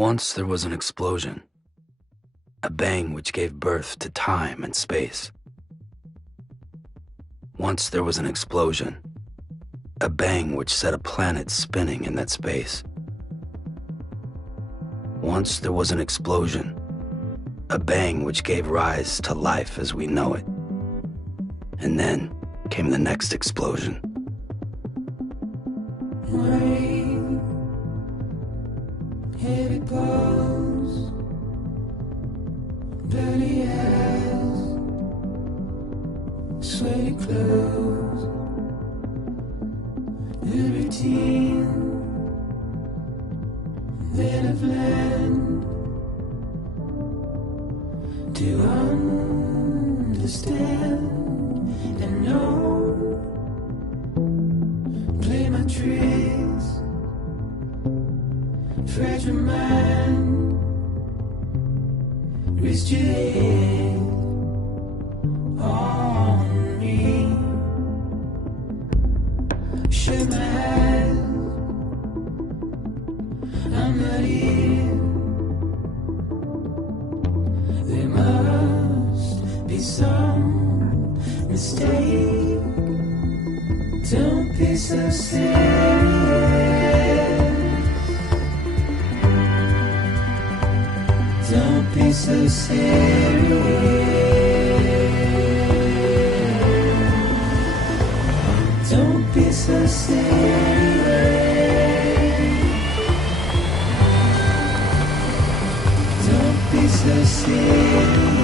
Once there was an explosion, a bang which gave birth to time and space. Once there was an explosion, a bang which set a planet spinning in that space. Once there was an explosion, a bang which gave rise to life as we know it. And then came the next explosion. Rain, here it goes, dirty eyes, sweaty clothes, the routine, then I've learned to understand and know. Play my tricks, fragile mind, risk your head on me. Shut my eyes, I'm not here. There must be some mistake. Don't be so serious. Don't be so serious. Don't be so serious. Don't be so serious.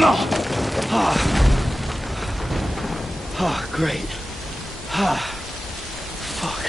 No. Great. Fuck.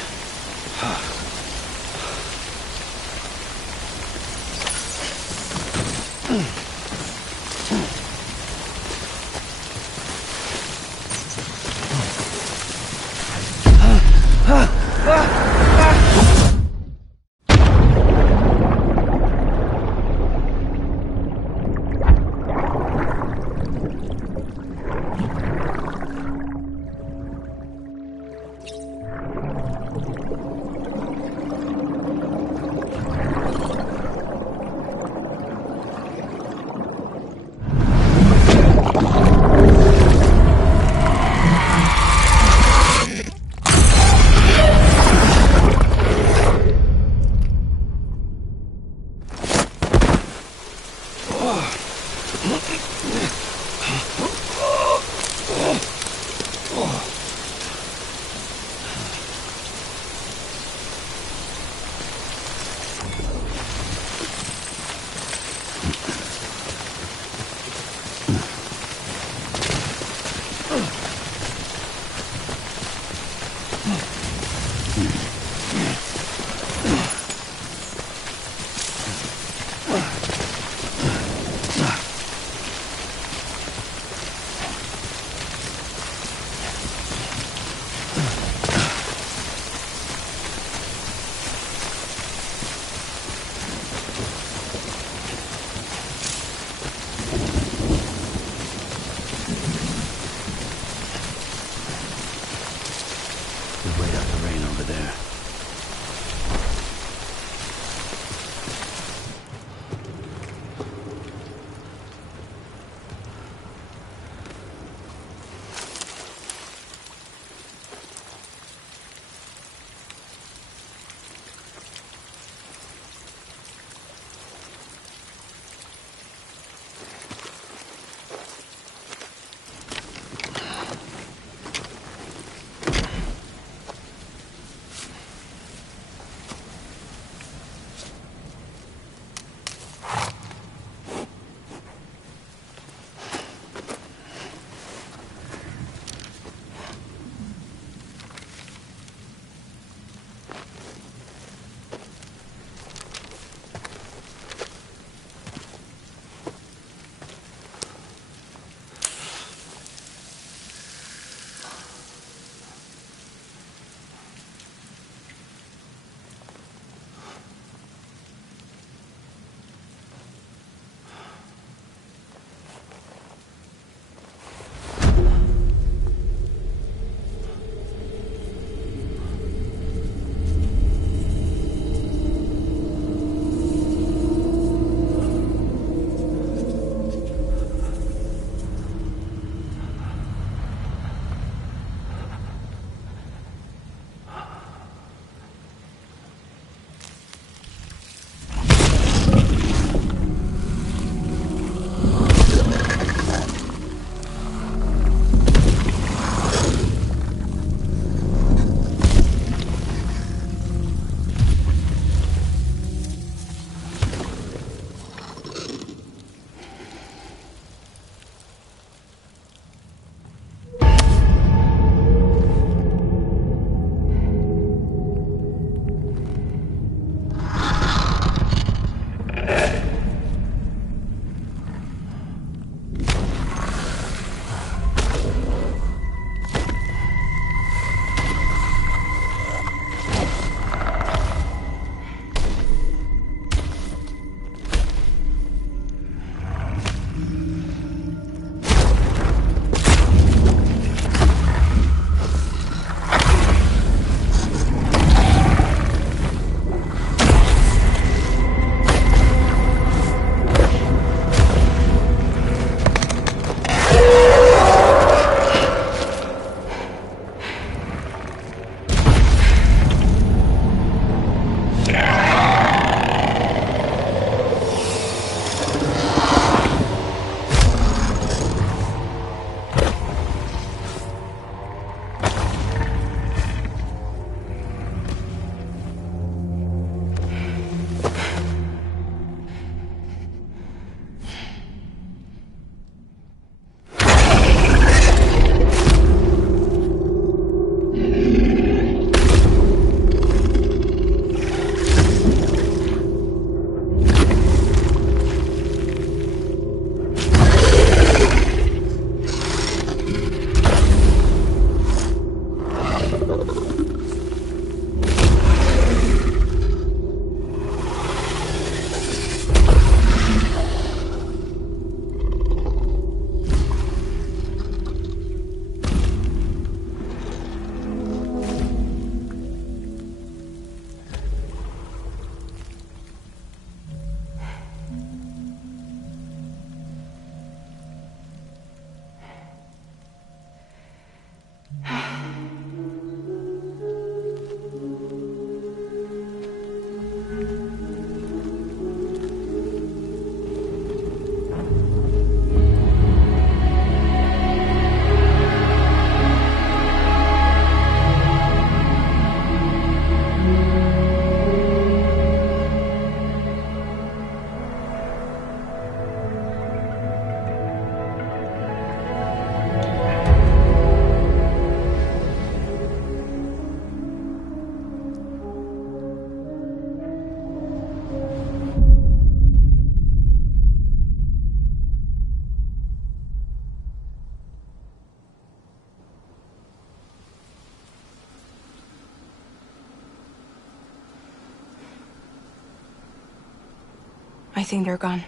I think they're gone.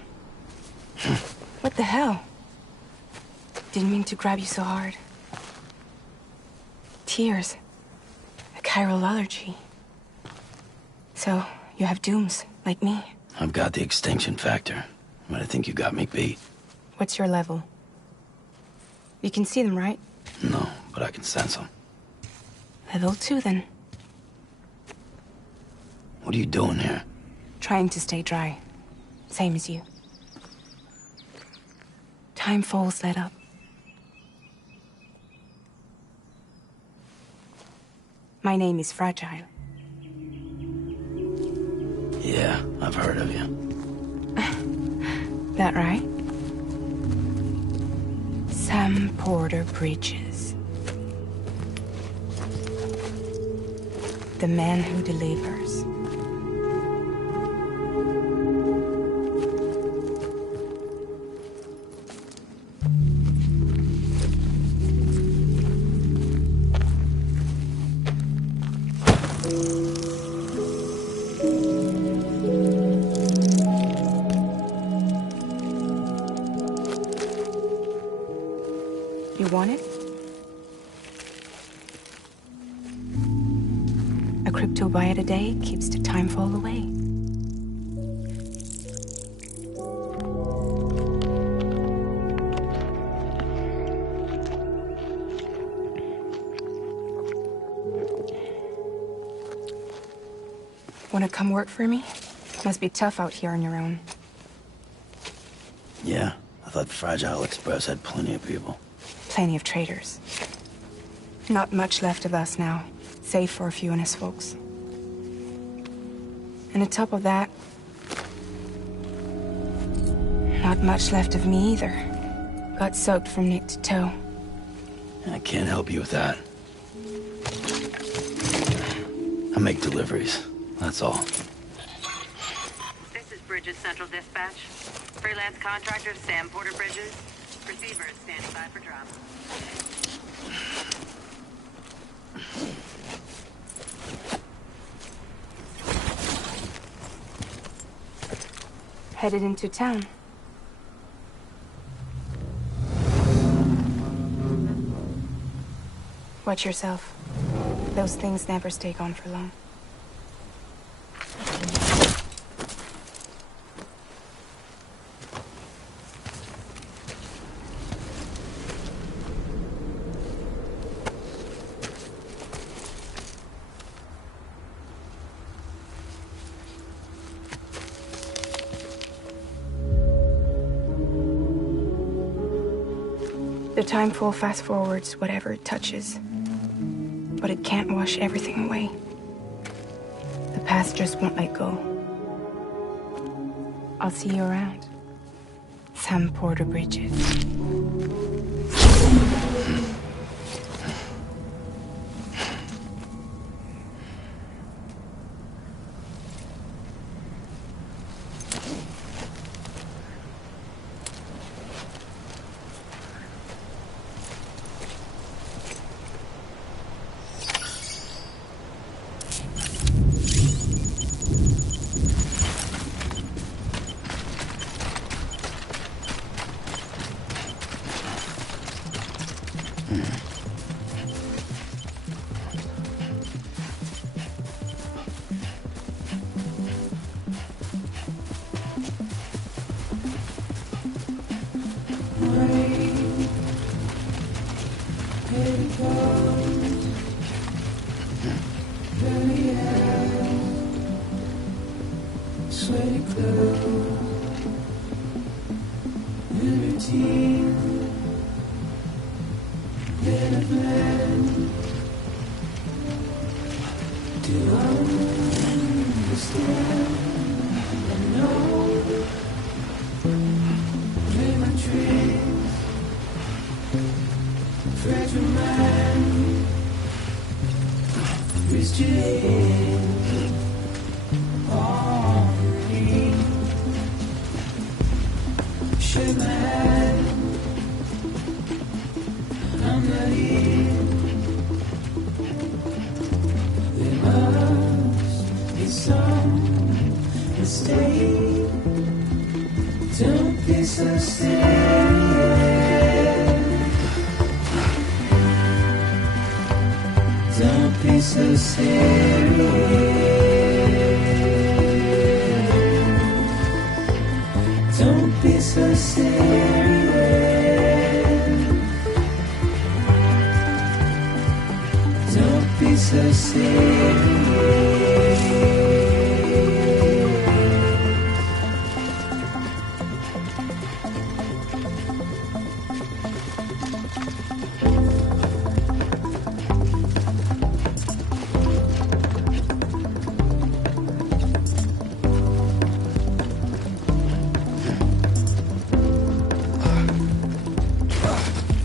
What the hell? Didn't mean to grab you so hard. Tears. A chiral allergy. So, you have dooms, like me. I've got the extinction factor, but I think you got me beat. What's your level? You can see them, right? No, but I can sense them. Level 2, then. What are you doing here? Trying to stay dry. Same as you. Time falls let up. My name is Fragile. Yeah, I've heard of you. That right? Sam Porter Bridges. The man who delivers. You want it? A crypto byte a day keeps the time fall away. Wanna come work for me? Must be tough out here on your own. Yeah, I thought Fragile Express had plenty of people. Plenty of traitors. Not much left of us now, save for a few honest folks. And on top of that, not much left of me either. Got soaked from neck to toe. I can't help you with that. I make deliveries, that's all. This is Bridges Central Dispatch. Freelance contractor Sam Porter Bridges. Receiver is standing by for drop. Headed into town. Watch yourself. Those things never stay gone for long. The time fall fast forwards whatever it touches. But it can't wash everything away. The past just won't let go. I'll see you around. Sam Porter Bridges. Sweaty clothes, liberty, then a man. Do I understand? I know. Play my tricks, fragile mind, restrained. Shake my hand, I'm not here. There must be some mistake. Don't be so serious. Don't be so serious. Don't be so serious. Don't be so serious.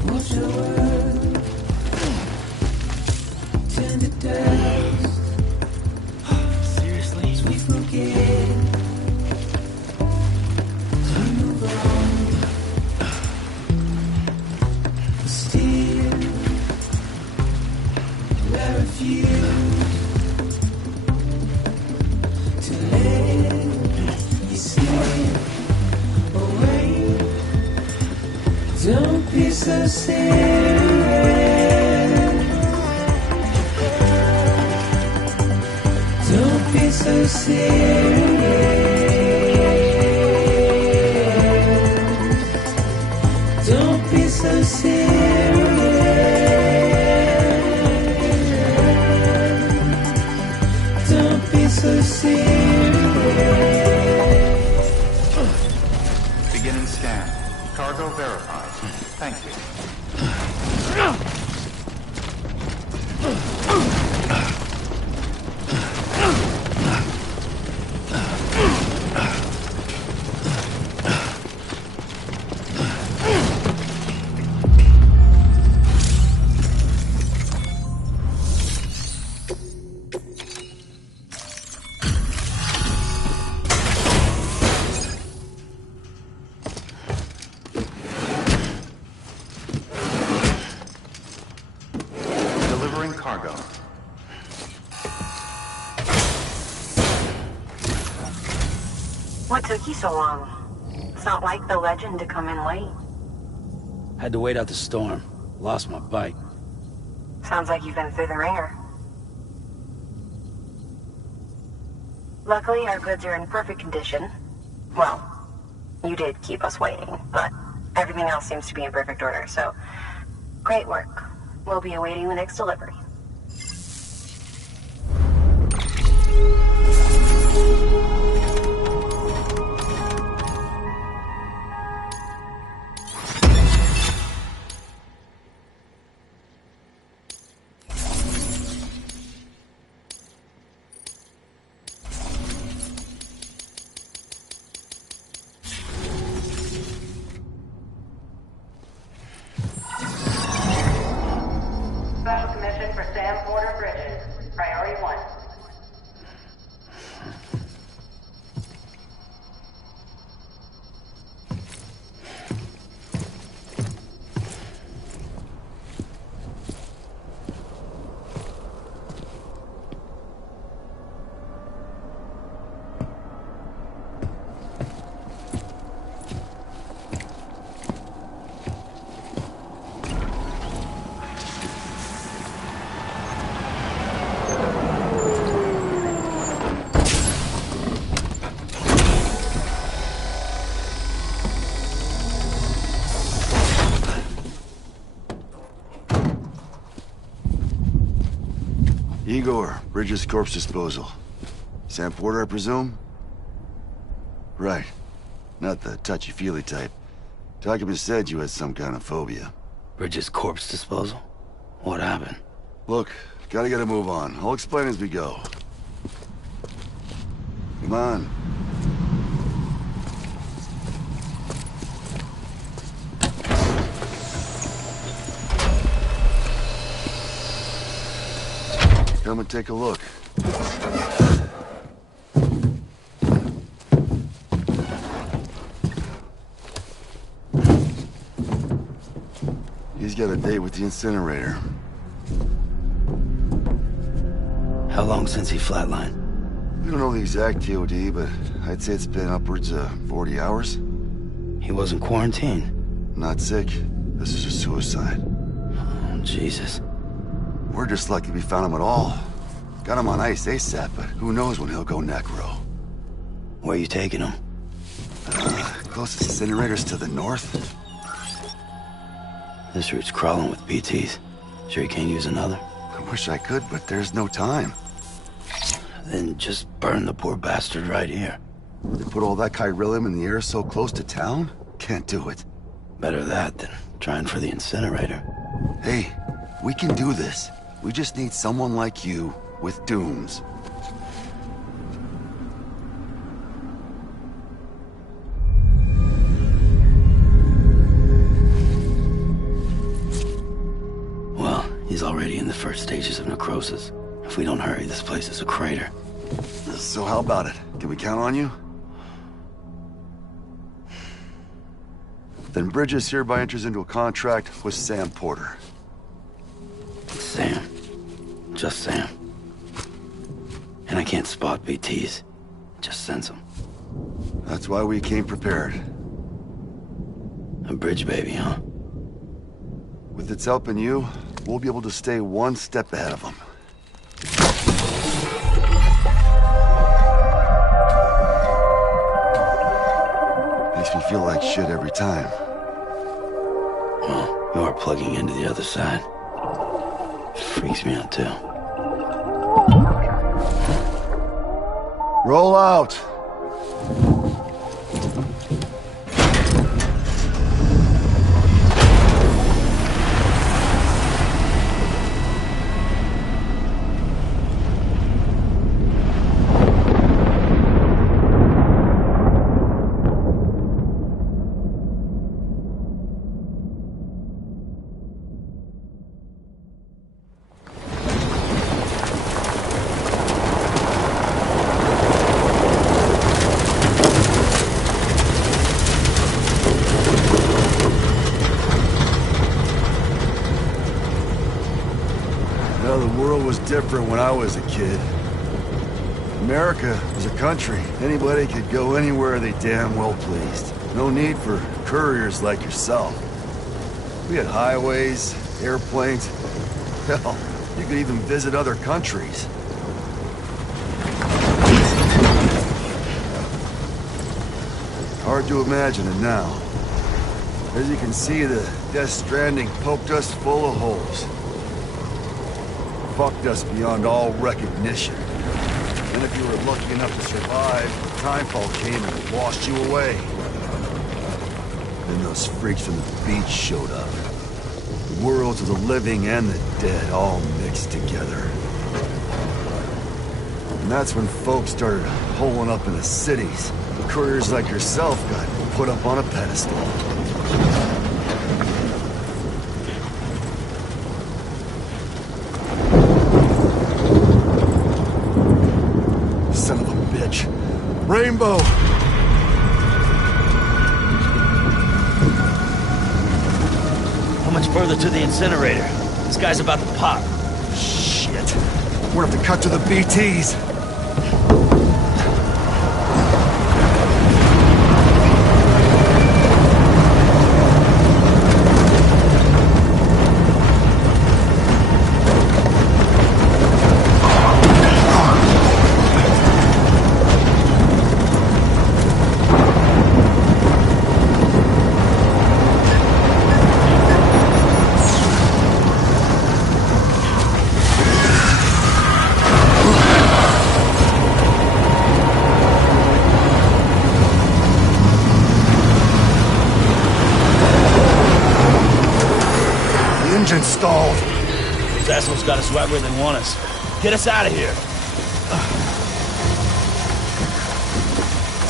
Watch your world turn to dust. Seriously? As we forget to move on. But still, I refuse to let you slip away. Don't be so serious. Don't be so serious. Don't be so serious. Don't be so serious. Beginning scan. Cargo verified. Thank you. Delivering cargo. What took you so long? It's not like the legend to come in late. Had to wait out the storm. Lost my bike. Sounds like you've been through the ringer. Luckily, our goods are in perfect condition. Well, you did keep us waiting, but everything else seems to be in perfect order, so great work. We'll be awaiting the next delivery. Special commission for Sam Porter Bridges. Priority 1. Igor, Bridges corpse disposal. Sam Porter, I presume? Right. Not the touchy-feely type. Documents said you had some kind of phobia. Bridges' corpse disposal? What happened? Look, gotta get a move on. I'll explain as we go. Come on. Come and take a look. He's got a date with the incinerator. How long since he flatlined? We don't know the exact TOD, but I'd say it's been upwards of 40 hours. He wasn't quarantined. Not sick. This is a suicide. Oh, Jesus. We're just lucky we found him at all. Got him on ice ASAP, but who knows when he'll go necro. Where you taking him? Closest incinerators to the north? This route's crawling with BTs. Sure you can't use another? I wish I could, but there's no time. Then just burn the poor bastard right here. They put all that chiralium in the air so close to town? Can't do it. Better that than trying for the incinerator. Hey, we can do this. We just need someone like you with dooms. Well, he's already in the first stages of necrosis. If we don't hurry, this place is a crater. So how about it? Can we count on you? Then Bridges hereby enters into a contract with Sam Porter. Sam. Just Sam. And I can't spot BTs. Just sense them. That's why we came prepared. A bridge baby, huh? With its help and you, we'll be able to stay one step ahead of them. Makes me feel like shit every time. Well, you are plugging into the other side. Freaks me out, too. Roll out! Different when I was a kid. America was a country. Anybody could go anywhere they damn well pleased. No need for couriers like yourself. We had highways, airplanes. Hell, you could even visit other countries. Hard to imagine it now. As you can see, the Death Stranding poked us full of holes. Fucked us beyond all recognition. And if you were lucky enough to survive, timefall came and washed you away. Then those freaks from the beach showed up. The worlds of the living and the dead all mixed together. And that's when folks started holing up in the cities. Couriers like yourself got put up on a pedestal. Rainbow! How much further to the incinerator? This guy's about to pop. Shit. We're gonna have to cut to the BTs. Engine stalled. Those assholes got us right where they want us. Get us out of here.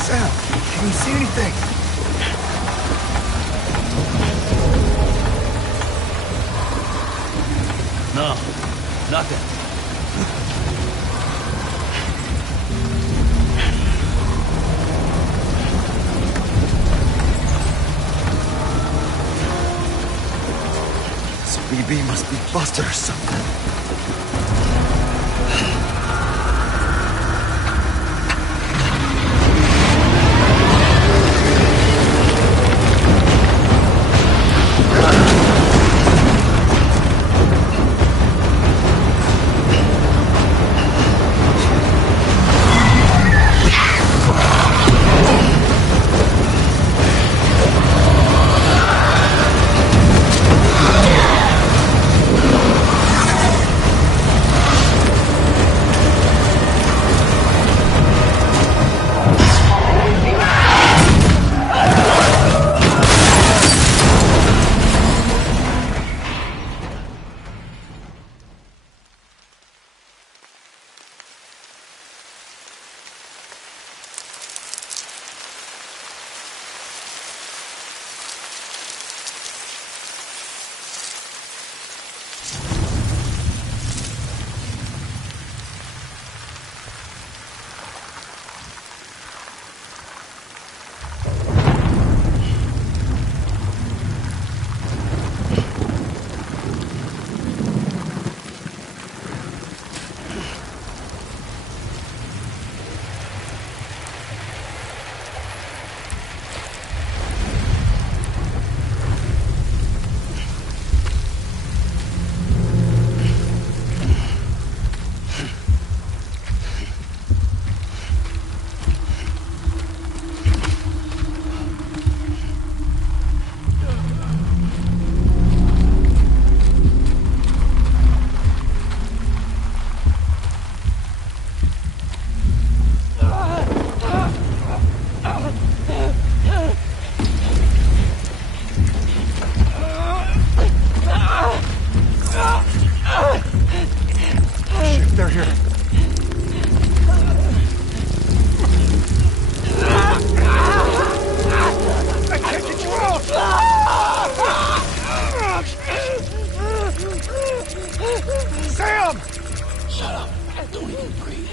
Sam, can you see anything? No, nothing. BB must be busted or something. here. I can't get you out! Sam! Shut up. Don't even breathe.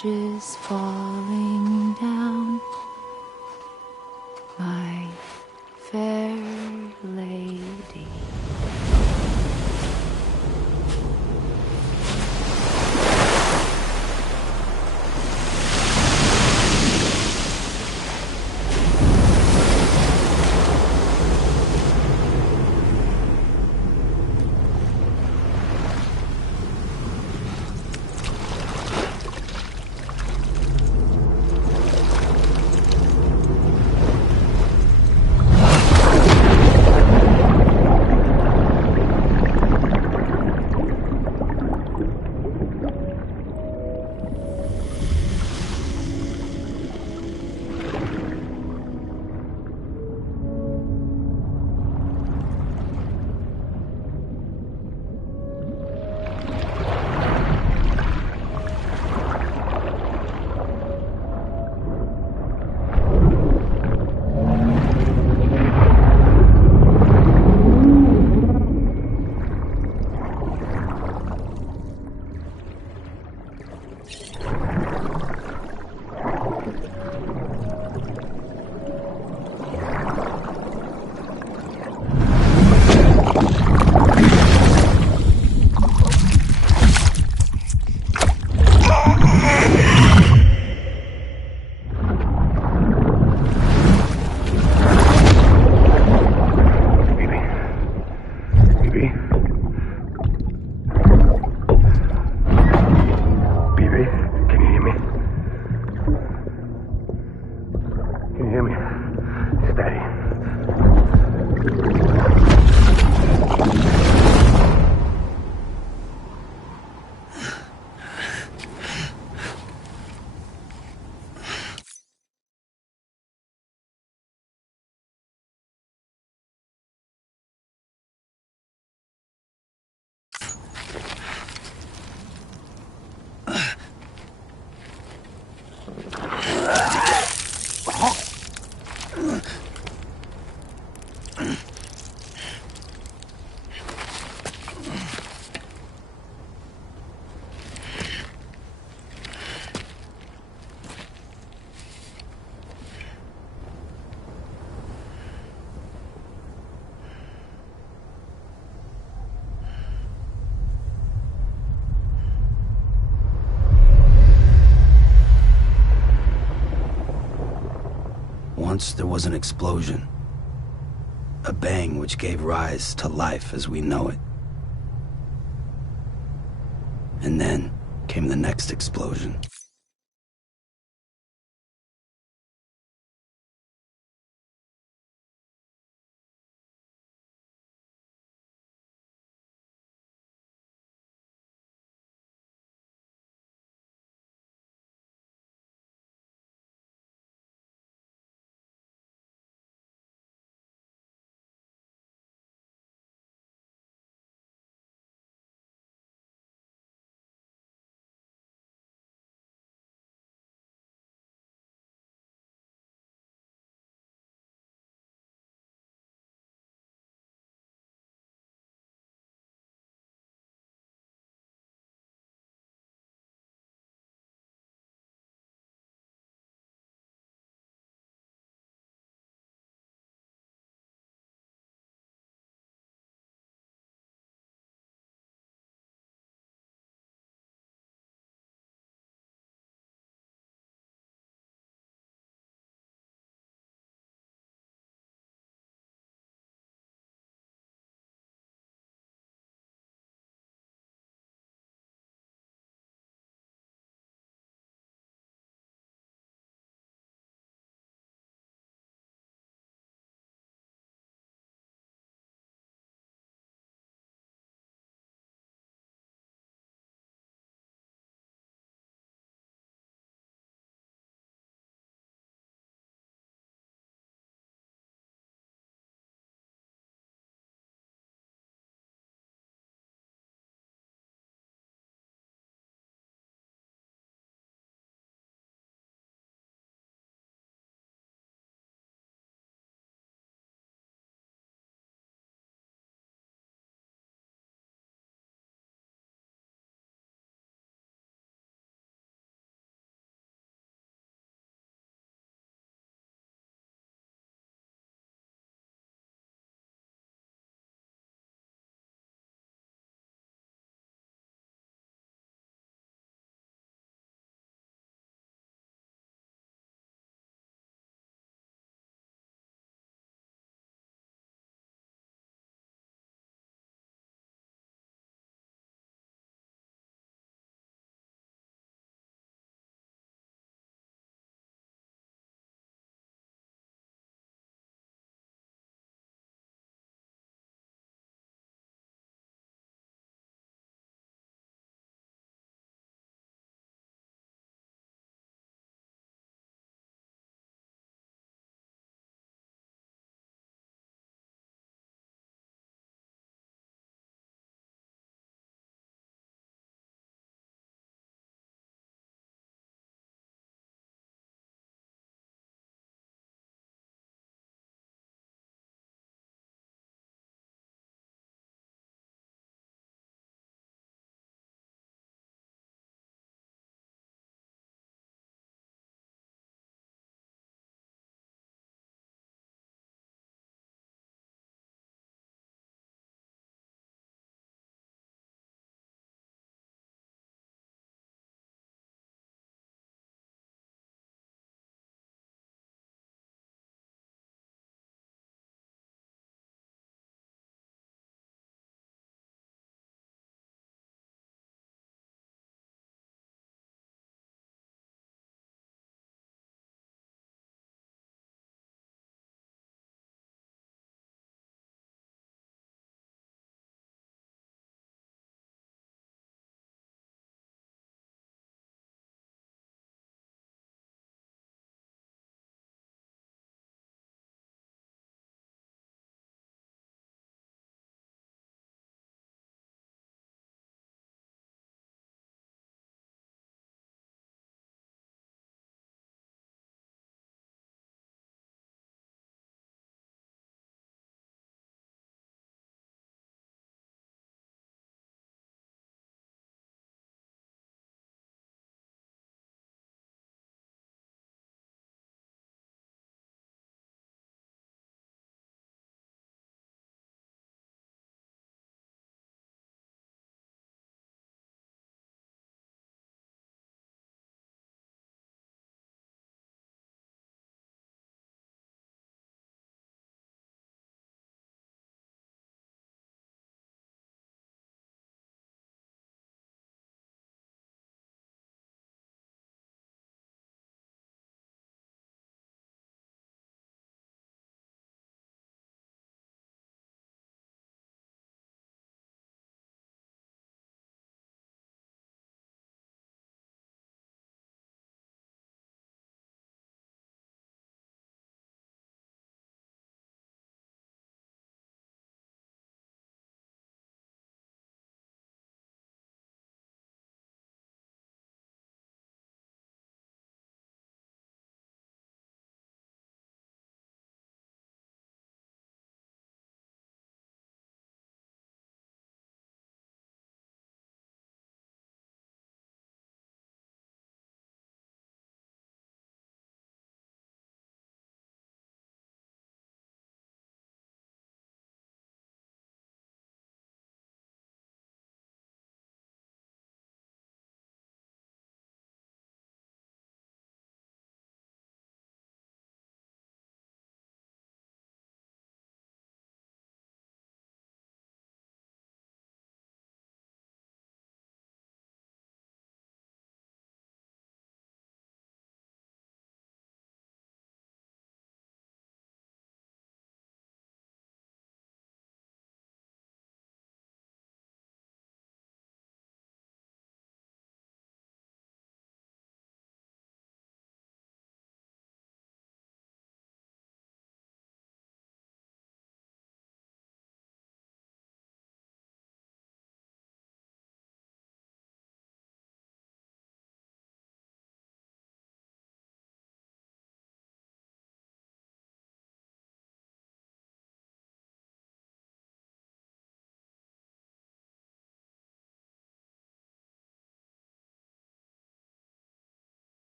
bridges falling down, my fair lady. Once there was an explosion. A bang which gave rise to life as we know it. And then came the next explosion.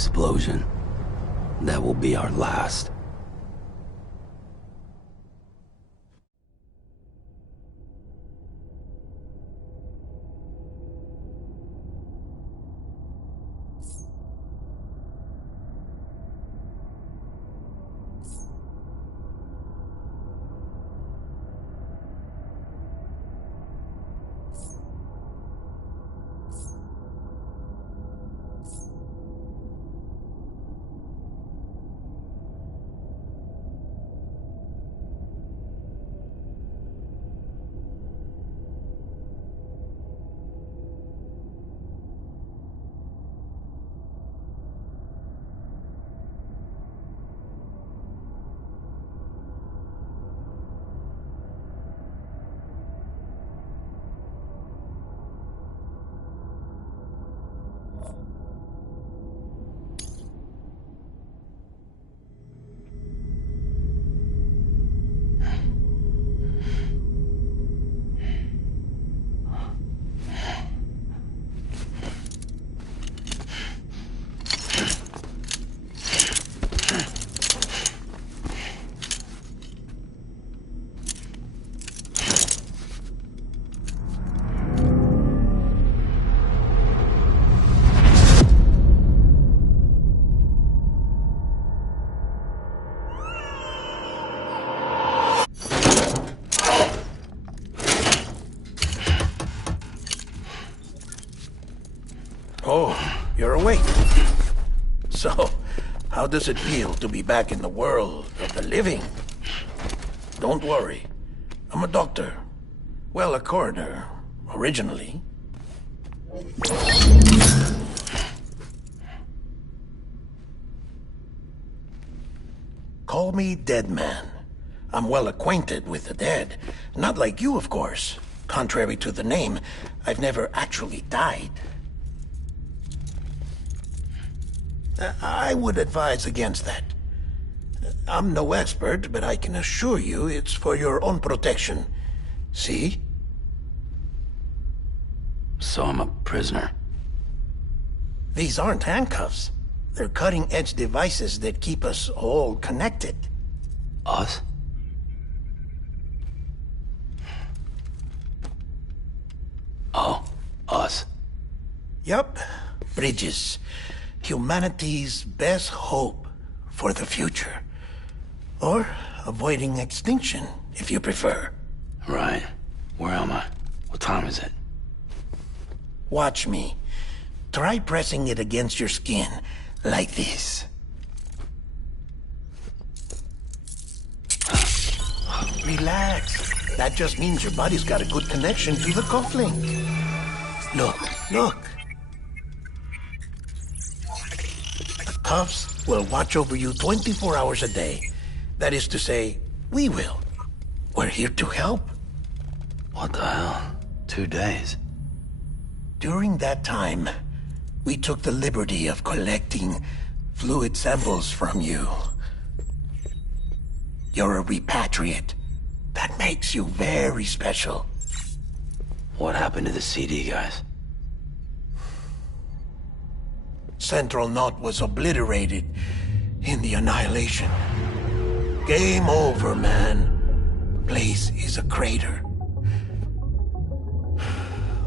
explosion. That will be our last. Oh, you're awake. So, how does it feel to be back in the world of the living? Don't worry. I'm a doctor. Well, a coroner, originally. Call me Dead Man. I'm well acquainted with the dead. Not like you, of course. Contrary to the name, I've never actually died. I would advise against that. I'm no expert, but I can assure you it's for your own protection. See? So I'm a prisoner. These aren't handcuffs. They're cutting-edge devices that keep us all connected. Us? Oh, us. Yup. Bridges. Humanity's best hope for the future. Or avoiding extinction, if you prefer. Right. Where am I? What time is it? Watch me. Try pressing it against your skin, like this. Relax. That just means your body's got a good connection to the cufflink. Look. The cuffs will watch over you 24 hours a day. That is to say, we will. We're here to help. What the hell? 2 days? During that time, we took the liberty of collecting fluid samples from you. You're a repatriate. That makes you very special. What happened to the CD guys? Central Knot was obliterated in the Annihilation. Game over, man. Place is a crater.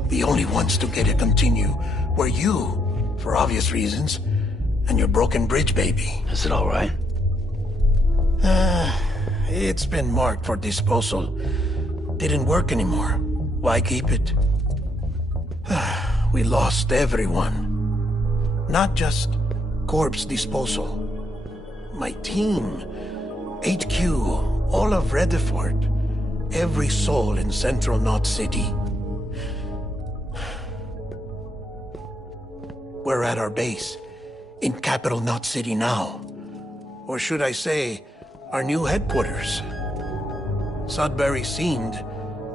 The only ones to get to continue were you, for obvious reasons, and your broken bridge baby. Is it all right? It's been marked for disposal. Didn't work anymore. Why keep it? We lost everyone. Not just corpse disposal. My team, HQ, all of Redefort, every soul in Central Knot City. We're at our base, in Capital Knot City now. Or should I say, our new headquarters. Sudbury seemed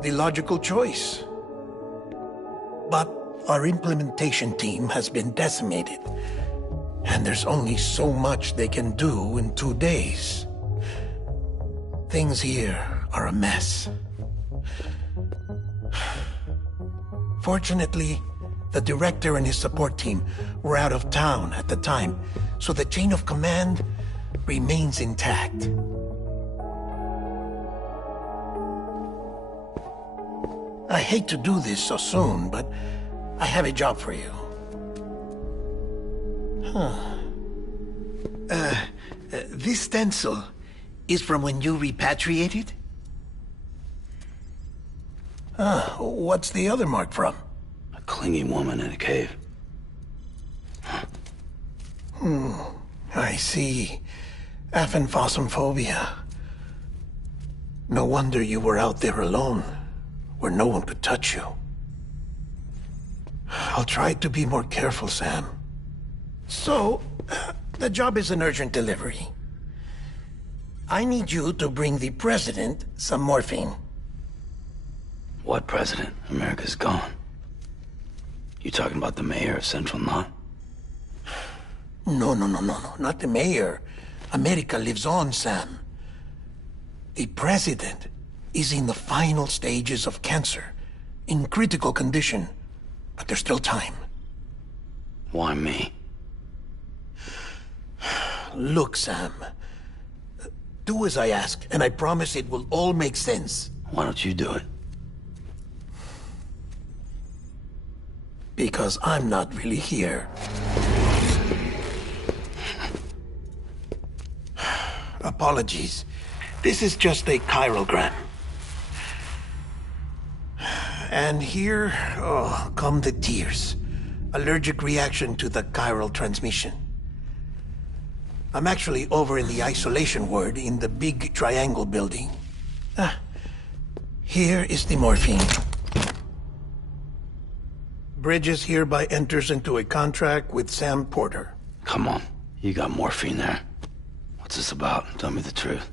the logical choice. But our implementation team has been decimated, and there's only so much they can do in 2 days. Things here are a mess. Fortunately, The director and his support team were out of town at the time, so the chain of command remains intact. I hate to do this so soon, but I have a job for you. This stencil is from when you repatriated? What's the other mark from? A clingy woman in a cave. I see. Aphenphosmphobia. No wonder you were out there alone, where no one could touch you. I'll try to be more careful, Sam. So, the job is an urgent delivery. I need you to bring the president some morphine. What president? America's gone. You talking about the mayor of Central Knot? No, not the mayor. America lives on, Sam. The president is in the final stages of cancer, in critical condition, but there's still time. Why me? Look, Sam. Do as I ask, and I promise it will all make sense. Why don't you do it? Because I'm not really here. Apologies. This is just a chiralgram. And here, come the tears. Allergic reaction to the chiral transmission. I'm actually over in the isolation ward in the big triangle building. Here is the morphine. Bridges hereby enters into a contract with Sam Porter. Come on. You got morphine there. What's this about? Tell me the truth.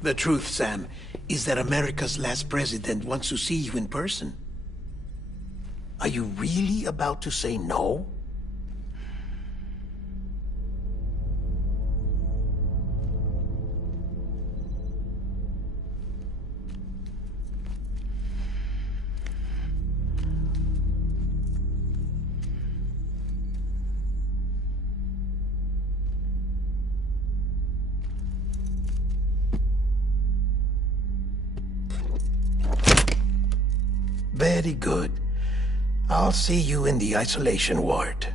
The truth, Sam, is that America's last president wants to see you in person. Are you really about to say no? Very good. I'll see you in the isolation ward.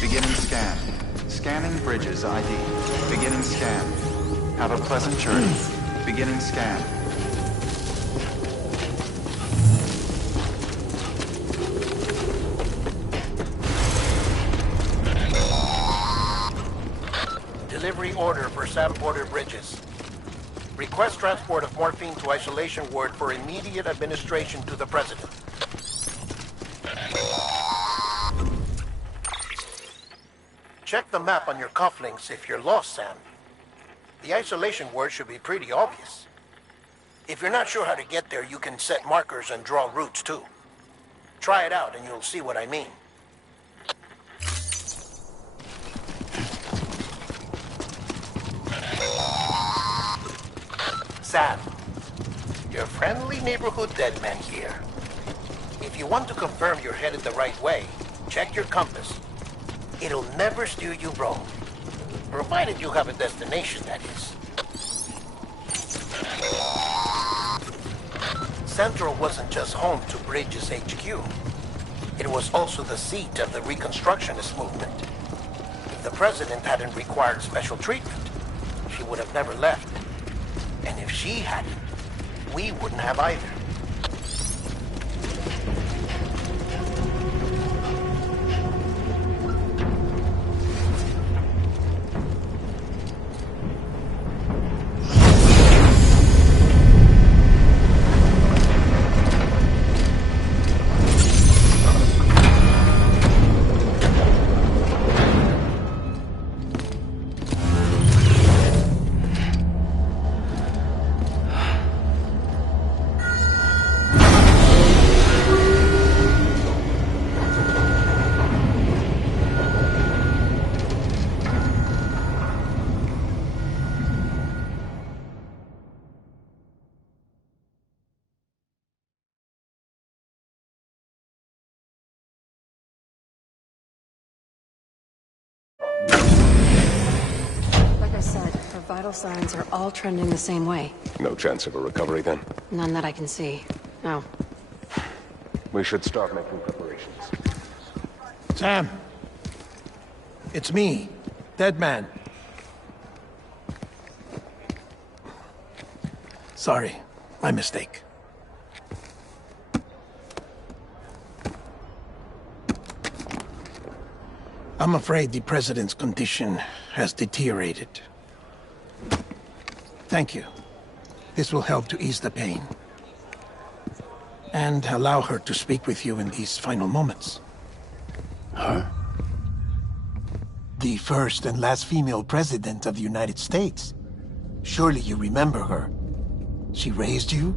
Beginning scan. Scanning Bridges ID. Beginning scan. Have a pleasant journey. Beginning scan. Delivery order for Sam Porter Bridges. Request transport of morphine to isolation ward for immediate administration to the president. Check the map on your cufflinks if you're lost, Sam. The isolation word should be pretty obvious. If you're not sure how to get there, you can set markers and draw routes too. Try it out and you'll see what I mean. Sam, your friendly neighborhood dead man here. If you want to confirm you're headed the right way, check your compass. It'll never steer you wrong. Provided you have a destination, that is. Central wasn't just home to Bridges HQ. It was also the seat of the Reconstructionist movement. If the president hadn't required special treatment, she would have never left. And if she hadn't, we wouldn't have either. said, her vital signs are all trending the same way. No chance of a recovery then? None that I can see. No. We should start making preparations. Sam! It's me, Dead Man. Sorry, my mistake. I'm afraid the President's condition has deteriorated. Thank you. This will help to ease the pain. And allow her to speak with you in these final moments. Her? The first and last female president of the United States. Surely you remember her. She raised you?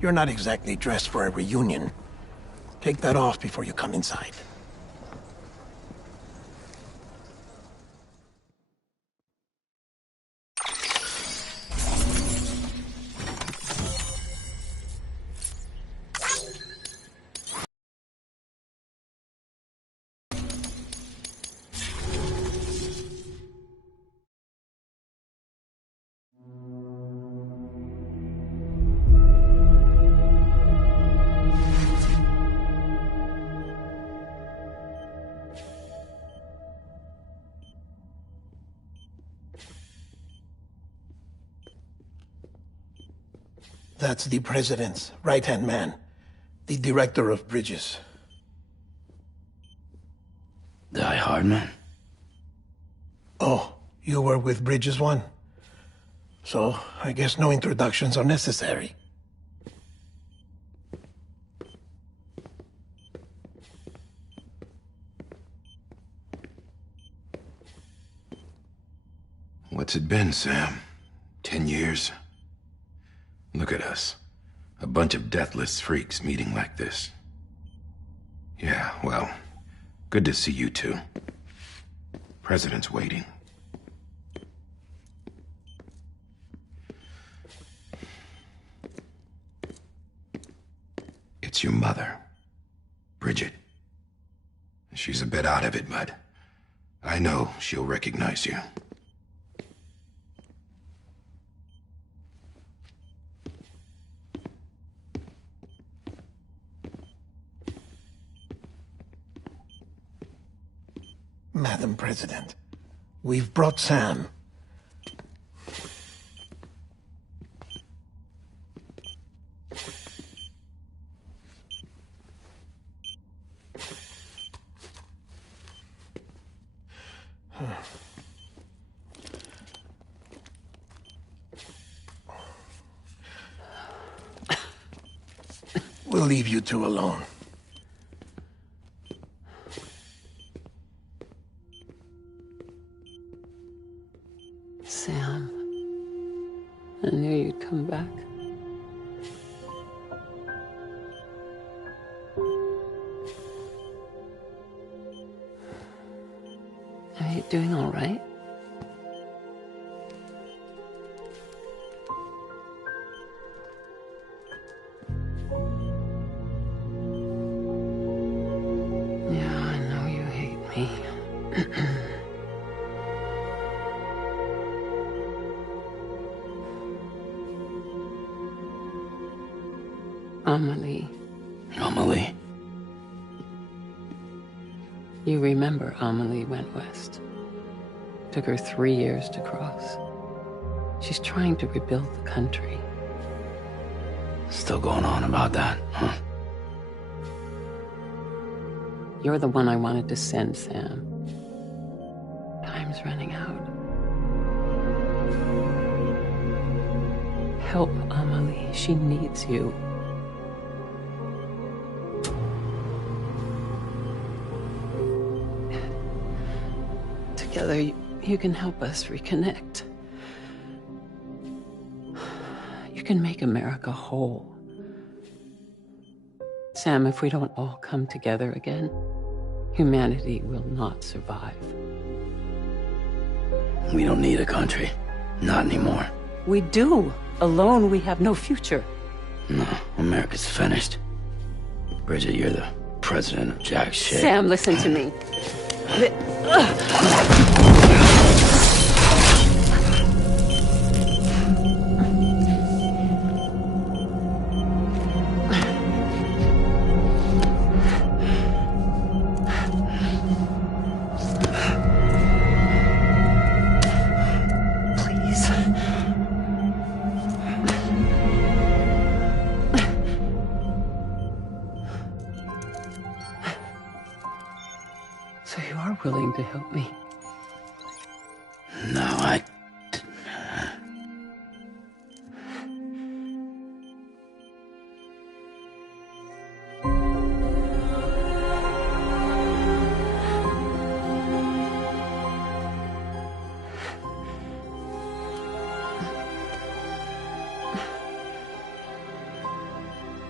You're not exactly dressed for a reunion. Take that off before you come inside. That's the President's right-hand man, the Director of Bridges. Die Hard Man? Oh, you were with Bridges 1? So, I guess no introductions are necessary. What's it been, Sam? 10 years? Look at us. A bunch of deathless freaks meeting like this. Yeah, well, good to see you two. President's waiting. It's your mother, Bridget. She's a bit out of it, but I know she'll recognize you. Madam President, we've brought Sam. We'll leave you two alone. Sam, I knew you'd come back. Are you doing all right? Yeah, I know you hate me. Amelie. Amelie? You remember Amelie went west. Took her 3 years to cross. She's trying to rebuild the country. Still going on about that, huh? You're the one I wanted to send, Sam. Time's running out. Help Amelie. She needs you. Together, you can help us reconnect. You can make America whole. Sam, if we don't all come together again, humanity will not survive. We don't need a country. Not anymore. We do. Alone, we have no future. No, America's finished. Bridget, you're the president of Jack shit. Sam, listen to me. So you are willing to help me? No, I...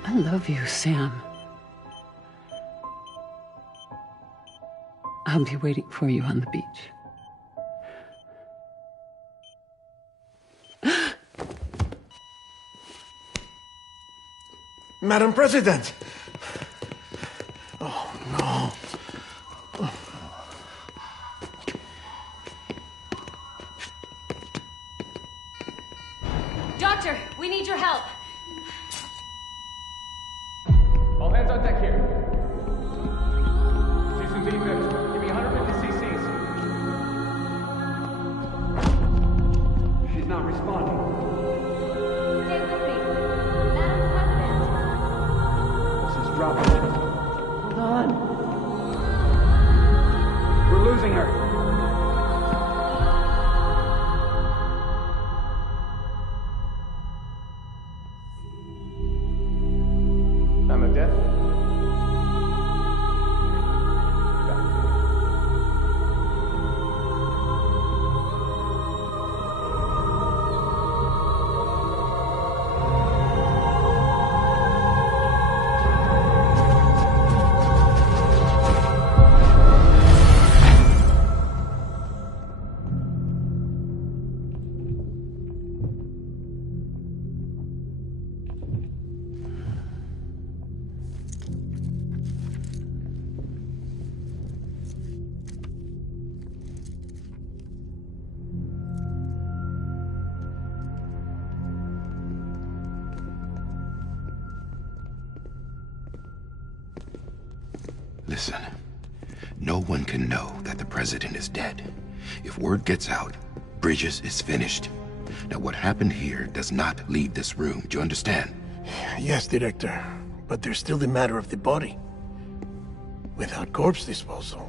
I love you, Sam. I'll be waiting for you on the beach. Madam President! Oh, no. Doctor, we need your help. All hands on deck here. Houston defense, give me 150 cc's. She's not responding. Stay with me. Madam President. This is dropping. Hold on. We're losing her. Time of death? Listen, no one can know that the president is dead. If word gets out, Bridges is finished. Now, what happened here does not leave this room. Do you understand? Yes, Director. But there's still the matter of the body. Without corpse disposal.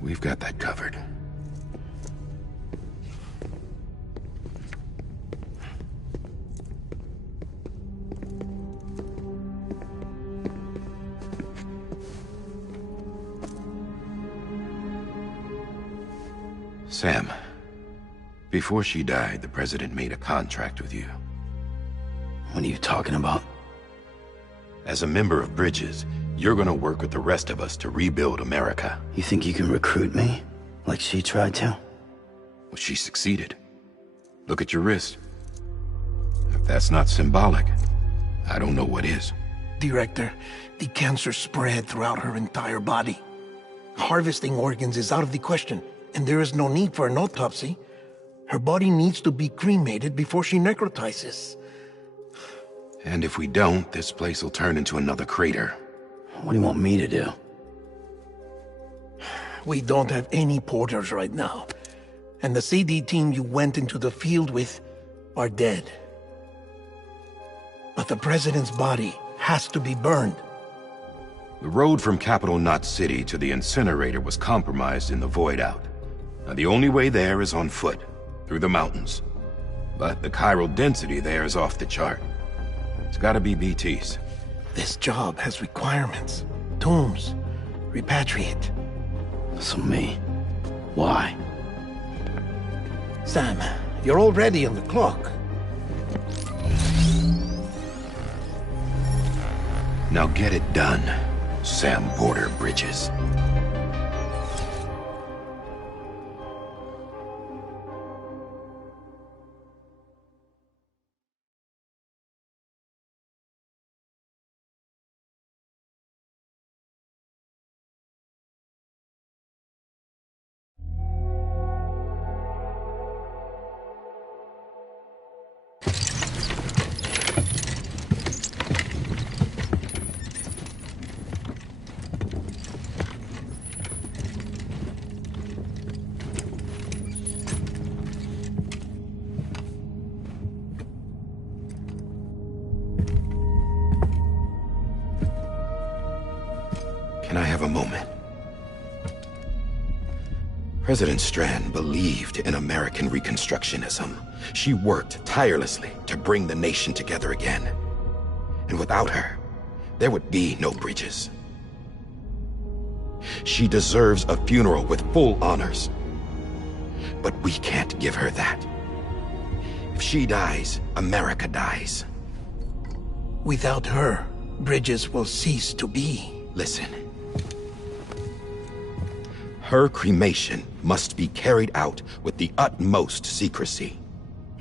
We've got that covered. Sam, before she died, the president made a contract with you. What are you talking about? As a member of Bridges, you're gonna work with the rest of us to rebuild America. You think you can recruit me? Like she tried to? Well, she succeeded. Look at your wrist. If that's not symbolic, I don't know what is. Director, the cancer spread throughout her entire body. Harvesting organs is out of the question, and there is no need for an autopsy. Her body needs to be cremated before she necrotizes. And if we don't, this place will turn into another crater. What do you want me to do? We don't have any porters right now. And the CD team you went into the field with are dead. But the president's body has to be burned. The road from Capital Knot City to the incinerator was compromised in the void out. Now, the only way there is on foot, through the mountains. But the chiral density there is off the chart. It's gotta be BTs. This job has requirements. Tombs. Repatriate. So me. Why? Sam, you're already on the clock. Now get it done, Sam Porter Bridges. have a moment? President Strand believed in American Reconstructionism. She worked tirelessly to bring the nation together again. And without her, there would be no bridges. She deserves a funeral with full honors. But we can't give her that. If she dies, America dies. Without her, bridges will cease to be. Listen. Her cremation must be carried out with the utmost secrecy.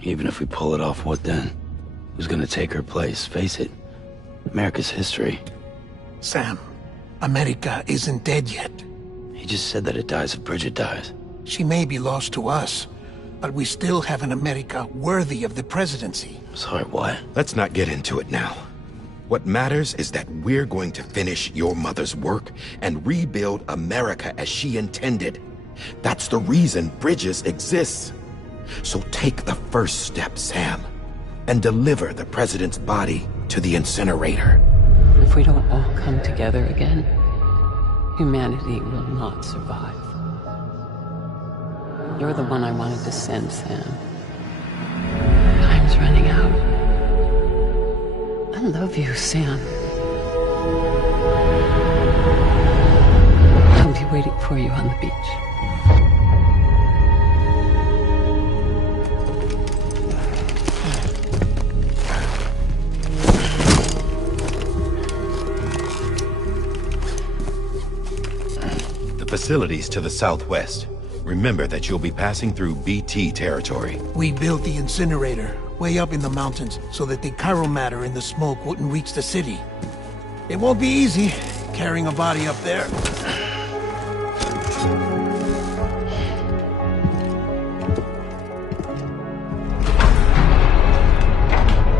Even if we pull it off, what then? Who's gonna take her place? Face it, America's history. Sam, America isn't dead yet. He just said that it dies if Bridget dies. She may be lost to us, but we still have an America worthy of the presidency. Sorry, what? Let's not get into it now. What matters is that we're going to finish your mother's work and rebuild America as she intended. That's the reason Bridges exists. So take the first step, Sam, and deliver the president's body to the incinerator. If we don't all come together again, humanity will not survive. You're the one I wanted to send, Sam. Time's running out. I love you, Sam. I'll be waiting for you on the beach. The facilities to the southwest. Remember that you'll be passing through BT territory. We built the incinerator way up in the mountains so that the chiral matter in the smoke wouldn't reach the city. It won't be easy carrying a body up there.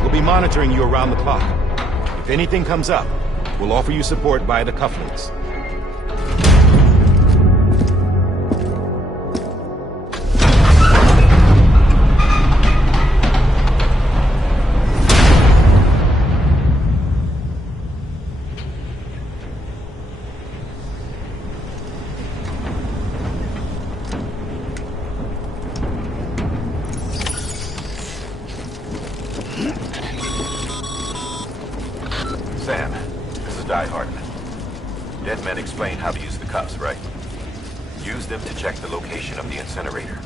We'll be monitoring you around the clock. If anything comes up, we'll offer you support via the cufflinks. Sam, this is Die Hardman. Dead men explain how to use the cuffs, right? Use them to check the location of the incinerator.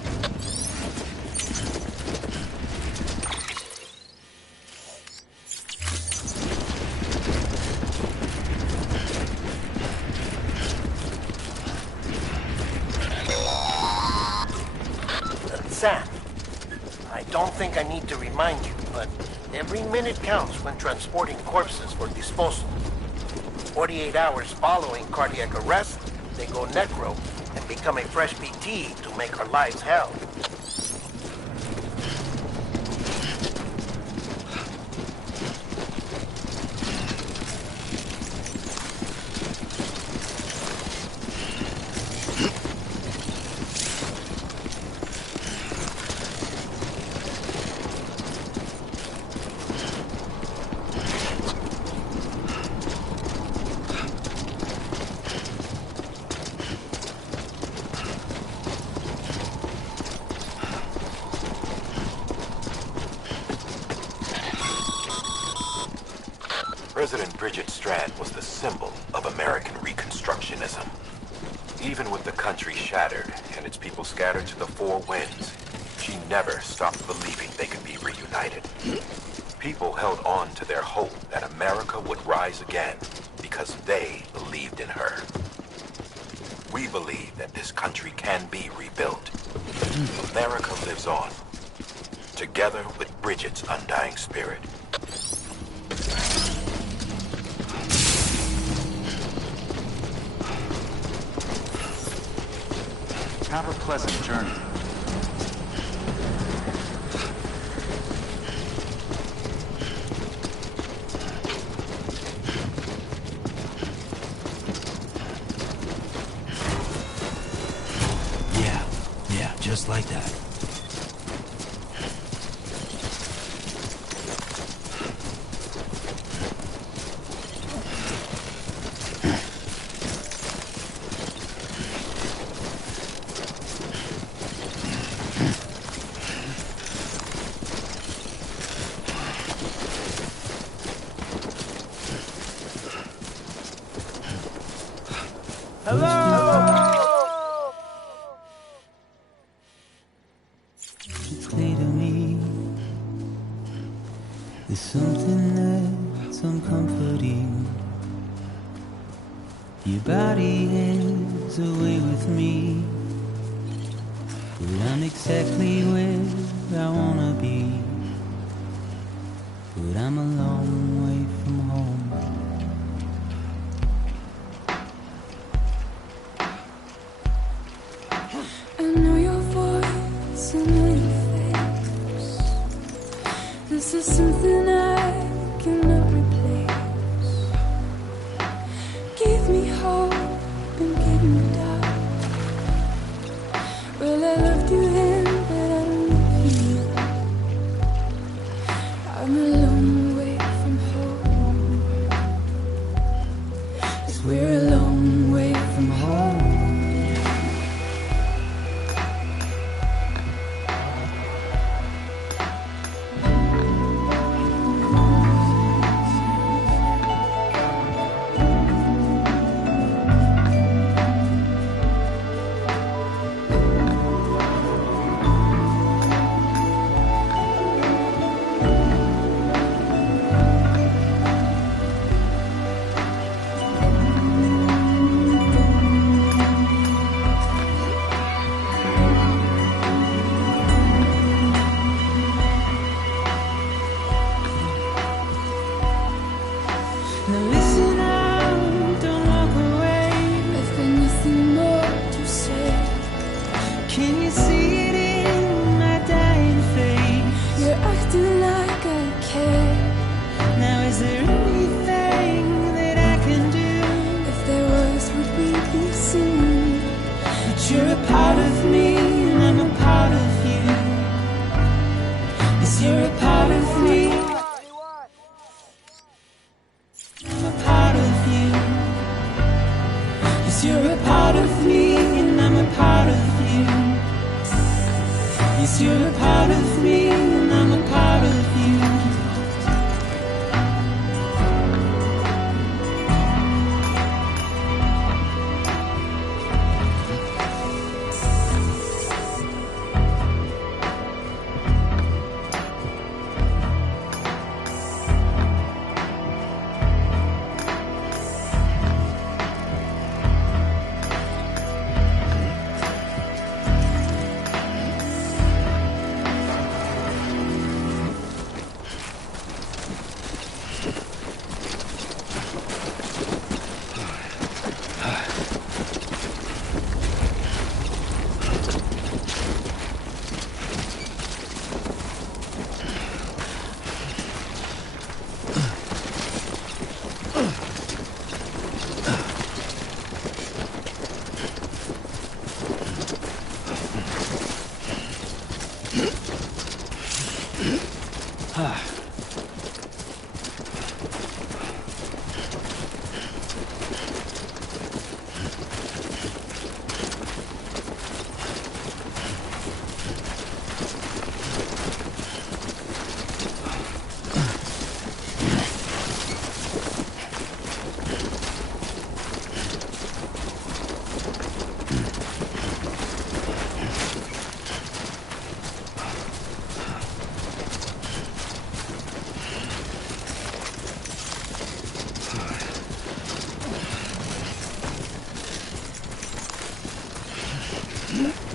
Sam, I don't think I need to remind you, but every minute counts when transporting corpses for disposal. 48 hours following cardiac arrest, they go necro and become a fresh BT to make our lives hell. President Bridget Strand was the symbol of American Reconstructionism. Even with the country shattered and its people scattered to the four winds, she never stopped believing they could be reunited. People held on to their hope that America would rise again because they believed in her. We believe that this country can be rebuilt. America lives on, together with Bridget's undying spirit. Have a pleasant journey. Yeah, just like that. Play to me. There's something that's uncomforting. Your body is away with me, but I'm exactly where I wanna be. But I'm a long way from home. I know your voice, I know your face. This is something I cannot replace. Give me hope and give me doubt. Well, I loved you then, but I don't love you now. I'm a long way from home. 'Cause we're a long way from home. Now listen out, don't walk away. I've got nothing more to say. Can you see it in my dying face? You're acting like I care. Now is there anything that I can do? If there was, would we be singing? But you're a part of me and I'm a part of you. Yes, you're a part of me. I'm a part of you. Yes, you're a part of me and I'm a part of you. Yes, you're a part of me and I'm a part of you.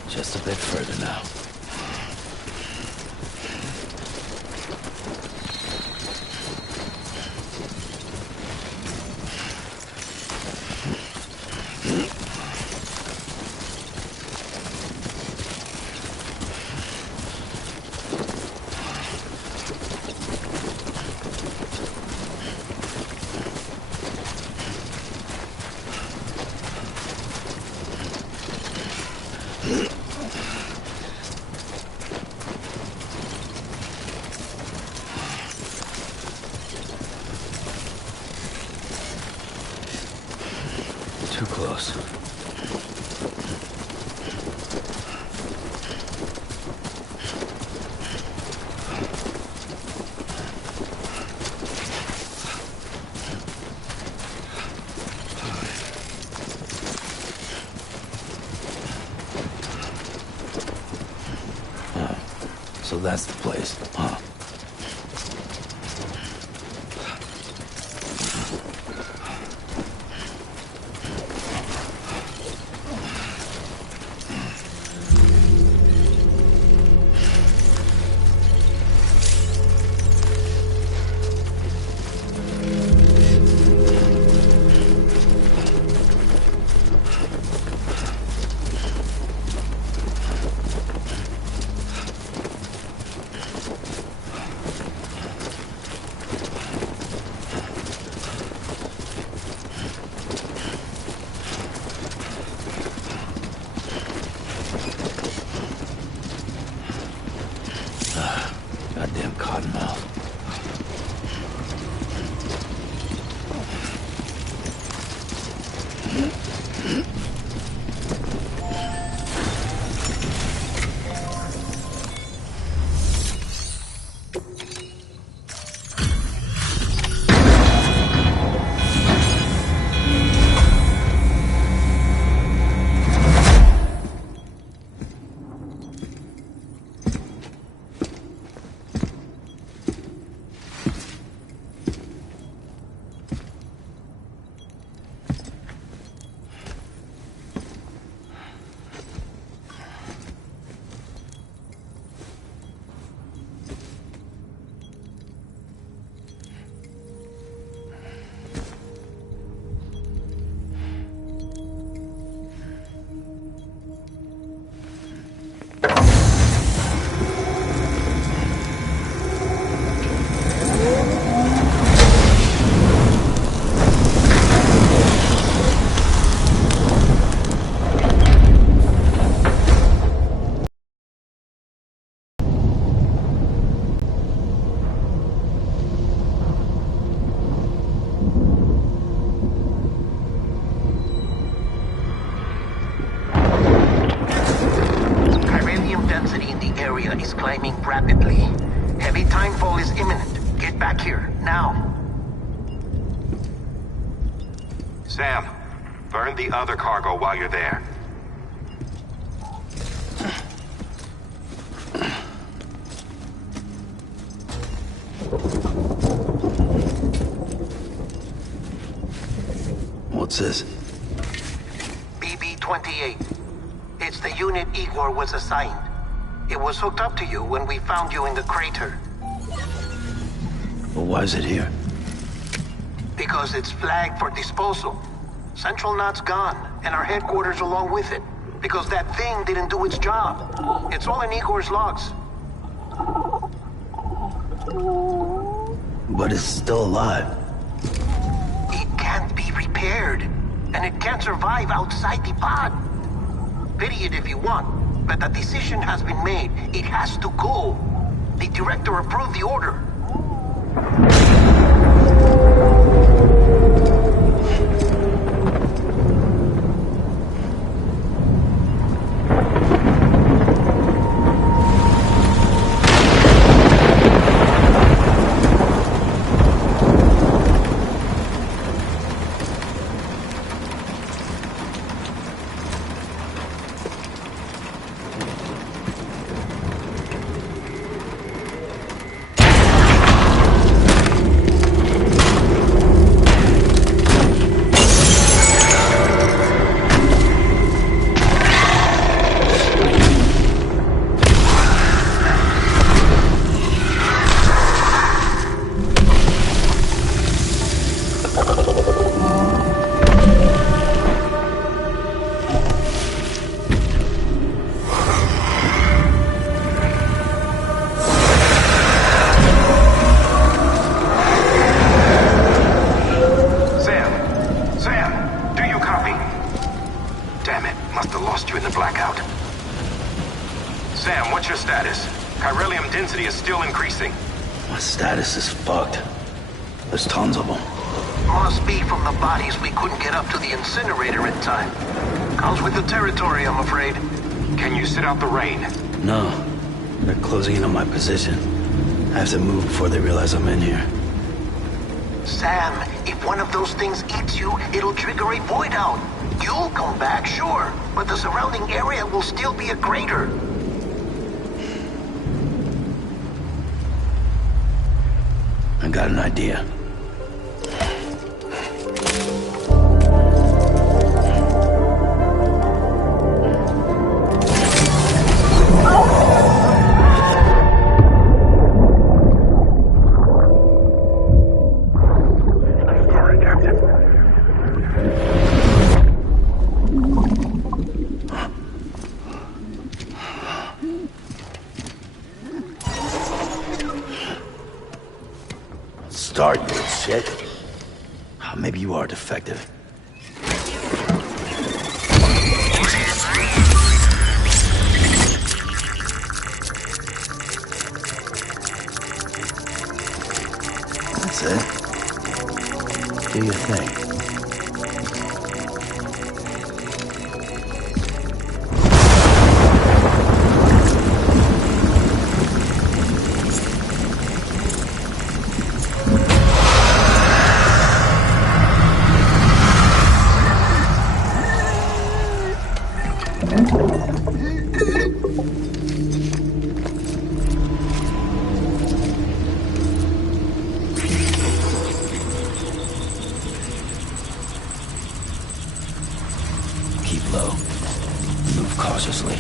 Just a bit further now. Too close. So that's the place, huh? Goddamn cottonmouth. Is climbing rapidly. Heavy timefall is imminent. Get back here, now. Sam, burn the other cargo while you're there. What's this? BB-28. It's the unit Igor was assigned. It was hooked up to you when we found you in the crater. Well, why is it here? Because it's flagged for disposal. Central Knot's gone, and our headquarters along with it. Because that thing didn't do its job. It's all in Igor's logs. But it's still alive. It can't be repaired. And it can't survive outside the pod. Pity it if you want. But the decision has been made. It has to go. The director approved the order. My status is fucked. There's tons of them. Must be from the bodies we couldn't get up to the incinerator in time. Comes with the territory, I'm afraid. Can you sit out the rain? No. They're closing in on my position. I have to move before they realize I'm in here. Sam, if one of those things eats you, it'll trigger a void out. You'll come back, sure, but the surrounding area will still be a crater. I got an idea. Start, you shit. Maybe you are defective. That's it. Do your thing. Keep low. Move cautiously.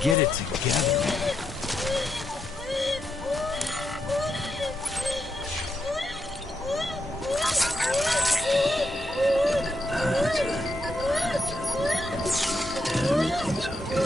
Get it together. That's it. Everything's okay.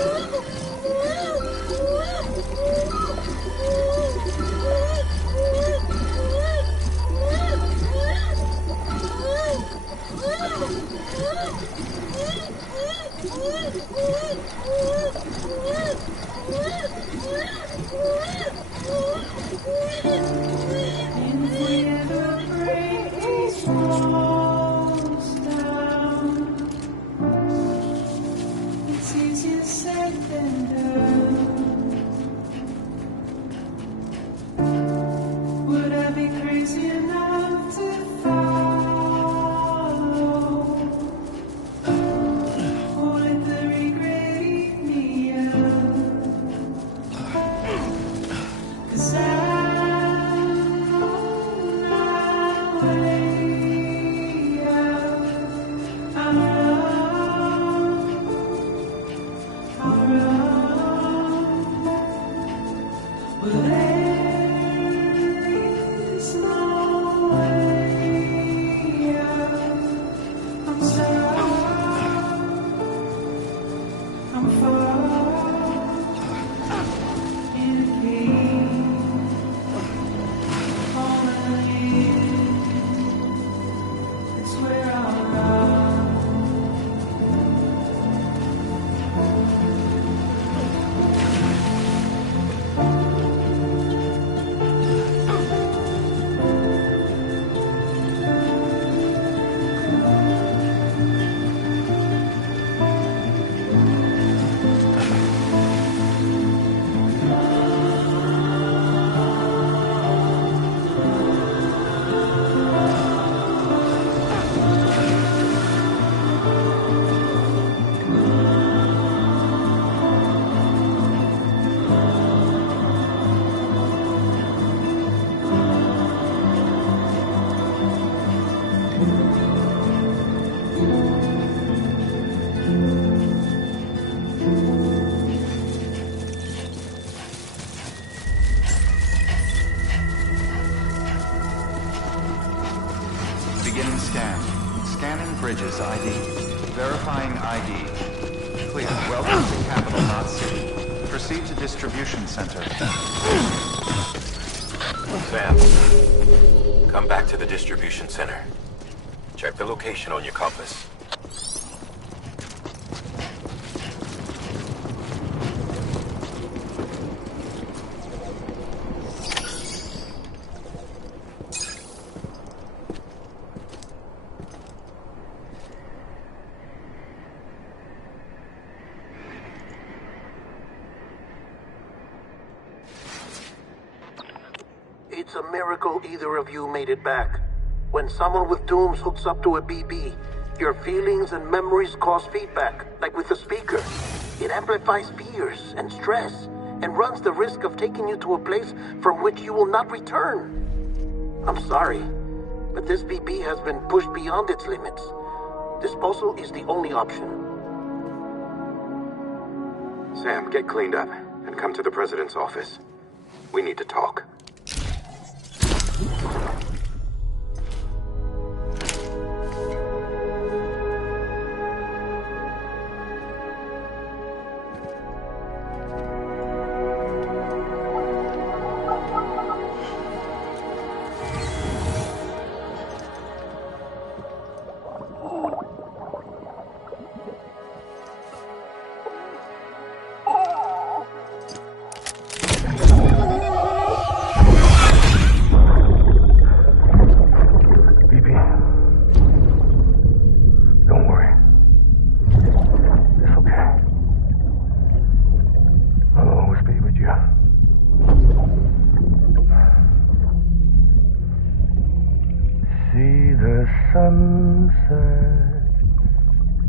Beginning scan. Scanning bridges ID. Verifying ID. Clear. Welcome to Capital Knot City. Proceed to distribution center. Sam, come back to the distribution center. Check the location on your compass. It's a miracle either of you made it back. When someone with dooms hooks up to a BB, your feelings and memories cause feedback, like with the speaker. It amplifies fears and stress, and runs the risk of taking you to a place from which you will not return. I'm sorry, but this BB has been pushed beyond its limits. Disposal is the only option. Sam, get cleaned up and come to the President's office. We need to talk. Sunset,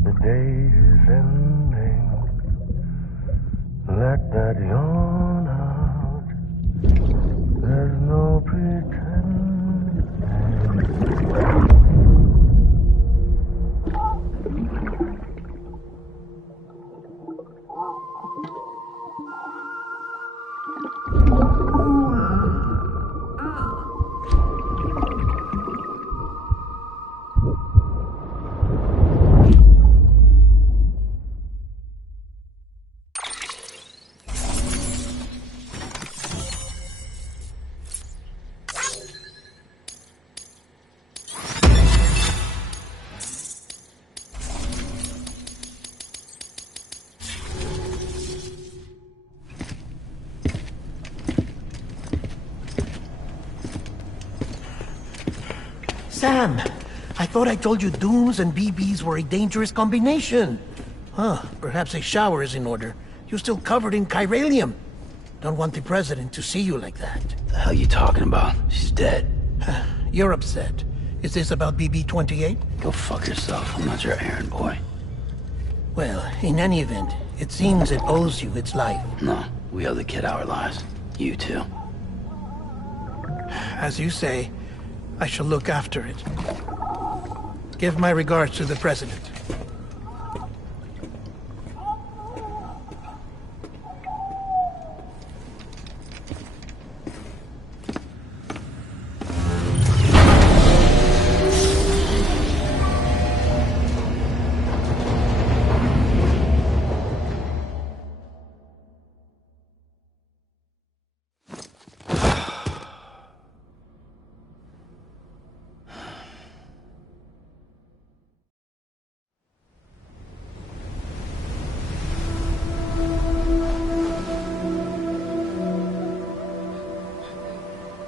the day is ending. Let that yawn out. There's no pretending. Sam, I thought I told you dooms and BBs were a dangerous combination. Huh, perhaps a shower is in order. You're still covered in chiralium. Don't want the President to see you like that. The hell you talking about? She's dead. You're upset. Is this about BB-28? Go fuck yourself. I'm not your errand boy. Well, in any event, it seems it owes you its life. No, we owe the kid our lives. You too. As you say, I shall look after it. Give my regards to the President.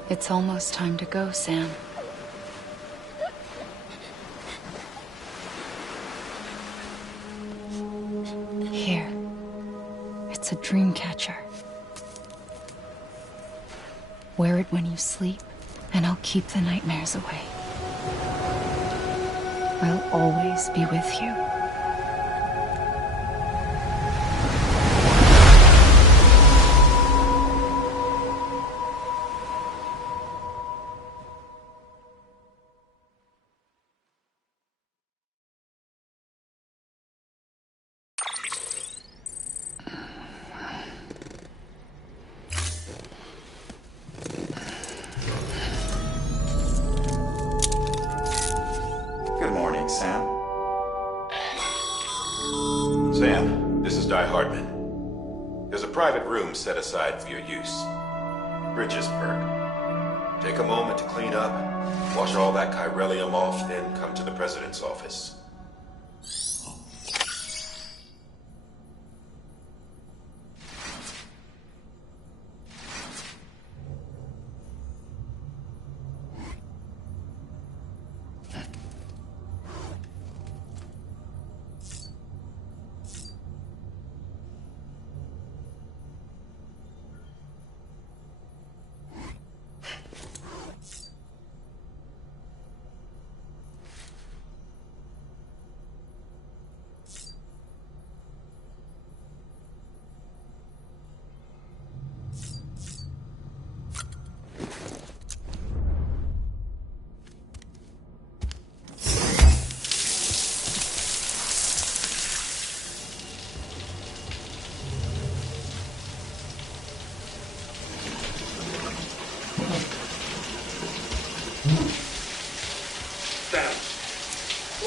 It's almost time to go, Sam. Here. It's a dream catcher. Wear it when you sleep, and I'll keep the nightmares away. I'll always be with you. Good morning, Sam. Sam, this is Di Hardman. There's a private room set aside for your use. Bridges perk. Take a moment to clean up, wash all that chiralium off, then come to the President's office.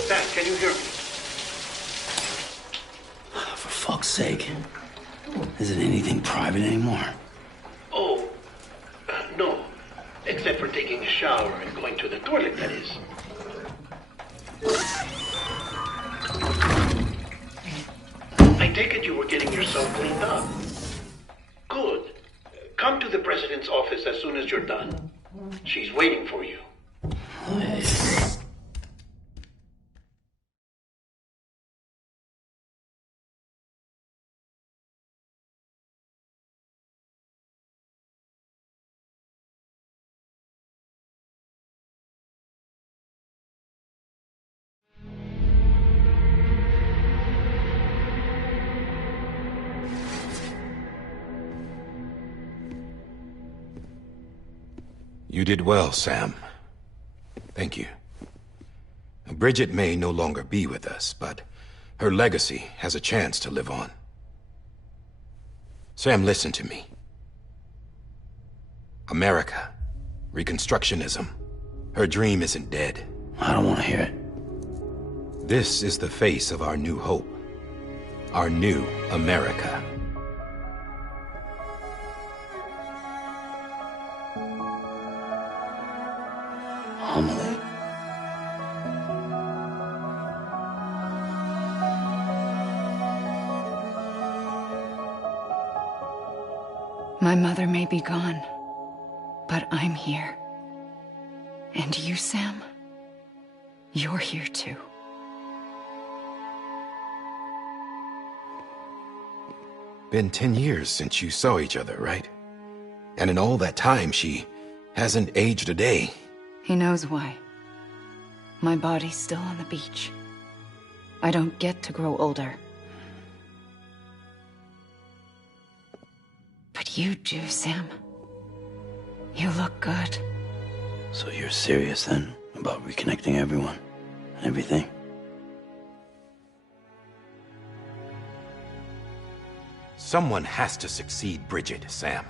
Sam, can you hear me? For fuck's sake. Isn't anything private anymore? Oh, no. Except for taking a shower and going to the toilet, that is. I take it you were getting yourself cleaned up. Good. Come to the President's office as soon as you're done. She's waiting for you. You did well, Sam. Thank you. Bridget may no longer be with us, but her legacy has a chance to live on. Sam, listen to me. America, Reconstructionism, her dream isn't dead. I don't want to hear it. This is the face of our new hope. Our new America. Amelie. My mother may be gone, but I'm here. And you, Sam, you're here too. Been 10 years since you saw each other, right? And in all that time, she hasn't aged a day. He knows why. My body's still on the beach. I don't get to grow older. But you do, Sam. You look good. So you're serious then about reconnecting everyone and everything? Someone has to succeed Bridget, Sam.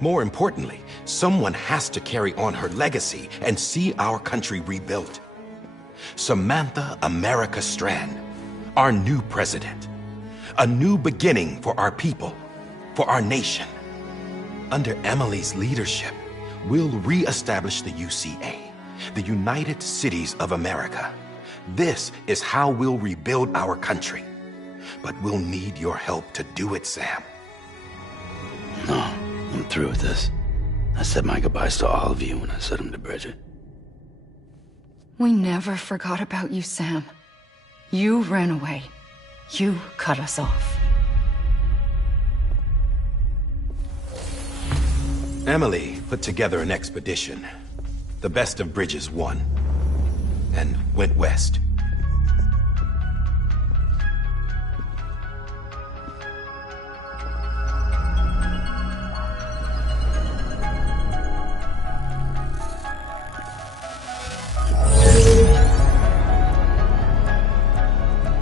More importantly, someone has to carry on her legacy and see our country rebuilt. Samantha America Strand, our new president. A new beginning for our people, for our nation. Under Emily's leadership, we'll re-establish the UCA, the United Cities of America. This is how we'll rebuild our country. But we'll need your help to do it, Sam. No, I'm through with this. I said my goodbyes to all of you when I said them to Bridget. We never forgot about you, Sam. You ran away. You cut us off. Emily put together an expedition. The best of Bridges won. And went west.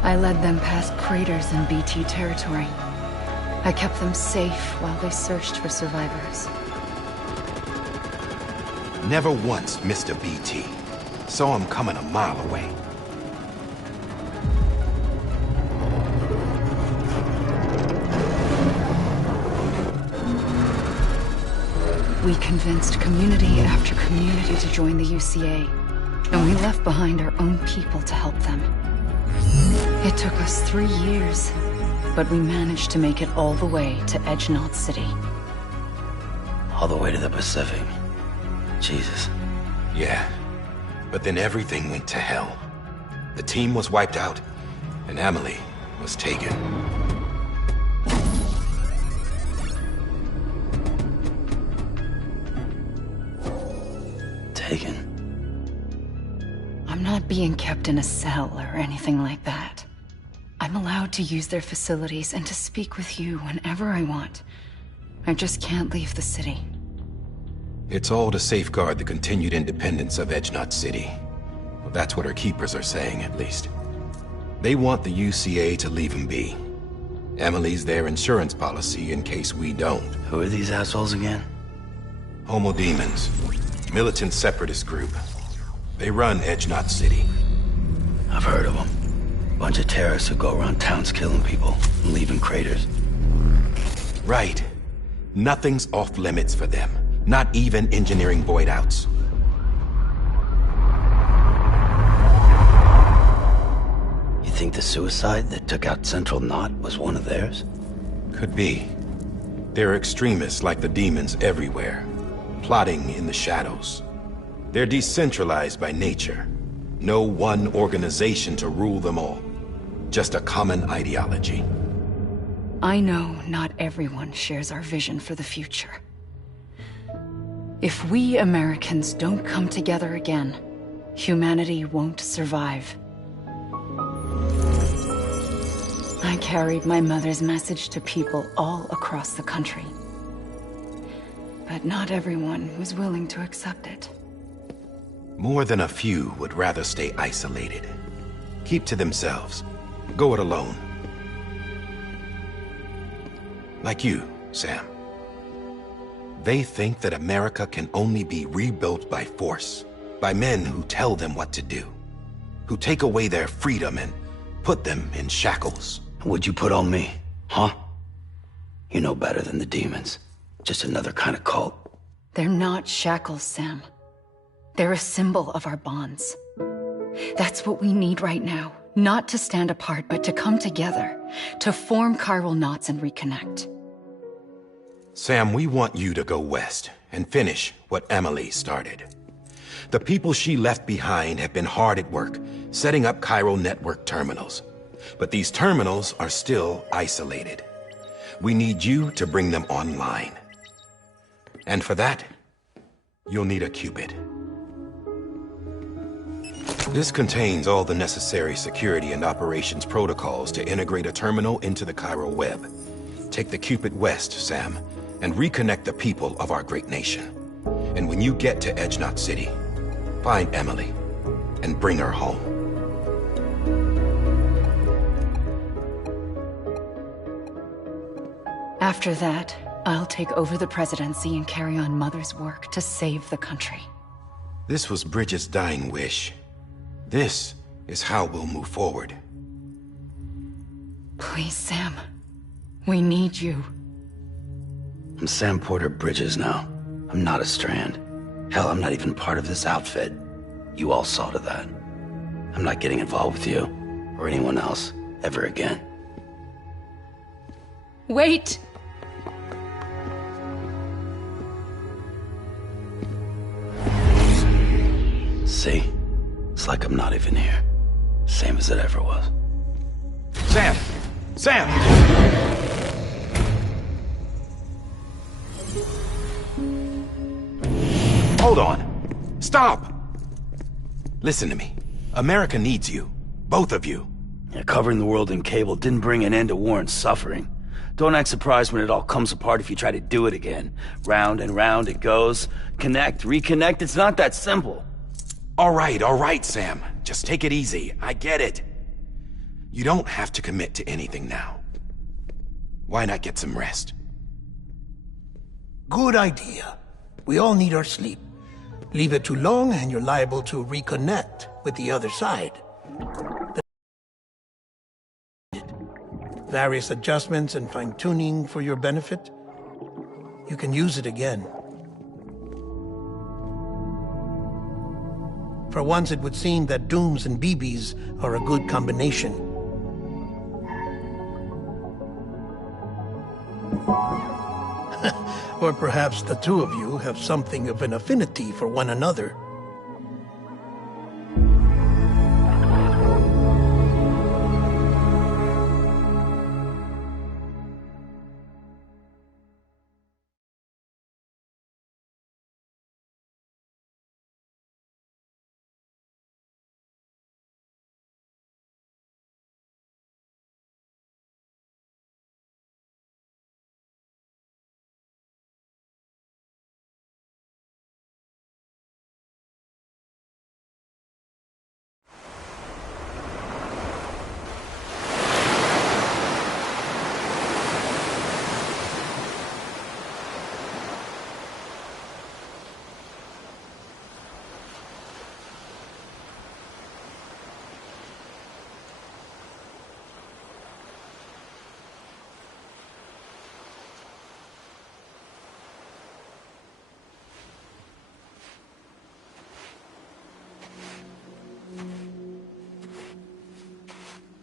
I led them past craters in BT territory. I kept them safe while they searched for survivors. Never once missed a BT. Saw him coming a mile away. We convinced community after community to join the UCA, and we left behind our own people to help them. It took us 3 years, but we managed to make it all the way to Edgenot City. All the way to the Pacific. Jesus. Yeah, but then everything went to hell. The team was wiped out, and Emily was taken. Taken? I'm not being kept in a cell or anything like that. I'm allowed to use their facilities and to speak with you whenever I want. I just can't leave the city. It's all to safeguard the continued independence of Edgenot City. Well, that's what her keepers are saying, at least. They want the UCA to leave him be. Emily's their insurance policy in case we don't. Who are these assholes again? Homo Demons. Militant separatist group. They run Edgenot City. I've heard of them. Bunch of terrorists who go around towns killing people and leaving craters. Right. Nothing's off limits for them. Not even engineering void outs. You think the suicide that took out Central Knot was one of theirs? Could be. There are extremists like the demons everywhere, plotting in the shadows. They're decentralized by nature. No one organization to rule them all. Just a common ideology. I know not everyone shares our vision for the future. If we Americans don't come together again, humanity won't survive. I carried my mother's message to people all across the country. But not everyone was willing to accept it. More than a few would rather stay isolated. Keep to themselves. Go it alone. Like you, Sam. They think that America can only be rebuilt by force, by men who tell them what to do, who take away their freedom and put them in shackles. What'd you put on me, huh? You know better than the demons. Just another kind of cult. They're not shackles, Sam. They're a symbol of our bonds. That's what we need right now. Not to stand apart, but to come together, to form chiral knots and reconnect. Sam, we want you to go west and finish what Emily started. The people she left behind have been hard at work, setting up chiral network terminals. But these terminals are still isolated. We need you to bring them online. And for that, you'll need a Cupid. This contains all the necessary security and operations protocols to integrate a terminal into the chiral web. Take the Cupid west, Sam, and reconnect the people of our great nation. And when you get to Edgenot City, Find Emily and bring her home. After that, I'll take over the presidency and carry on Mother's work to save the country. This was Bridget's dying wish. This is how we'll move forward. Please, Sam. We need you. I'm Sam Porter Bridges now. I'm not a Strand. Hell, I'm not even part of this outfit. You all saw to that. I'm not getting involved with you, or anyone else, ever again. Wait! See? It's like I'm not even here. Same as it ever was. Sam! Sam! Hold on. Stop! Listen to me. America needs you. Both of you. Yeah, covering the world in cable didn't bring an end to war and suffering. Don't act surprised when it all comes apart if you try to do it again. Round and round it goes. Connect, reconnect, it's not that simple. All right, Sam. Just take it easy. I get it. You don't have to commit to anything now. Why not get some rest? Good idea. We all need our sleep. Leave it too long and you're liable to reconnect with the other side. Various adjustments and fine-tuning for your benefit. You can use it again. For once, it would seem that Dooms and BBs are a good combination. Or perhaps the two of you have something of an affinity for one another.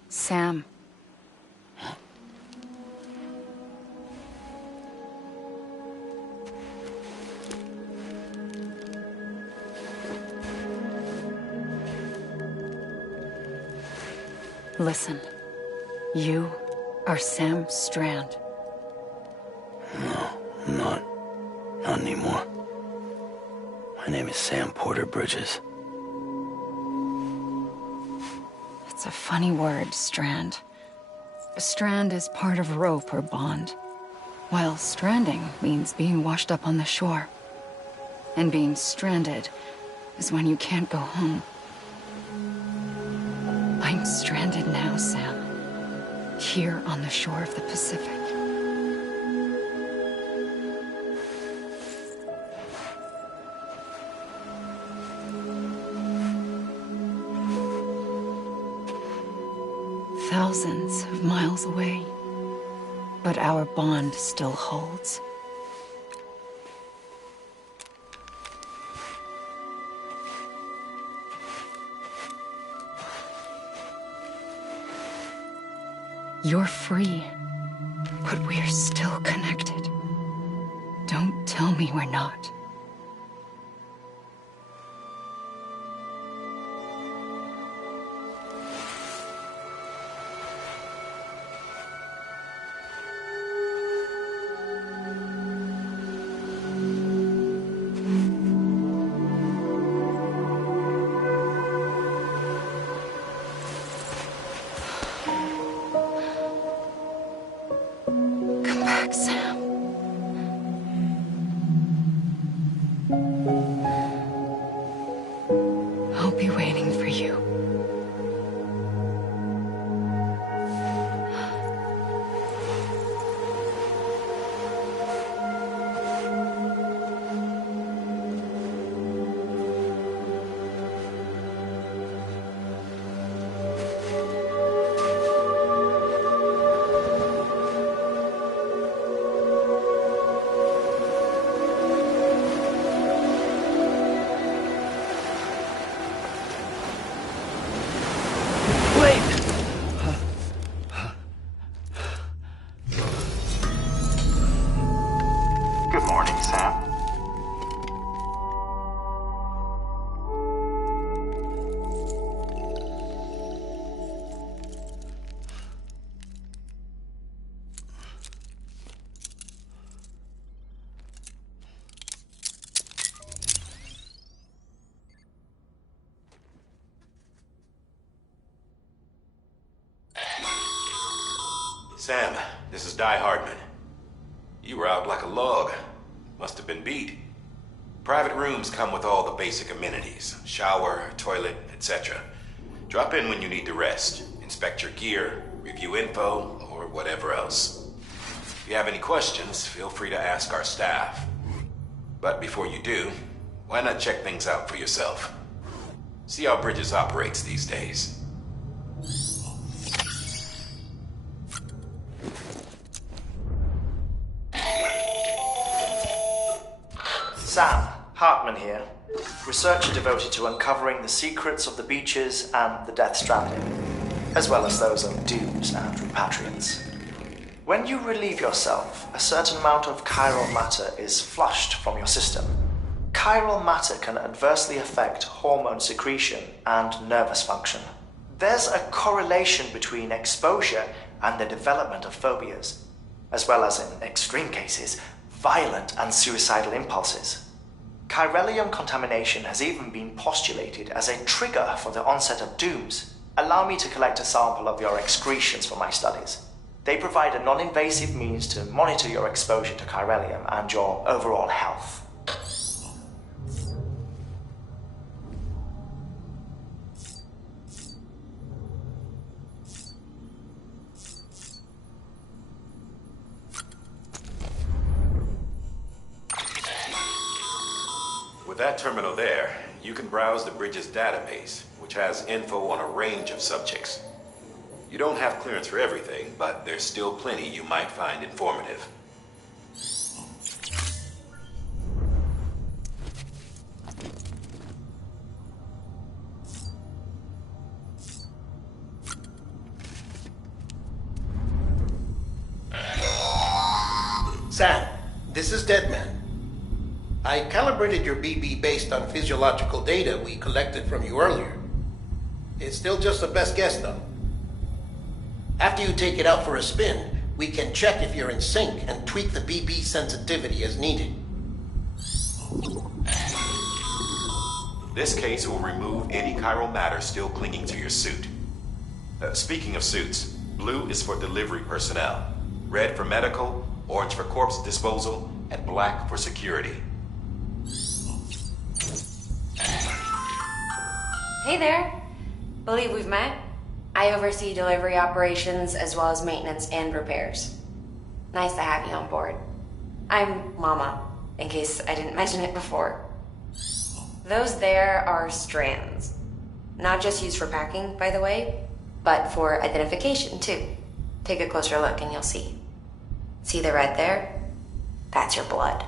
Sam. Listen. You are Sam Strand. No, I'm not. Not anymore. My name is Sam Porter Bridges. It's a funny word, strand. A strand is part of rope or bond, while stranding means being washed up on the shore. And being stranded is when you can't go home. I'm stranded now, Sam. Here on the shore of the Pacific. Thousands of miles away, but our bond still holds. You're free, but we're still connected. Don't tell me we're not. I'll be waiting for you. Good morning, Sam. Sam, this is Die Hardman. You were out like a log. Must have been beat. Private rooms come with all the basic amenities. Shower, toilet, etc. Drop in when you need to rest. Inspect your gear, review info, or whatever else. If you have any questions, feel free to ask our staff. But before you do, why not check things out for yourself? See how Bridges operates these days. Sam, Hartman here, researcher devoted to uncovering the secrets of the beaches and the Death Stranding, as well as those of dooms and repatriants. When you relieve yourself, a certain amount of chiral matter is flushed from your system. Chiral matter can adversely affect hormone secretion and nervous function. There's a correlation between exposure and the development of phobias, as well as, in extreme cases, violent and suicidal impulses. Chiralium contamination has even been postulated as a trigger for the onset of dooms. Allow me to collect a sample of your excretions for my studies. They provide a non-invasive means to monitor your exposure to chiralium and your overall health. With that terminal there, you can browse the Bridges database, which has info on a range of subjects. You don't have clearance for everything, but there's still plenty you might find informative. Sam, this is Deadman. I calibrated your BB based on physiological data we collected from you earlier. It's still just a best guess, though. After you take it out for a spin, we can check if you're in sync and tweak the BB sensitivity as needed. This case will remove any chiral matter still clinging to your suit. Speaking of suits, blue is for delivery personnel, red for medical, orange for corpse disposal, and black for security. Hey there. Believe we've met. I oversee delivery operations as well as maintenance and repairs. Nice to have you on board. I'm Mama, in case I didn't mention it before. Those there are strands. Not just used for packing, by the way, but for identification too. Take a closer look and you'll see. See the red there? That's your blood.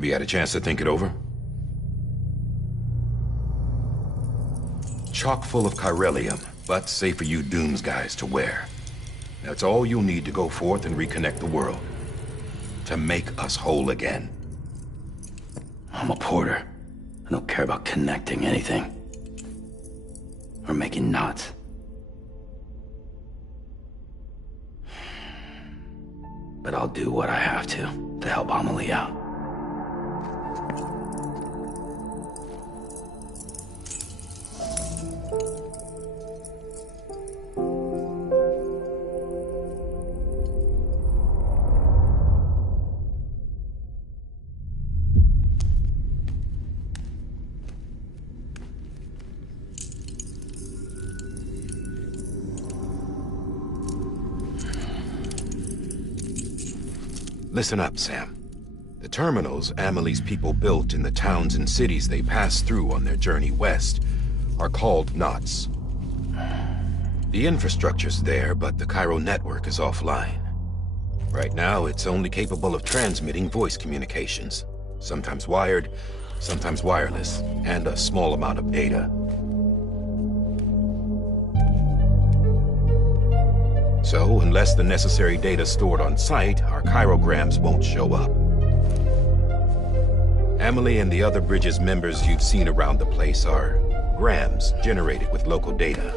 Have you had a chance to think it over? Chock full of chiralium, but safe for you Dooms guys to wear. That's all you'll need to go forth and reconnect the world. To make us whole again. I'm a porter. I don't care about connecting anything. Or making knots. But I'll do what I have to help Amelie out. Listen up, Sam. The terminals Amelie's people built in the towns and cities they passed through on their journey west are called knots. The infrastructure's there, but the Cairo network is offline. Right now, it's only capable of transmitting voice communications. Sometimes wired, sometimes wireless, and a small amount of data. So, unless the necessary data stored on site, our chirograms won't show up. Amelie and the other Bridges members you've seen around the place are grams generated with local data.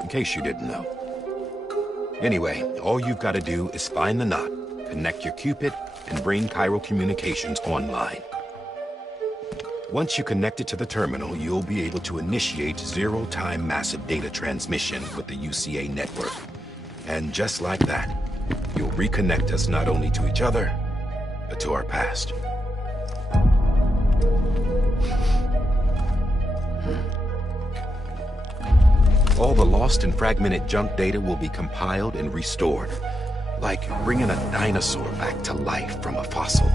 In case you didn't know. Anyway, all you've got to do is find the knot, connect your Cupid, and bring Cairo communications online. Once you connect it to the terminal, you'll be able to initiate zero-time massive data transmission with the UCA network. And just like that, you'll reconnect us not only to each other, but to our past. All the lost and fragmented junk data will be compiled and restored, like bringing a dinosaur back to life from a fossil.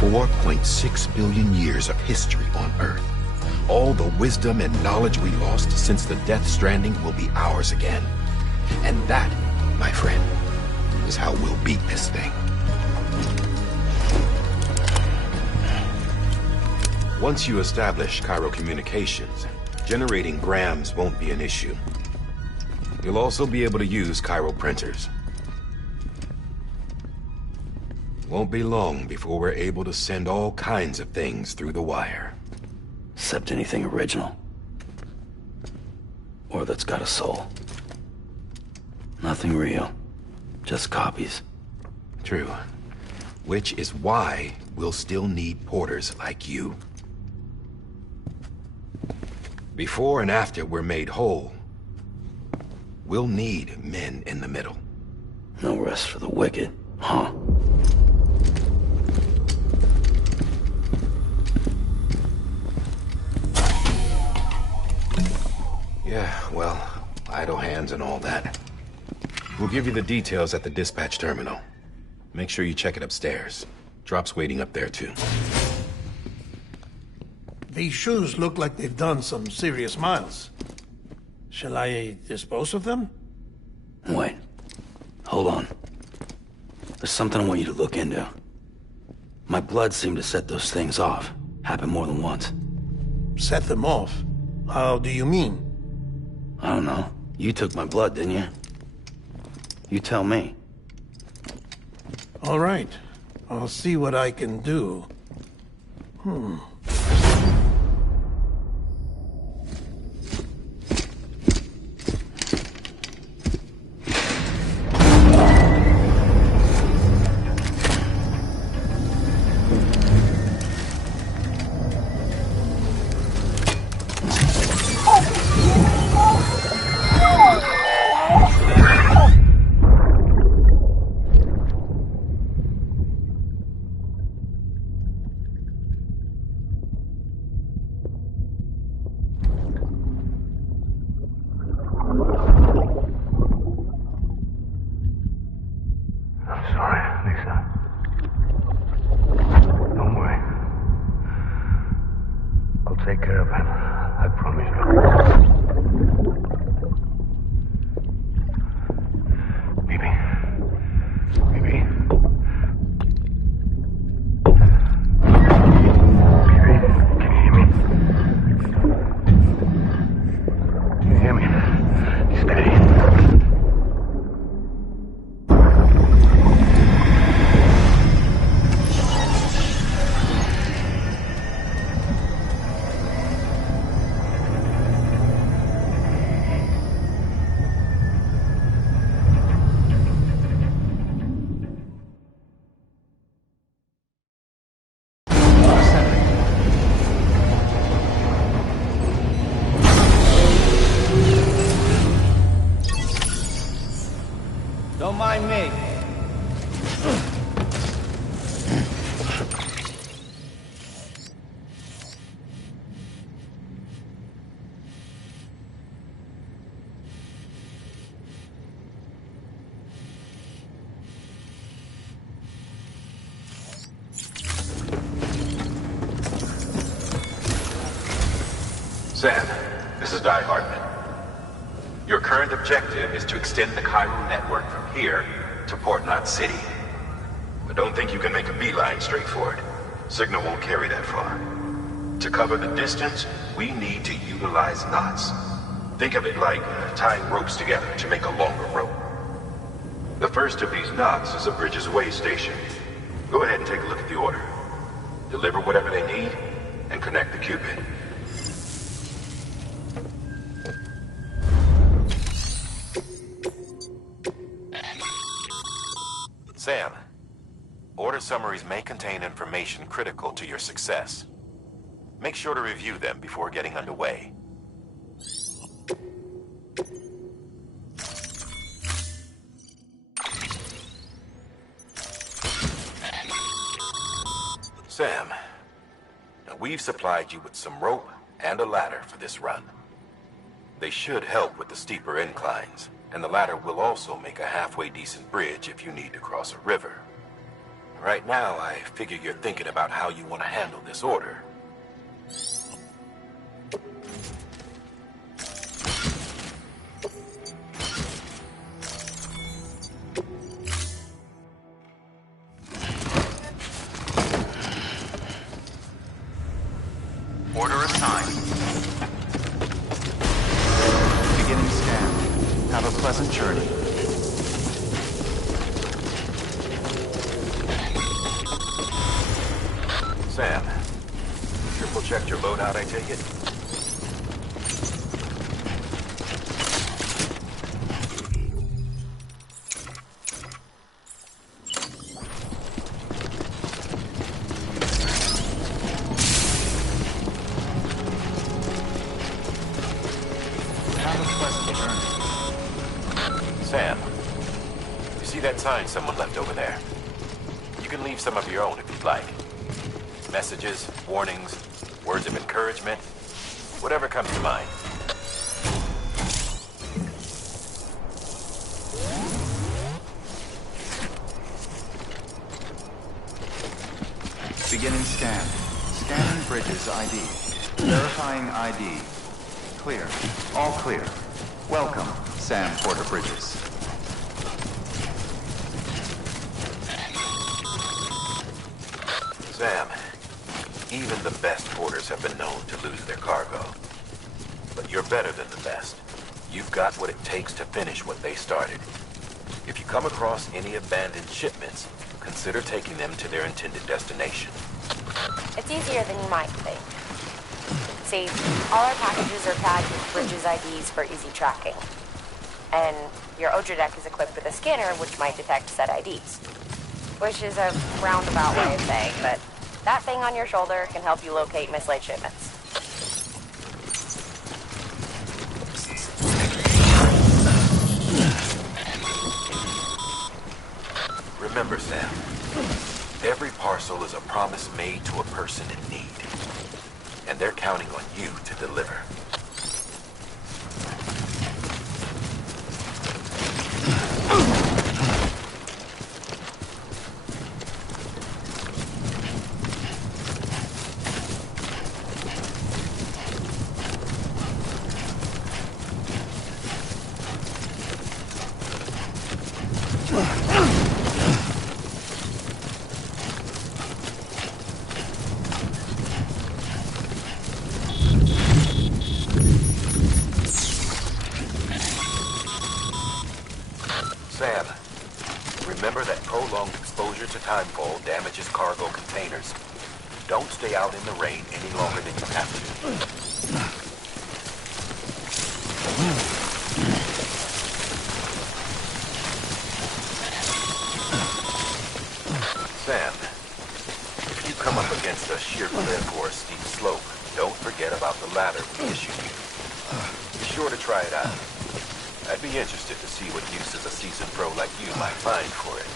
$4.6 billion years of history on Earth. All the wisdom and knowledge we lost since the Death Stranding will be ours again. And that, my friend, is how we'll beat this thing. Once you establish Cairo communications, generating grams won't be an issue. You'll also be able to use Cairo printers. Won't be long before we're able to send all kinds of things through the wire. Except anything original. Or that's got a soul. Nothing real. Just copies. True. Which is why we'll still need porters like you. Before and after we're made whole, we'll need men in the middle. No rest for the wicked, huh? Yeah, well, idle hands and all that. We'll give you the details at the dispatch terminal. Make sure you check it upstairs. Drop's waiting up there, too. These shoes look like they've done some serious miles. Shall I dispose of them? Wait. Hold on. There's something I want you to look into. My blood seemed to set those things off. Happened more than once. Set them off? How do you mean? I don't know. You took my blood, didn't you? You tell me. All right. I'll see what I can do. Sam, this is Die Hartman. Your current objective is to extend the chiral network from here to Port Knot City. But don't think you can make a beeline straight for it. Signal won't carry that far. To cover the distance, we need to utilize knots. Think of it like tying ropes together to make a longer rope. The first of these knots is a Bridges way station. Go ahead and take a look at the order. Deliver whatever they need, and connect the Cupid. Sam, order summaries may contain information critical to your success. Make sure to review them before getting underway. Sam, now we've supplied you with some rope and a ladder for this run. They should help with the steeper inclines, and the ladder will also make a halfway decent bridge if you need to cross a river. Right now, I figure you're thinking about how you want to handle this order. Order assigned. Beginning scan. Have a pleasant journey. Sam, triple checked your loadout, I take it? Sam, you see that sign someone left over there? You can leave some of your own if you'd like. Messages, warnings, words of encouragement, whatever comes to mind. Beginning scan. Scanning Bridges ID. Verifying ID. Clear. All clear. Welcome, Sam Porter Bridges. Sam, even the best porters have been known to lose their cargo. But you're better than the best. You've got what it takes to finish what they started. If you come across any abandoned shipments, consider taking them to their intended destination. It's easier than you might think. See, all our packages are tagged with Bridges IDs for easy tracking. And your Odra deck is equipped with a scanner which might detect said IDs. Which is a roundabout way of saying, but that thing on your shoulder can help you locate mislaid shipments. Remember, Sam, every parcel is a promise made to a person in need. And they're counting on you to deliver. Sam, remember that prolonged exposure to timefall damages cargo containers. Don't stay out in the rain any longer than you have to. Sam, if you come up against a sheer cliff or a steep slope, don't forget about the ladder we issued you. Be sure to try it out. I'd be interested to see what uses a seasoned pro like you might find for it.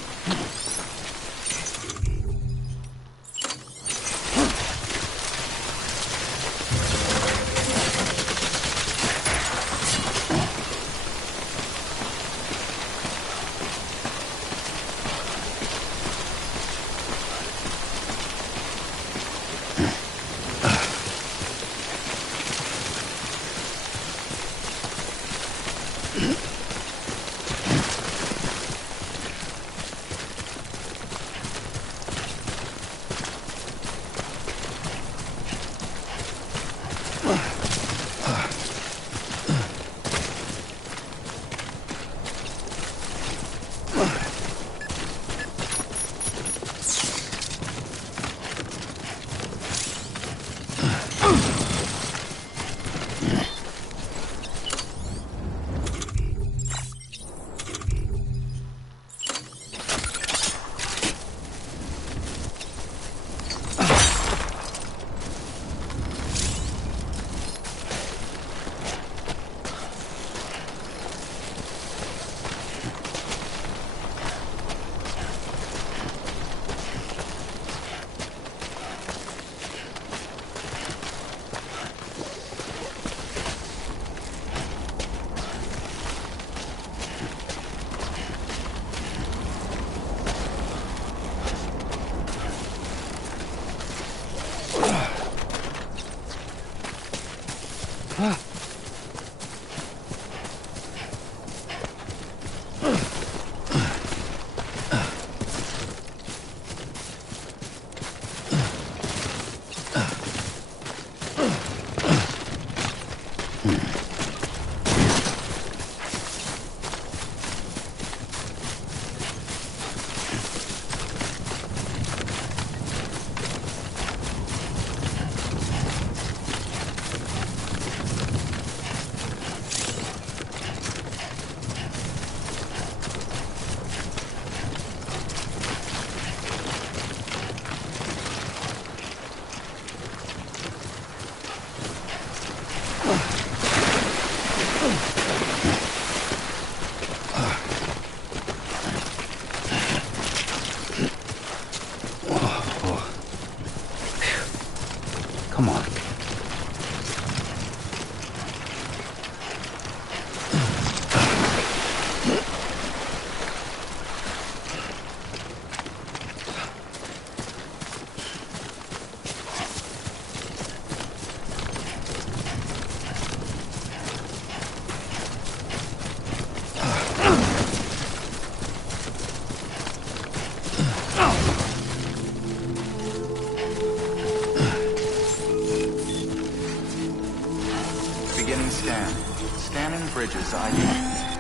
Bridges ID.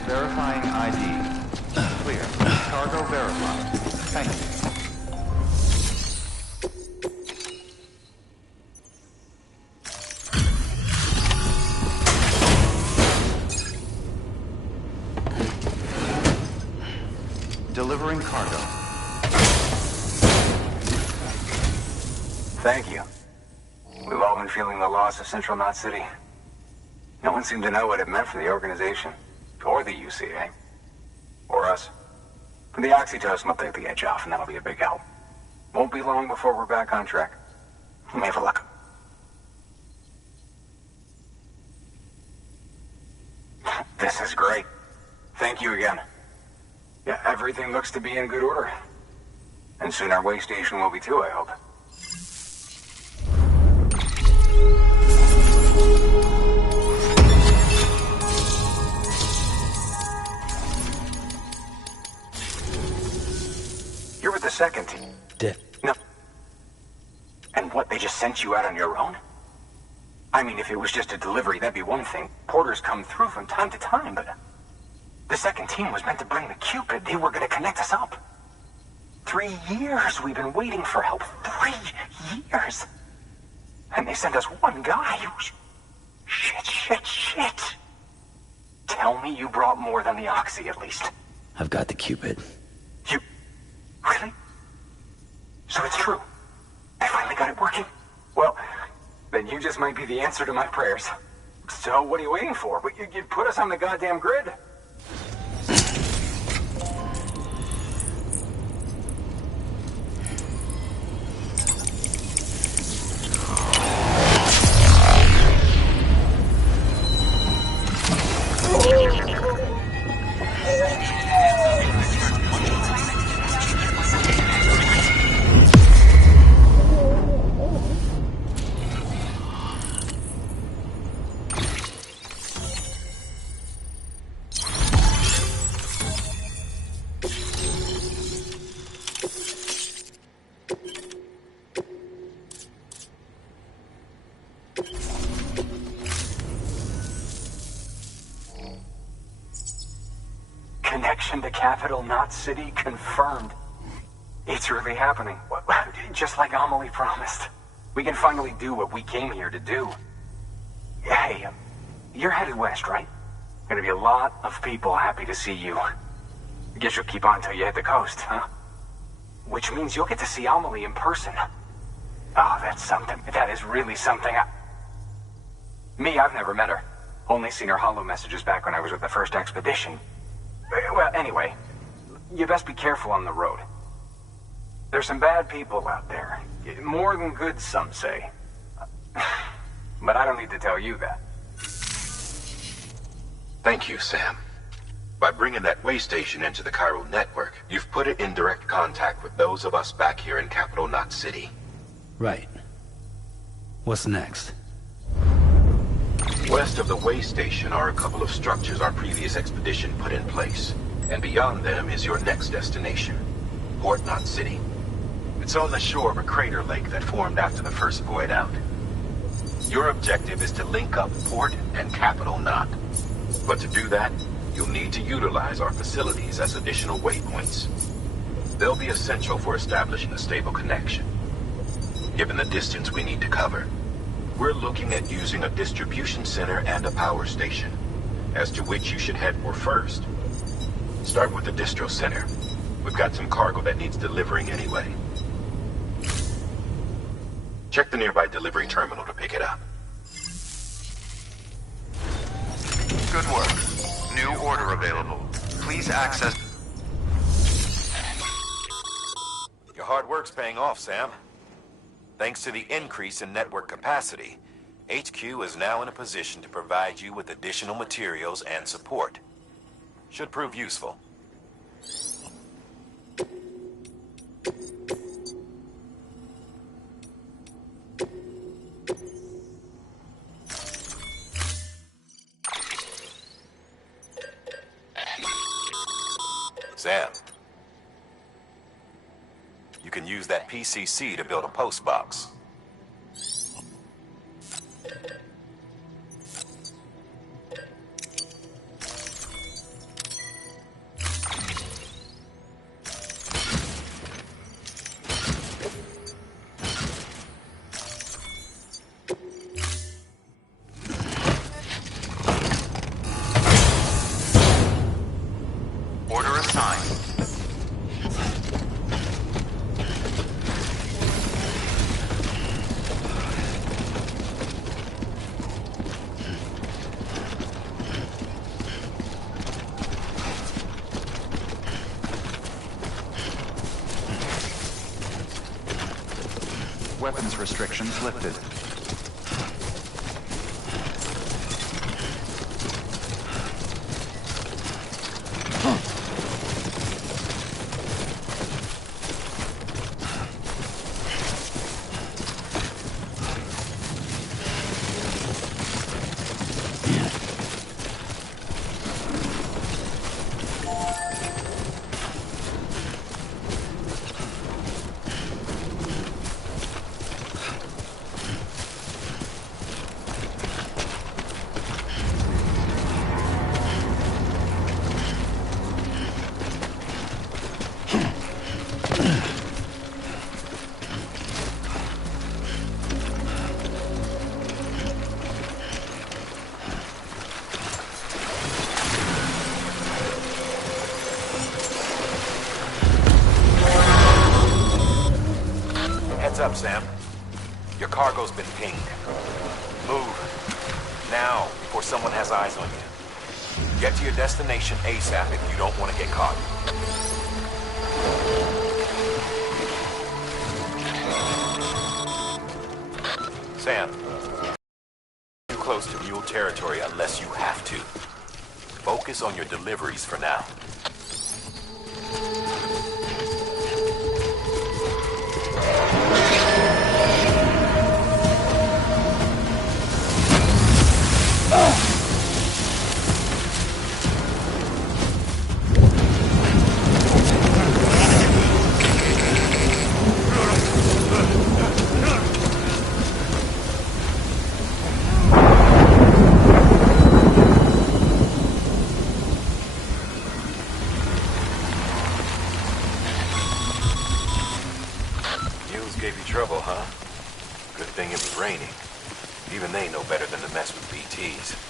Verifying ID. Clear. Cargo verified. Thank you. Delivering cargo. Thank you. We've all been feeling the loss of Central Knot City. No one seemed to know what it meant for the organization, or the UCA, or us. For the oxytocin will take the edge off, and that'll be a big help. Won't be long before we're back on track. We may have luck. This is great. Thank you again. Yeah, everything looks to be in good order. And soon our way station will be too, I hope. You're with the second team. No. And what, they just sent you out on your own? I mean, if it was just a delivery, that'd be one thing. Porters come through from time to time, but... The second team was meant to bring the Cupid. They were going to connect us up. 3 years we've been waiting for help. 3 years. And they sent us one guy. Shit. Tell me you brought more than the Oxy, at least. I've got the Cupid. You... Really? So it's true. I finally got it working. Well, then you just might be the answer to my prayers. So what are you waiting for? You put us on the goddamn grid. Connection to Capital Knot City confirmed. It's really happening. Just like Amelie promised. We can finally do what we came here to do. Hey, you're headed west, right? Gonna be a lot of people happy to see you. Guess you'll keep on till you hit the coast, huh? Which means you'll get to see Amelie in person. Oh, that's something. That is really something. Me, I've never met her. Only seen her holo messages back when I was with the first expedition. Well, anyway, you best be careful on the road. There's some bad people out there. More than good, some say. But I don't need to tell you that. Thank you, Sam. By bringing that way station into the chiral network, you've put it in direct contact with those of us back here in Capital Knot City. Right. What's next? West of the way station are a couple of structures our previous expedition put in place. And beyond them is your next destination, Port Knot City. It's on the shore of a crater lake that formed after the first void out. Your objective is to link up Port and Capital Knot. But to do that, you'll need to utilize our facilities as additional waypoints. They'll be essential for establishing a stable connection. Given the distance we need to cover, we're looking at using a distribution center and a power station, as to which you should head for first. Start with the distro center. We've got some cargo that needs delivering anyway. Check the nearby delivery terminal to pick it up. Good work. New order available. Please access... Your hard work's paying off, Sam. Thanks to the increase in network capacity, HQ is now in a position to provide you with additional materials and support. Should prove useful. Sam, you can use that PCC to build a post box. weapons restrictions lifted. Heads up, Sam. Your cargo's been pinged. Move. Now, before someone has eyes on you. Get to your destination ASAP if you don't want to get caught. Sam. Too close to mule territory unless you have to. Focus on your deliveries for now. Gave you trouble, huh? Good thing it was raining. Even they know better than to mess with BTs.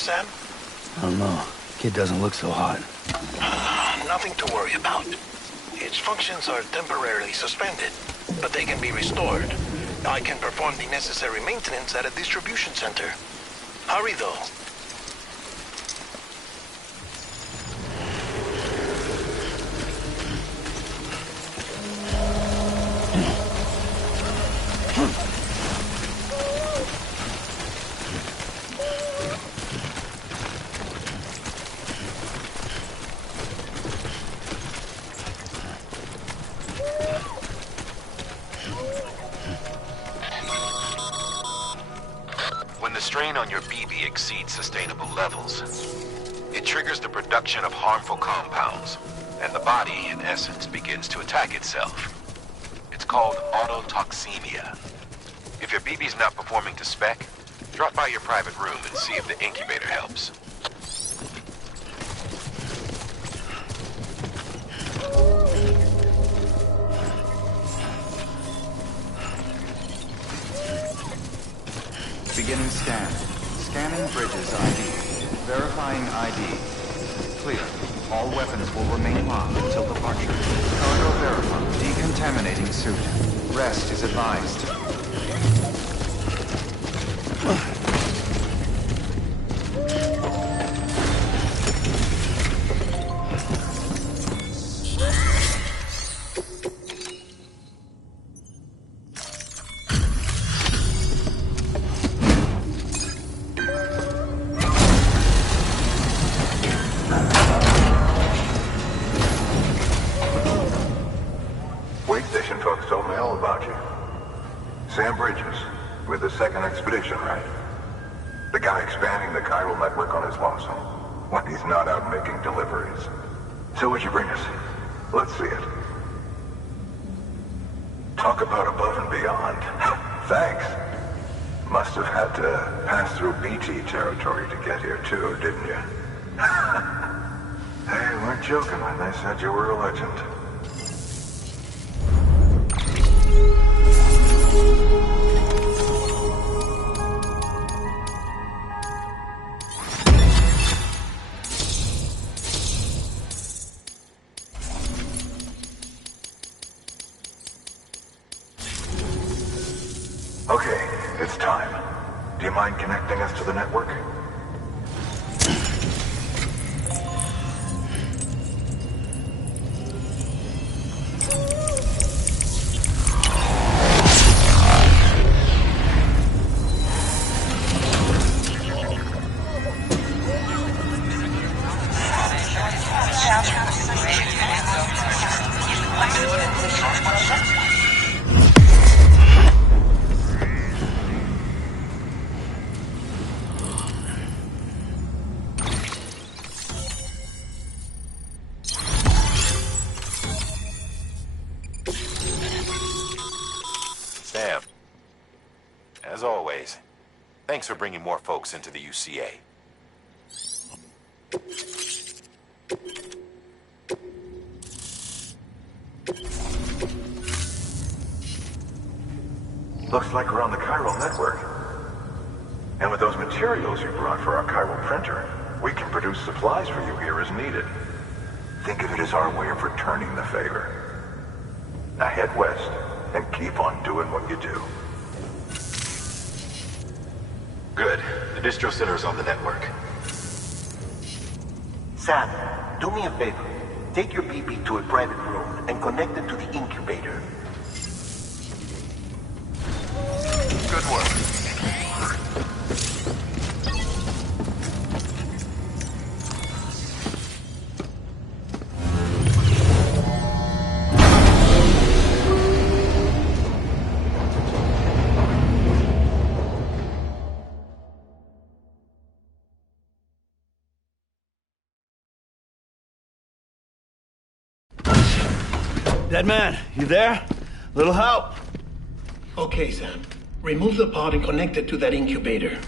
Sam? I don't know. Kid doesn't look so hot. Nothing to worry about. Its functions are temporarily suspended, but they can be restored. I can perform the necessary maintenance at a distribution center. Hurry, though. When the strain on your BB exceeds sustainable levels, it triggers the production of harmful compounds, and the body, in essence, begins to attack itself. It's called autotoxemia. If your BB's not performing to spec, drop by your private room and see if the incubator helps. Beginning scan. Scanning Bridges ID. Verifying ID. Clear. All weapons will remain locked until departure. Cargo verified. Decontaminating suit. Rest is advised. Wait station folks told me all about you. Sam Bridges, with the second expedition, right? The guy expanding the chiral network on his lonesome, when he's not out making deliveries. So what'd you bring us? Let's see it. Talk about above and beyond. Thanks. Must have had to pass through BT territory to get here too, didn't you? They weren't joking when they said you were a legend. Okay, it's time. Do you mind connecting us to the network? Sam, as always, thanks for bringing more folks into the UCA. Looks like we're on the chiral network. And with those materials you brought for our chiral printer, we can produce supplies for you here as needed. Think of it as our way of returning the favor. Now head west and keep on doing what you do. Good. The distro center is on the network. Sam, do me a favor. Take your BB to a private room and connect it to the incubator. Good work. Dead man, you there? Little help? Okay, Sam. Remove the pod and connect it to that incubator.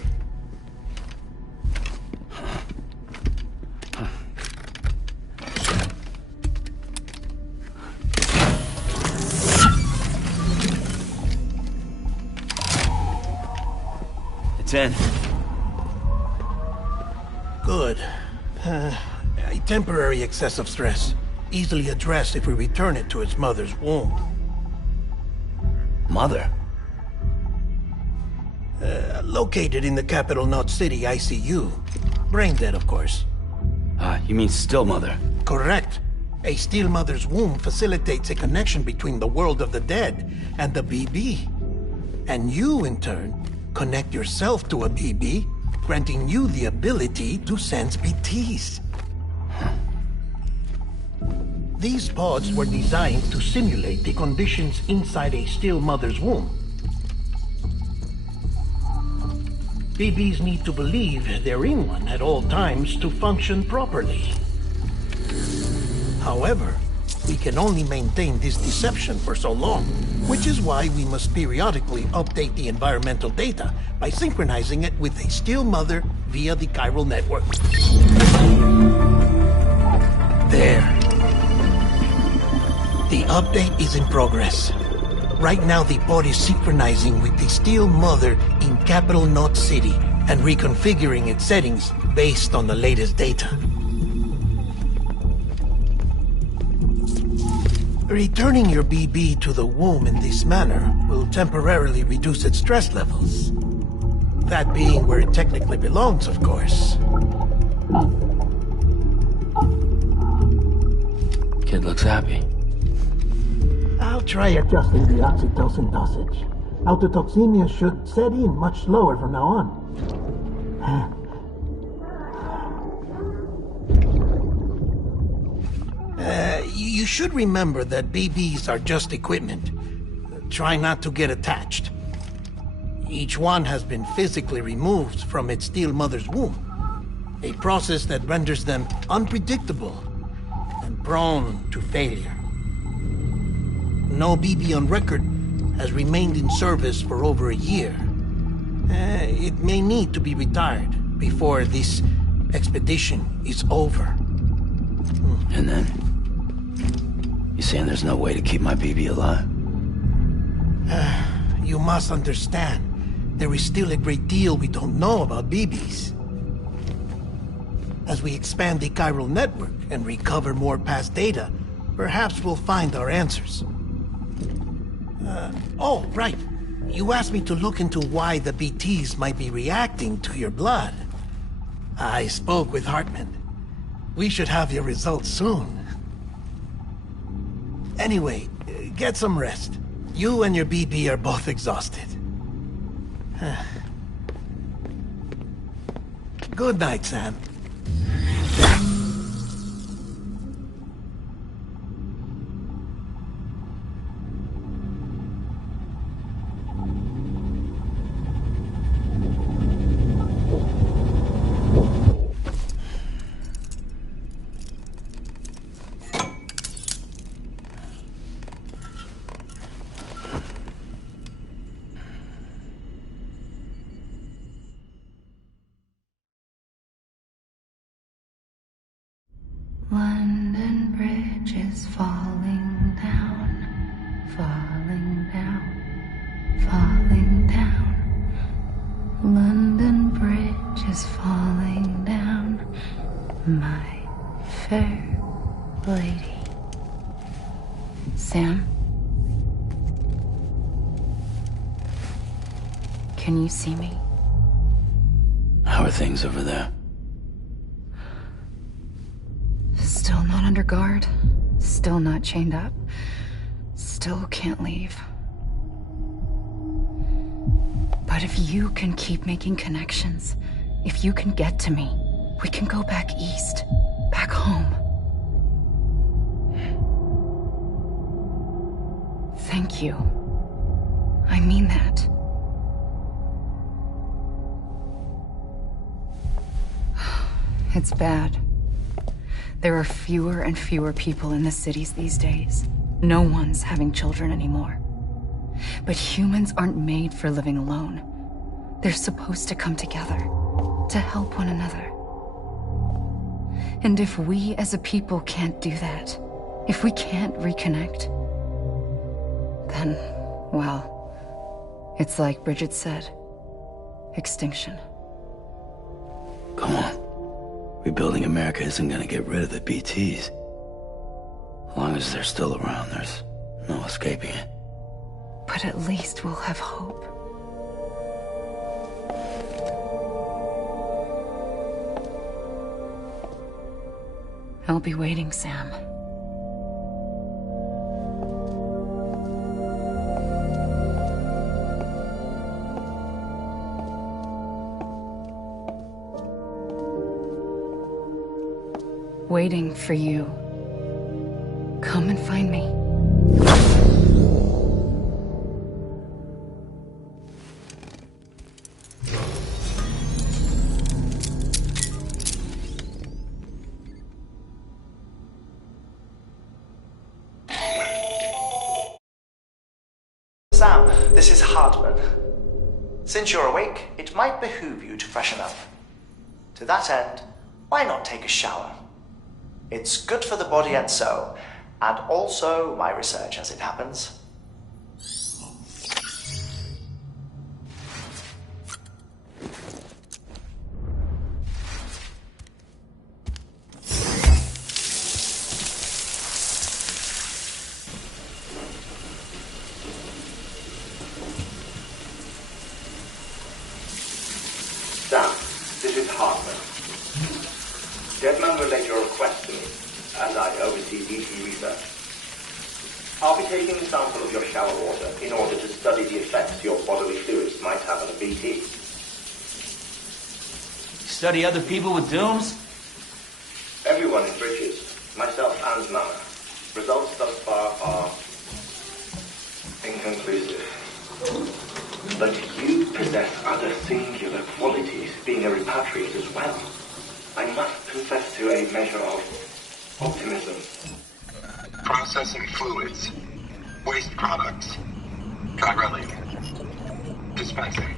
It's in. Good. A temporary excessive stress. Easily addressed if we return it to its mother's womb. Mother? Located in the capital Knot City ICU. Brain dead, of course. You mean still mother? Correct. A still mother's womb facilitates a connection between the world of the dead and the BB. And you, in turn, connect yourself to a BB, granting you the ability to sense BTs. These pods were designed to simulate the conditions inside a still mother's womb. BBs need to believe they're in one at all times to function properly. However, we can only maintain this deception for so long, which is why we must periodically update the environmental data by synchronizing it with a still mother via the chiral network. There. The update is in progress. Right now, the pod is synchronizing with the still mother in capital Knot City and reconfiguring its settings based on the latest data. Returning your BB to the womb in this manner will temporarily reduce its stress levels. That being where it technically belongs, of course. Kid looks happy. I'll try adjusting the oxytocin dosage. Autotoxemia should set in much slower from now on. You should remember that BBs are just equipment. Try not to get attached. Each one has been physically removed from its still mother's womb. A process that renders them unpredictable and prone to failure. No BB on record has remained in service for over a year. It may need to be retired before this expedition is over. And then? You saying there's no way to keep my BB alive? You must understand, there is still a great deal we don't know about BBs. As we expand the chiral network and recover more past data, perhaps we'll find our answers. Oh, right. You asked me to look into why the BTs might be reacting to your blood. I spoke with Hartman. We should have your results soon. Anyway, get some rest. You and your BB are both exhausted. Good night, Sam. London Bridge is falling down, falling down, falling is falling down, my fair lady. Sam? Can you see me? How are things over there? Still not under guard. Still not chained up. Still can't leave. But if you can keep making connections, if you can get to me, we can go back east, back home. Thank you. I mean that. It's bad. There are fewer and fewer people in the cities these days. No one's having children anymore. But humans aren't made for living alone. They're supposed to come together, to help one another. And if we as a people can't do that, if we can't reconnect, then, well, it's like Bridget said, extinction. Come on. Rebuilding America isn't gonna get rid of the BTs. As long as they're still around, there's no escaping it. But at least we'll have hope. I'll be waiting, Sam. Waiting for you. Come and find me. Sam, this is Hartman. Since you're awake, it might behoove you to freshen up. To that end, why not take a shower? It's good for the body and soul, and also my research as it happens. Sam, this is Hartman. Deadman relayed your request to me, as I oversee BT research. I'll be taking a sample of your shower water in order to study the effects your bodily fluids might have on a BT. Study other people with dooms? Everyone in Bridges, myself and Mama. Results thus far are inconclusive. But you possess other singular qualities, being a repatriate as well. I must confess to a measure of optimism. Processing fluids. Waste products. Chirelli. Dispensing.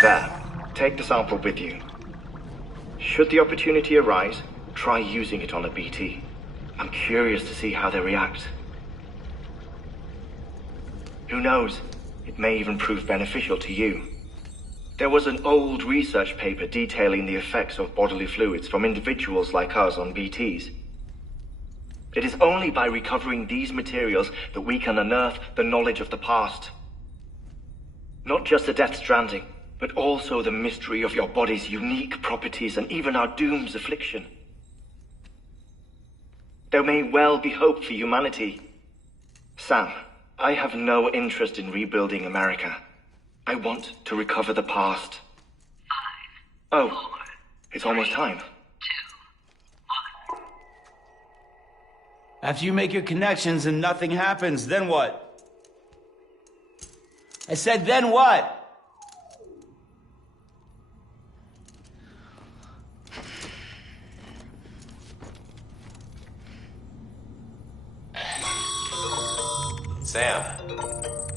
There. Take the sample with you. Should the opportunity arise, try using it on a BT. I'm curious to see how they react. Who knows? It may even prove beneficial to you. There was an old research paper detailing the effects of bodily fluids from individuals like us on BTs. It is only by recovering these materials that we can unearth the knowledge of the past. Not just the Death Stranding, but also the mystery of your body's unique properties and even our doom's affliction. There may well be hope for humanity. Sam, I have no interest in rebuilding America. I want to recover the past. 5, 4, it's almost time. 2, 1. After you make your connections and nothing happens, then what? I said, then what? Sam,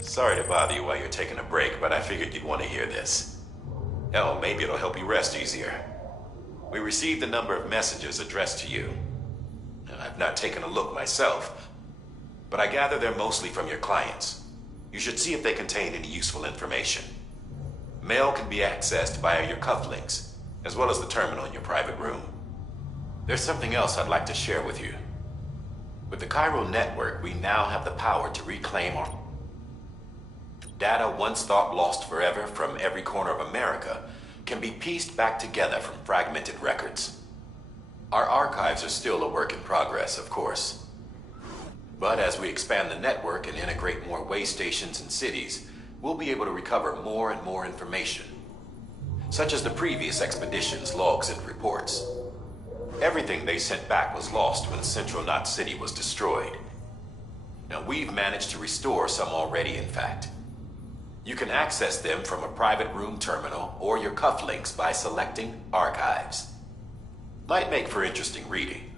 sorry to bother you while you're taking a break, but I figured you'd want to hear this. Hell, maybe it'll help you rest easier. We received a number of messages addressed to you. I've not taken a look myself, but I gather they're mostly from your clients. You should see if they contain any useful information. Mail can be accessed via your cufflinks, as well as the terminal in your private room. There's something else I'd like to share with you. With the Cairo network, we now have the power to reclaim our data once thought lost forever from every corner of America can be pieced back together from fragmented records. Our archives are still a work in progress, of course. But as we expand the network and integrate more way stations and cities, we'll be able to recover more and more information, such as the previous expedition's logs and reports. Everything they sent back was lost when Central Knot City was destroyed. Now, we've managed to restore some already, in fact. You can access them from a private room terminal or your cufflinks by selecting Archives. Might make for interesting reading.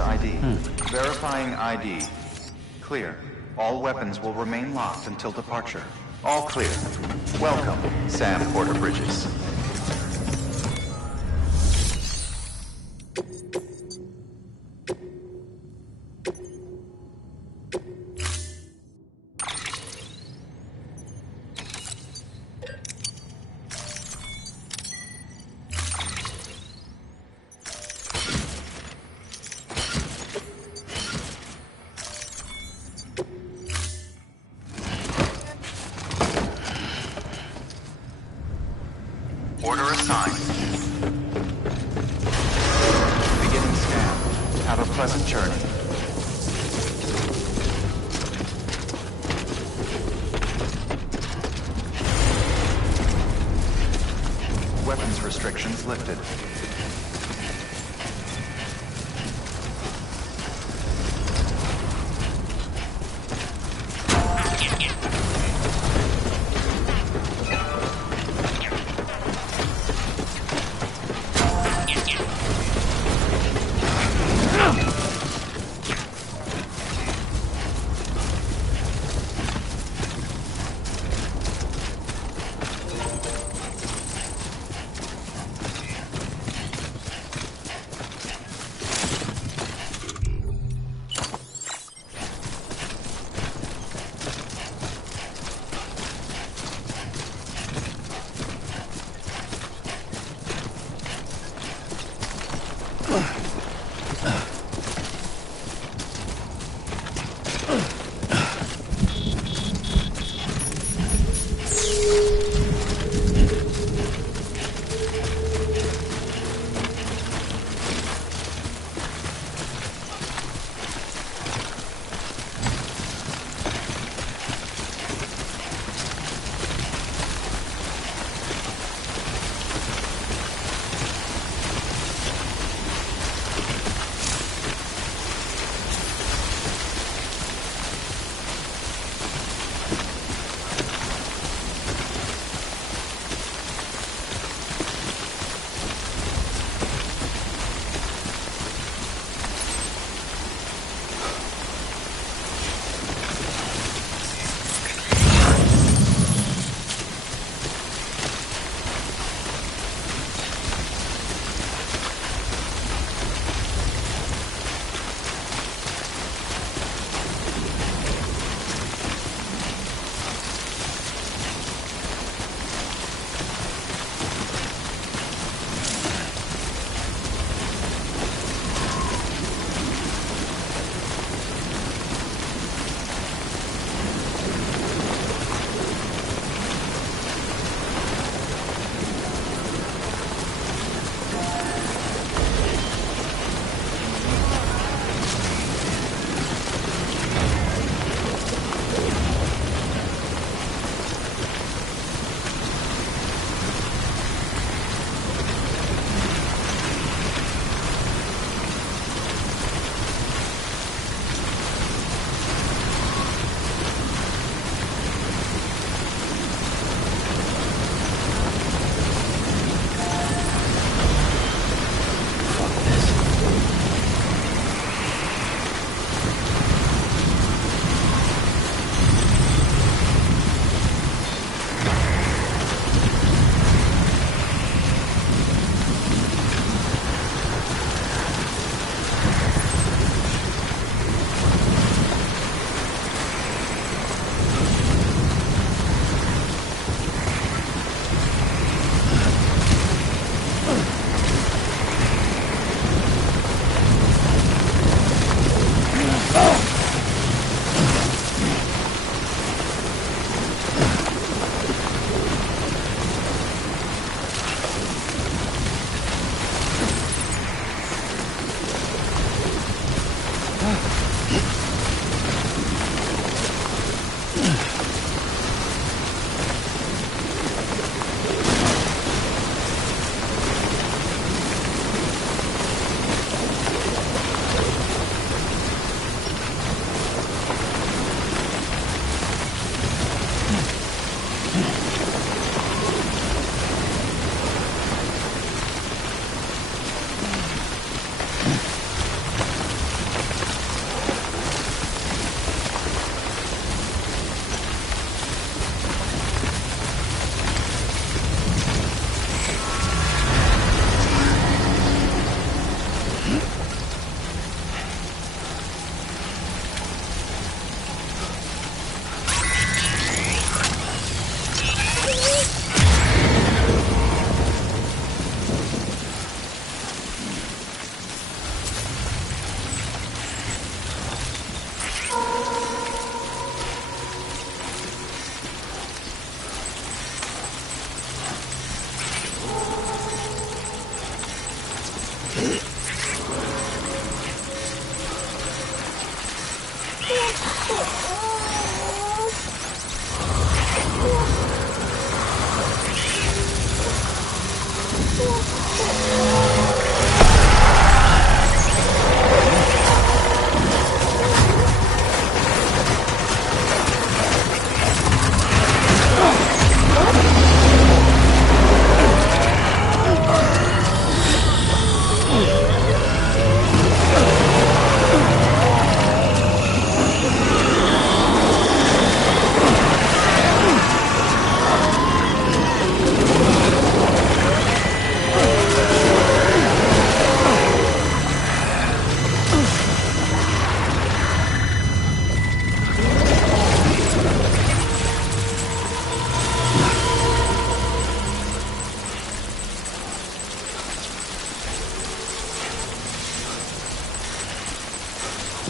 ID. Verifying ID. Clear. All weapons will remain locked until departure. All clear. Welcome, Sam Porter Bridges. Order assigned. Beginning scan. Have a pleasant journey. Weapons restrictions lifted.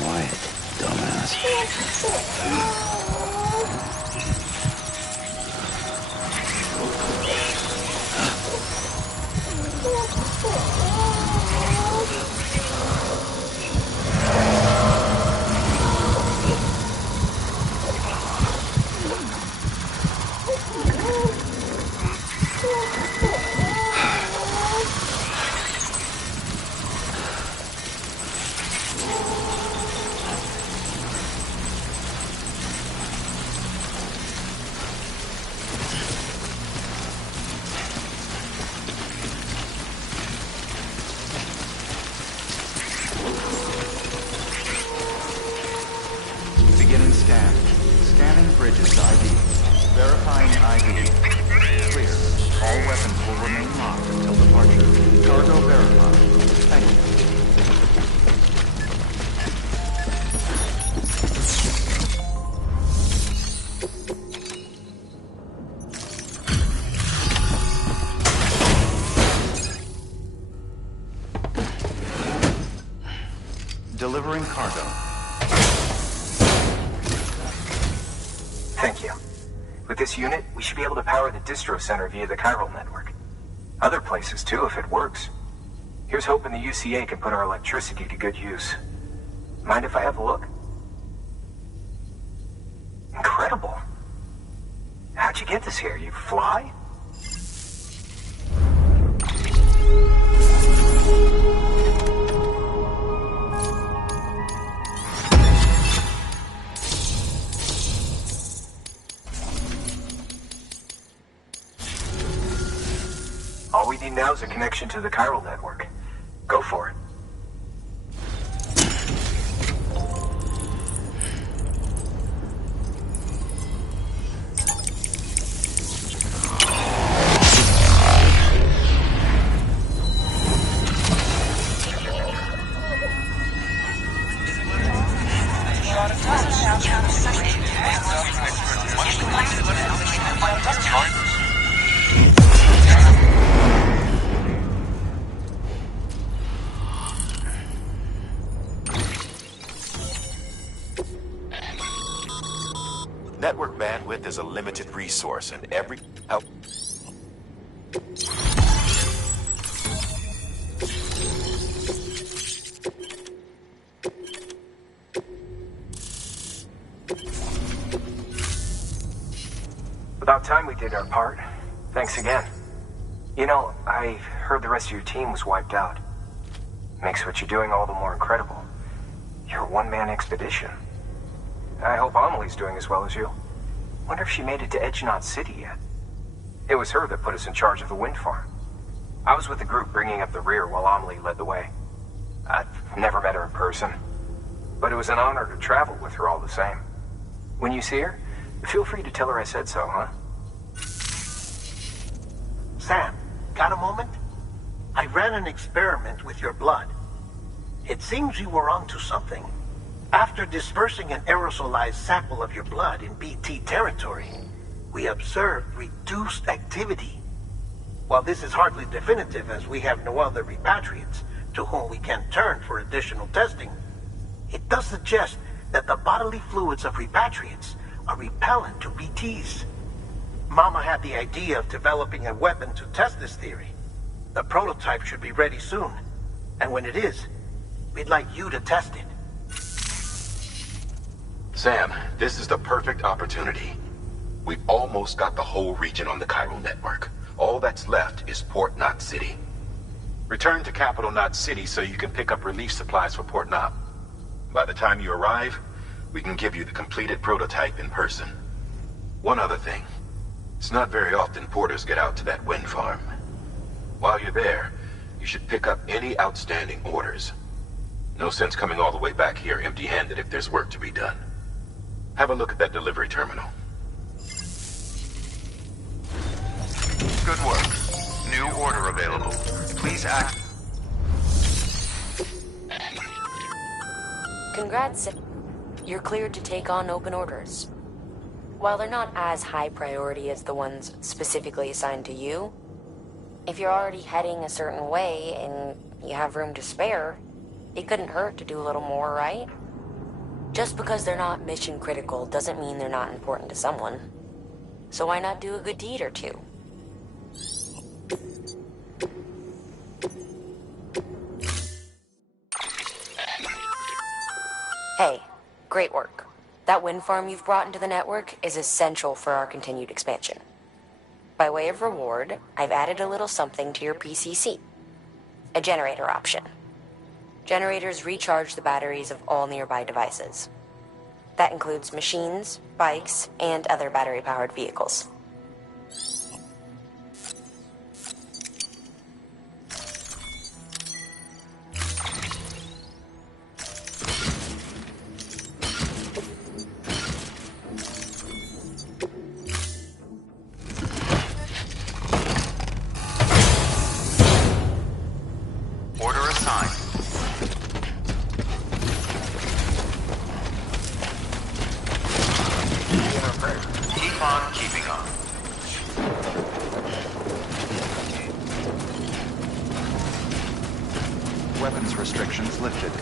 Quiet, dumbass. Beginning scan. Scanning bridges ID. Verifying ID. Clear. All weapons will remain locked until departure. Cargo verified. Thank you. Delivering cargo. Thank you. With this unit, we should be able to power the distro center via the chiral network. Other places too, if it works. Here's hoping the UCA can put our electricity to good use. Mind if I have a look? Incredible. How'd you get this here? You fly? All we need now is a connection to the chiral network. Go for it. Network bandwidth is a limited resource, and every help. About time we did our part. Thanks again. You know, I heard the rest of your team was wiped out. Makes what you're doing all the more incredible. You're a one-man expedition. I hope Amelie's doing as well as you. Wonder if she made it to Edgenot City yet. It was her that put us in charge of the wind farm. I was with the group bringing up the rear while Amelie led the way. I've never met her in person, but it was an honor to travel with her all the same. When you see her, feel free to tell her I said so, huh? Sam, got a moment? I ran an experiment with your blood. It seems you were onto something. After dispersing an aerosolized sample of your blood in BT territory, we observed reduced activity. While this is hardly definitive as we have no other repatriates to whom we can turn for additional testing, it does suggest that the bodily fluids of repatriates are repellent to BTs. Mama had the idea of developing a weapon to test this theory. The prototype should be ready soon. And when it is, we'd like you to test it. Sam, this is the perfect opportunity. We've almost got the whole region on the Cairo network. All that's left is Port Knot City. Return to Capital Knot City so you can pick up relief supplies for Port Knot. By the time you arrive, we can give you the completed prototype in person. One other thing. It's not very often porters get out to that wind farm. While you're there, you should pick up any outstanding orders. No sense coming all the way back here empty-handed if there's work to be done. Have a look at that delivery terminal. Good work. New order available. Please act. Congrats. You're cleared to take on open orders. While they're not as high priority as the ones specifically assigned to you, if you're already heading a certain way and you have room to spare, it couldn't hurt to do a little more, right? Just because they're not mission critical doesn't mean they're not important to someone. So why not do a good deed or two? Hey, great work. That wind farm you've brought into the network is essential for our continued expansion. By way of reward, I've added a little something to your PCC. A generator option. Generators recharge the batteries of all nearby devices. That includes machines, bikes, and other battery-powered vehicles. Order assigned. Keep on keeping on. Weapons restrictions lifted.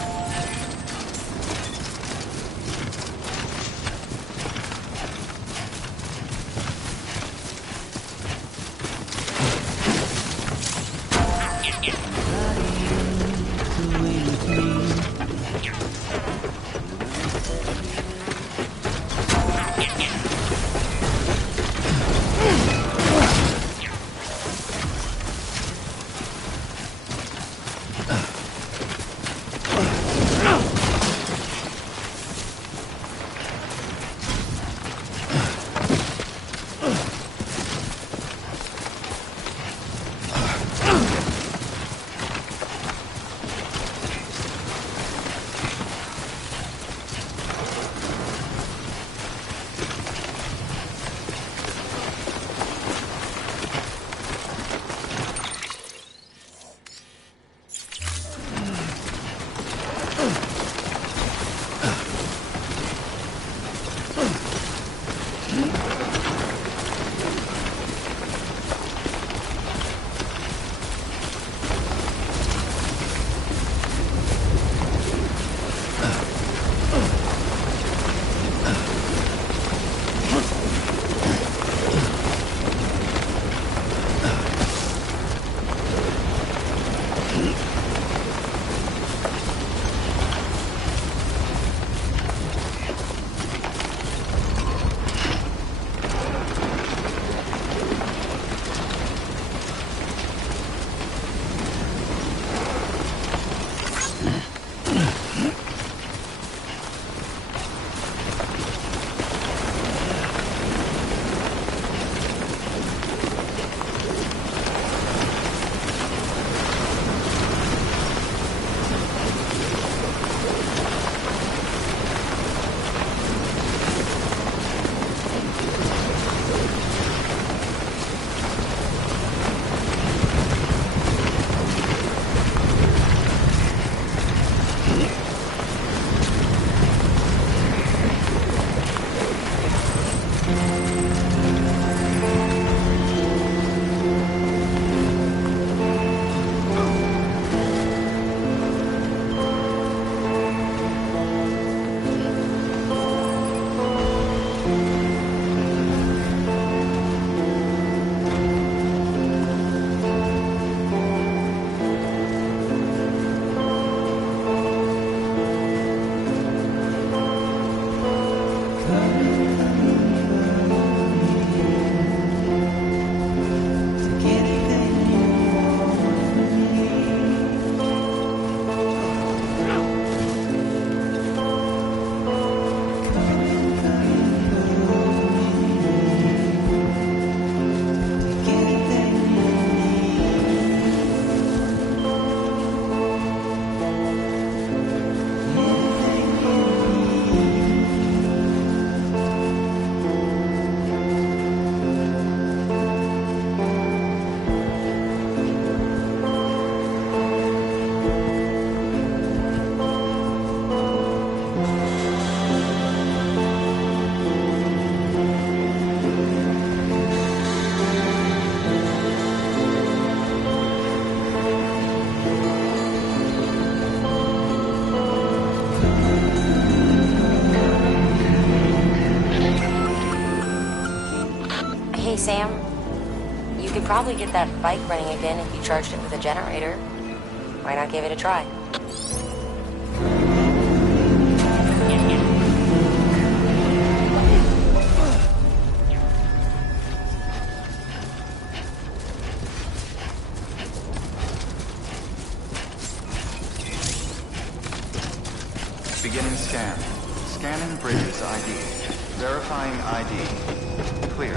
probably get that bike running again if you charged it with a generator. Why not give it a try? Beginning scan. Scanning Bridges ID. Verifying ID. Clear.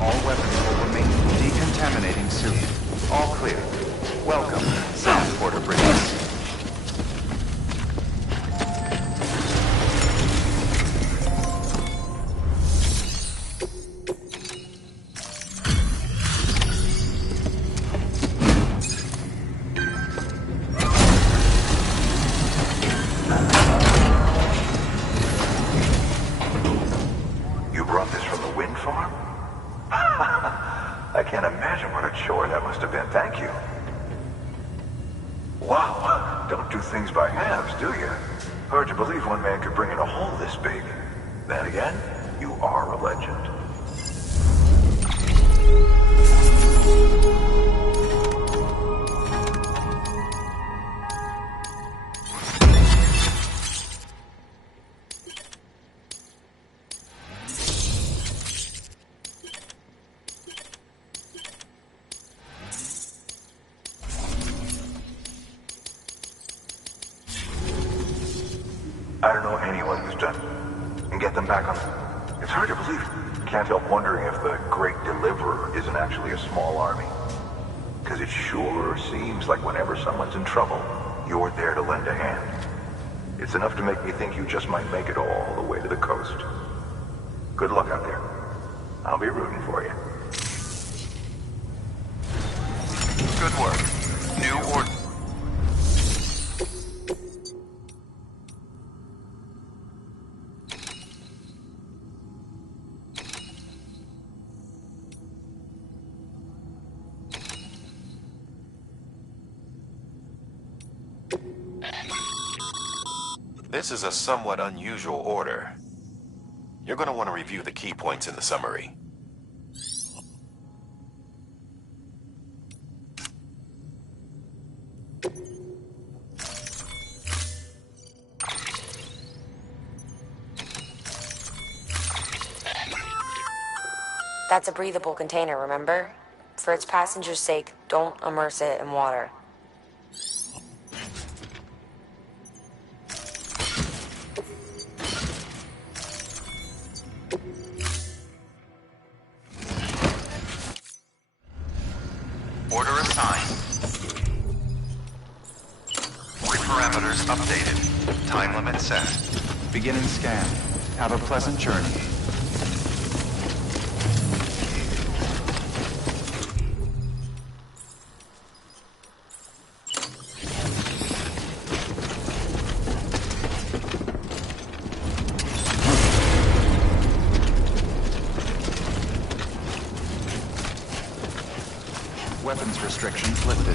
All weapons will remain decontaminating soon. All clear. Welcome, Sam Porter Bridges. You brought this from the wind farm? I can't imagine what a chore that must have been. Thank you. Wow, don't do things by halves, do you? Hard to believe one man could bring in a hole this big. Then again, you are a legend. I don't know anyone who's done it. And get them back on. It's hard to believe. Can't help wondering if the Great Deliverer isn't actually a small army. Because it sure seems like whenever someone's in trouble, you're there to lend a hand. It's enough to make me think you just might make it all the way to the coast. Good luck out there. I'll be rooting for you. Good work. New order. This is a somewhat unusual order. You're going to want to review the key points in the summary. That's a breathable container, remember? For its passengers' sake, don't immerse it in water. Order assigned. Parameters updated. Time limit set. Beginning scan. Have a pleasant journey. Weapons restrictions lifted.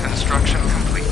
Construction complete.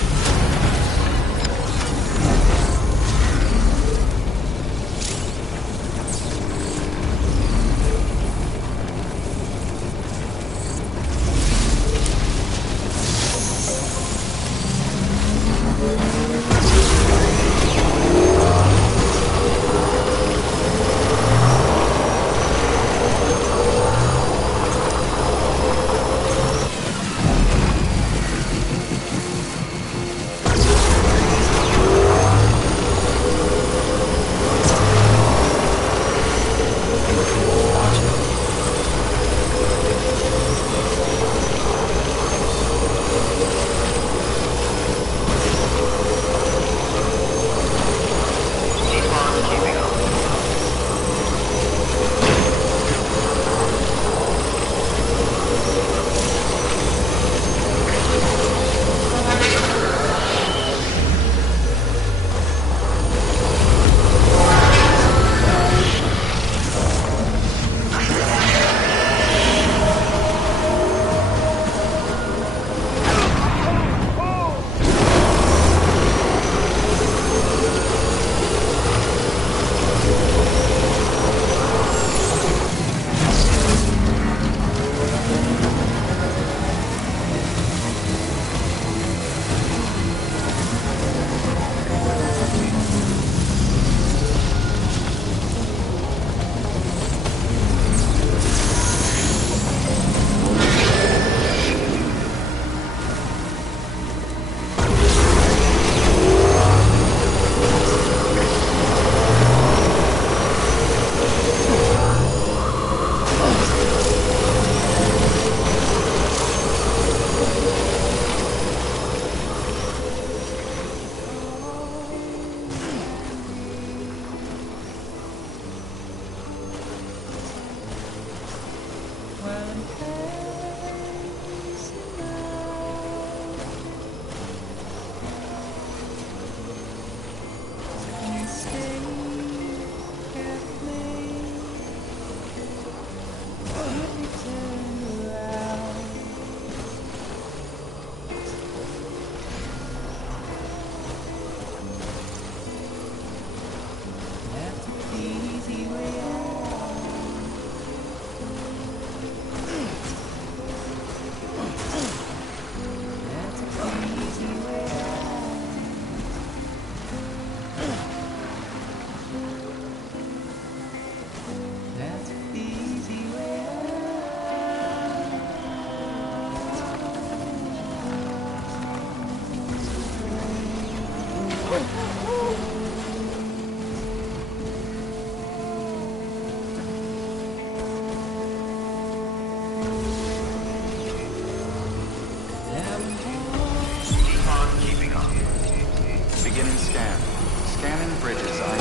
Scanning bridges ID.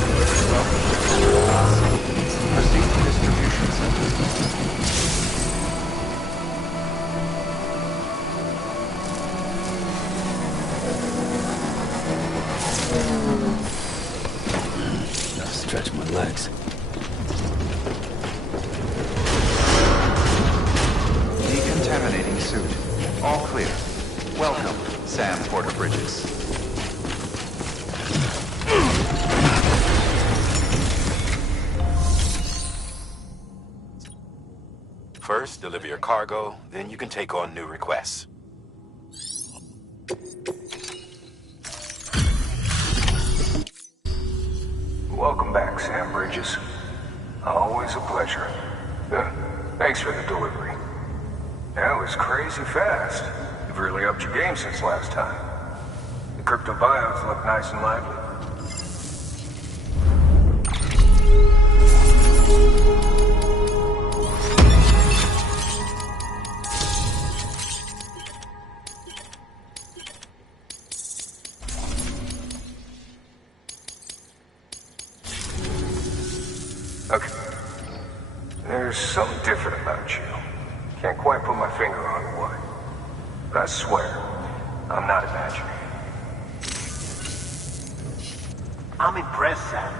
Welcome to Capital Knot City. Proceed to distribution center. Gotta stretch my legs. Decontaminating suit. All clear. Welcome, Sam Porter Bridges. First, deliver your cargo, then you can take on new requests. Welcome back, Sam Bridges. Always a pleasure. Thanks for the delivery. That was crazy fast. You've really upped your game since last time. The crypto bios look nice and lively. Okay. There's something different about you. Can't quite put my finger on what. But I swear, I'm not imagining. I'm impressed, Sam.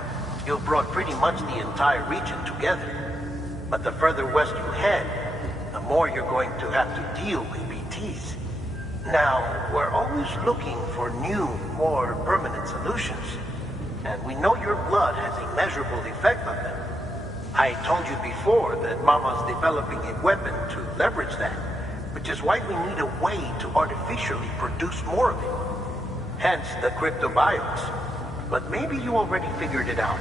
You've brought pretty much the entire region together. But the further west you head, the more you're going to have to deal with BTs. Now, we're always looking for new, more permanent solutions. And we know your blood has a measurable effect on them. I told you before that Mama's developing a weapon to leverage that, which is why we need a way to artificially produce more of it. Hence the cryptobiotes. But maybe you already figured it out.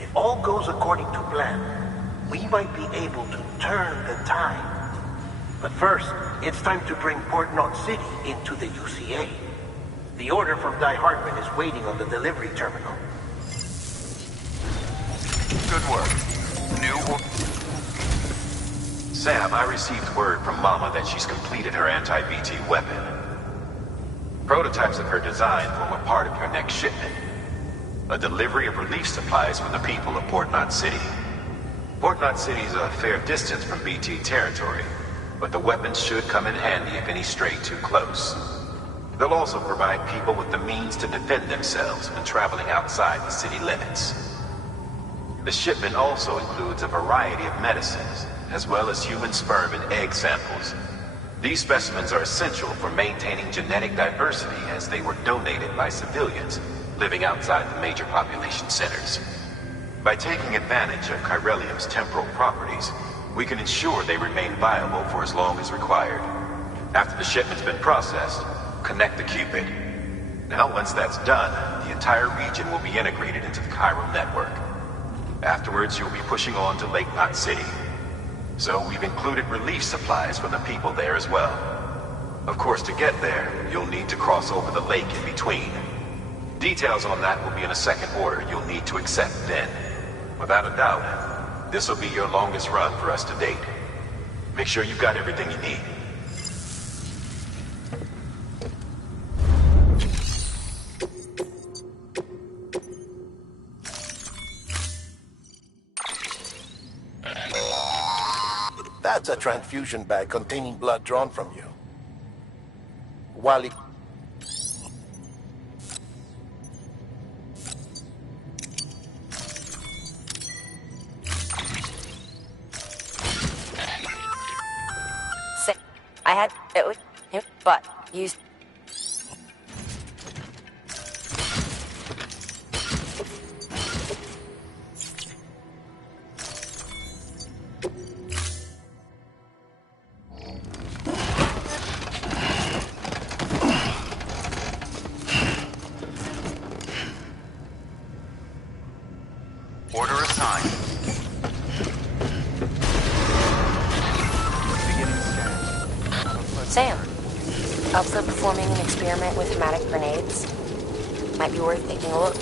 If all goes according to plan, we might be able to turn the tide. But first, it's time to bring Port Knot City into the UCA. The order from Die Hartman is waiting on the delivery terminal. Good work. Sam, I received word from Mama that she's completed her anti-BT weapon. Prototypes of her design form a part of your next shipment. A delivery of relief supplies for the people of Port Knot City. Port Knot City is a fair distance from BT territory, but the weapons should come in handy if any stray too close. They'll also provide people with the means to defend themselves when traveling outside the city limits. The shipment also includes a variety of medicines, as well as human sperm and egg samples. These specimens are essential for maintaining genetic diversity as they were donated by civilians living outside the major population centers. By taking advantage of chiralium's temporal properties, we can ensure they remain viable for as long as required. After the shipment's been processed, connect the Cupid. Now, once that's done, the entire region will be integrated into the chiral network. Afterwards, you'll be pushing on to Lake Knot City. So we've included relief supplies for the people there as well. Of course, to get there, you'll need to cross over the lake in between. Details on that will be in a second order you'll need to accept then. Without a doubt, this will be your longest run for us to date. Make sure you've got everything you need. That's a transfusion bag containing blood drawn from you. While I had it with him, but used. Order assigned. Beginning scan. Sam, also performing an experiment with hematic grenades. Might be worth taking a look.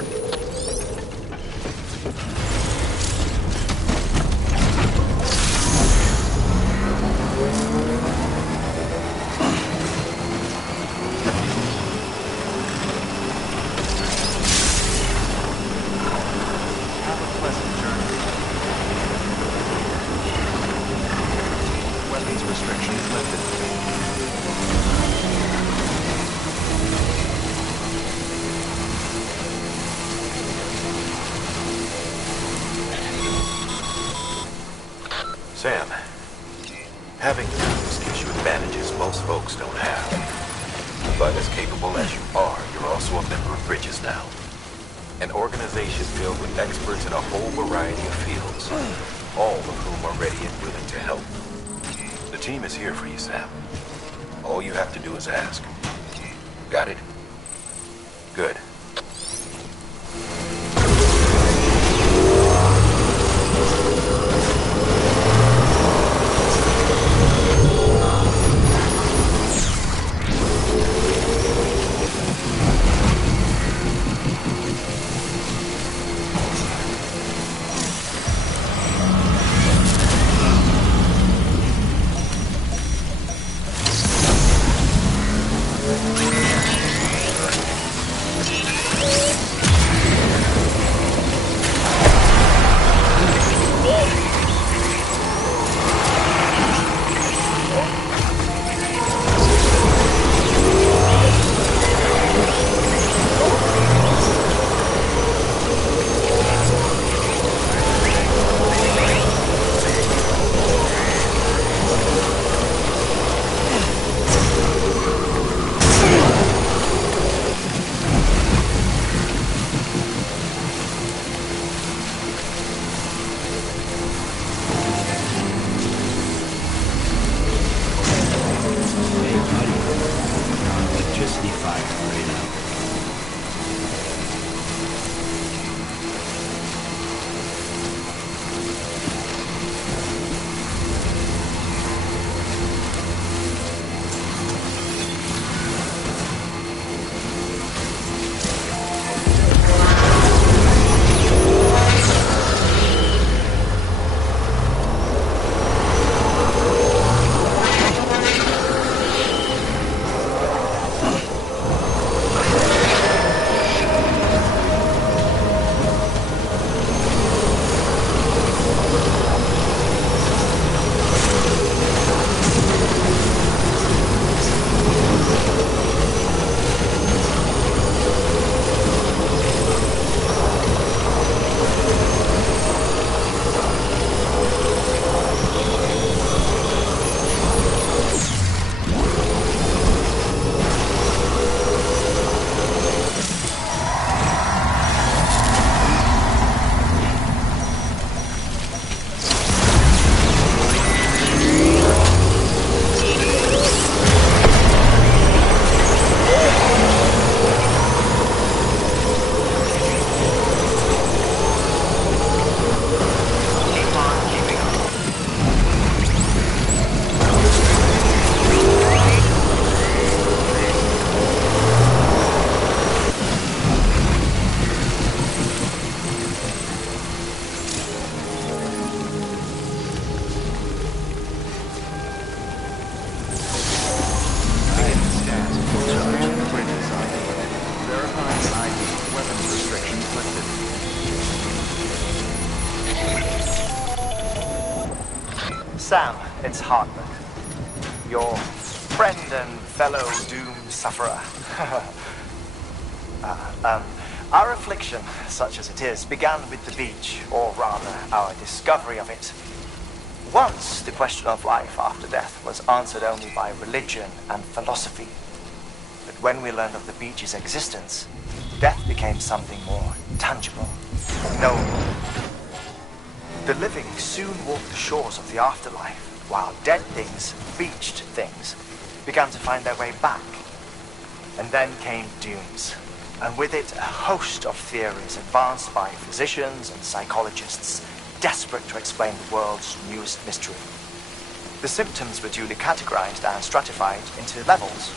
Sam, having dudes gives you advantages most folks don't have. But as capable as you are, you're also a member of Bridges now. An organization filled with experts in a whole variety of fields, all of whom are ready and willing to help. The team is here for you, Sam. All you have to do is ask. Got it? Good. Sam, it's Hartman. Your friend and fellow doom sufferer. Our affliction, such as it is, began with the beach, or rather, our discovery of it. Once, the question of life after death was answered only by religion and philosophy. But when we learned of the beach's existence, death became something more tangible, knowable. The living soon walked the shores of the afterlife, while dead things, beached things, began to find their way back. And then came dooms, and with it a host of theories advanced by physicians and psychologists, desperate to explain the world's newest mystery. The symptoms were duly categorized and stratified into levels.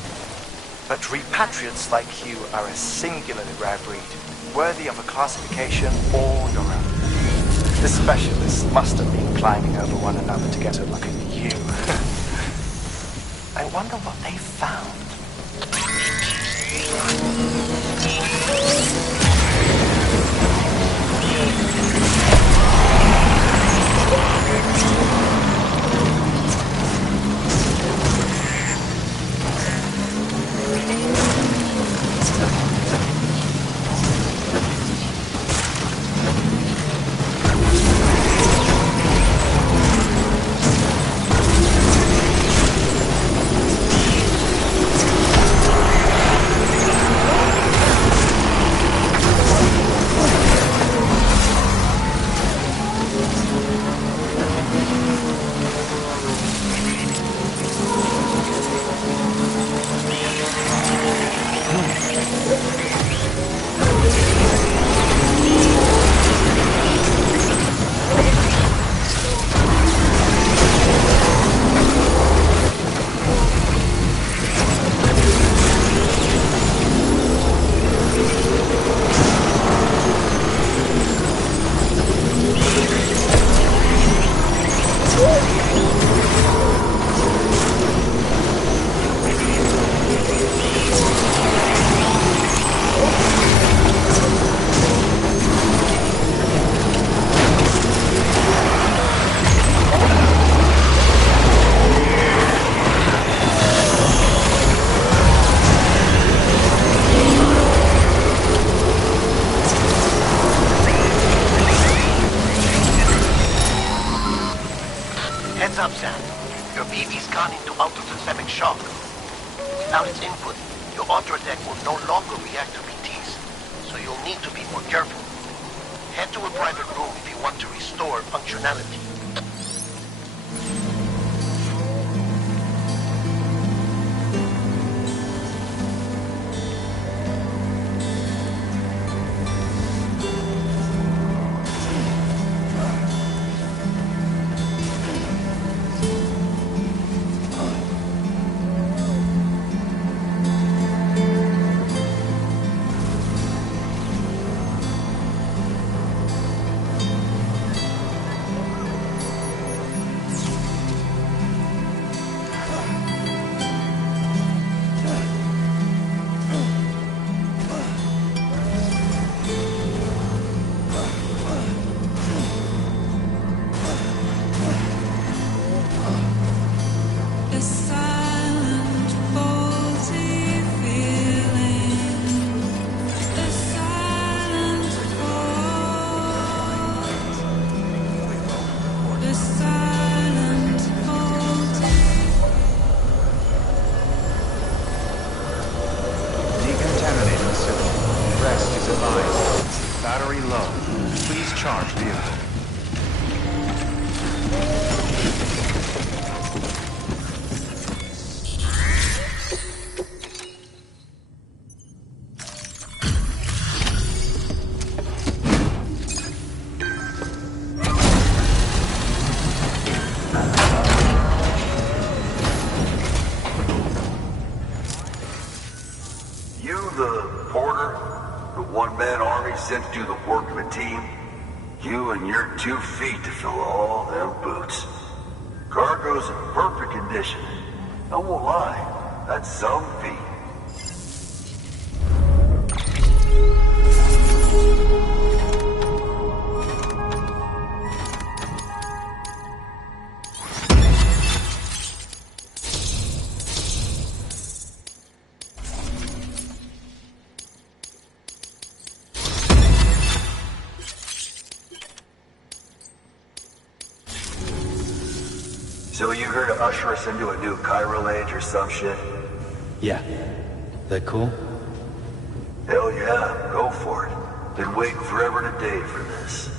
But repatriates like you are a singularly rare breed, worthy of a classification all your own. The specialists must have been climbing over one another to get a look at you. I wonder what they found. Sam. Your BB's gone into ultrasonic shock. Without its input, your auto deck will no longer react to BTs, so you'll need to be more careful. Head to a private room if you want to restore functionality. Sent to do the work of a team. You and your 2 feet to fill all them boots. Cargo's in perfect condition. I won't lie, that's some feat. So you here to usher us into a new chiral age or some shit? Yeah. That cool? Hell yeah, go for it. Been waiting forever and a day for this.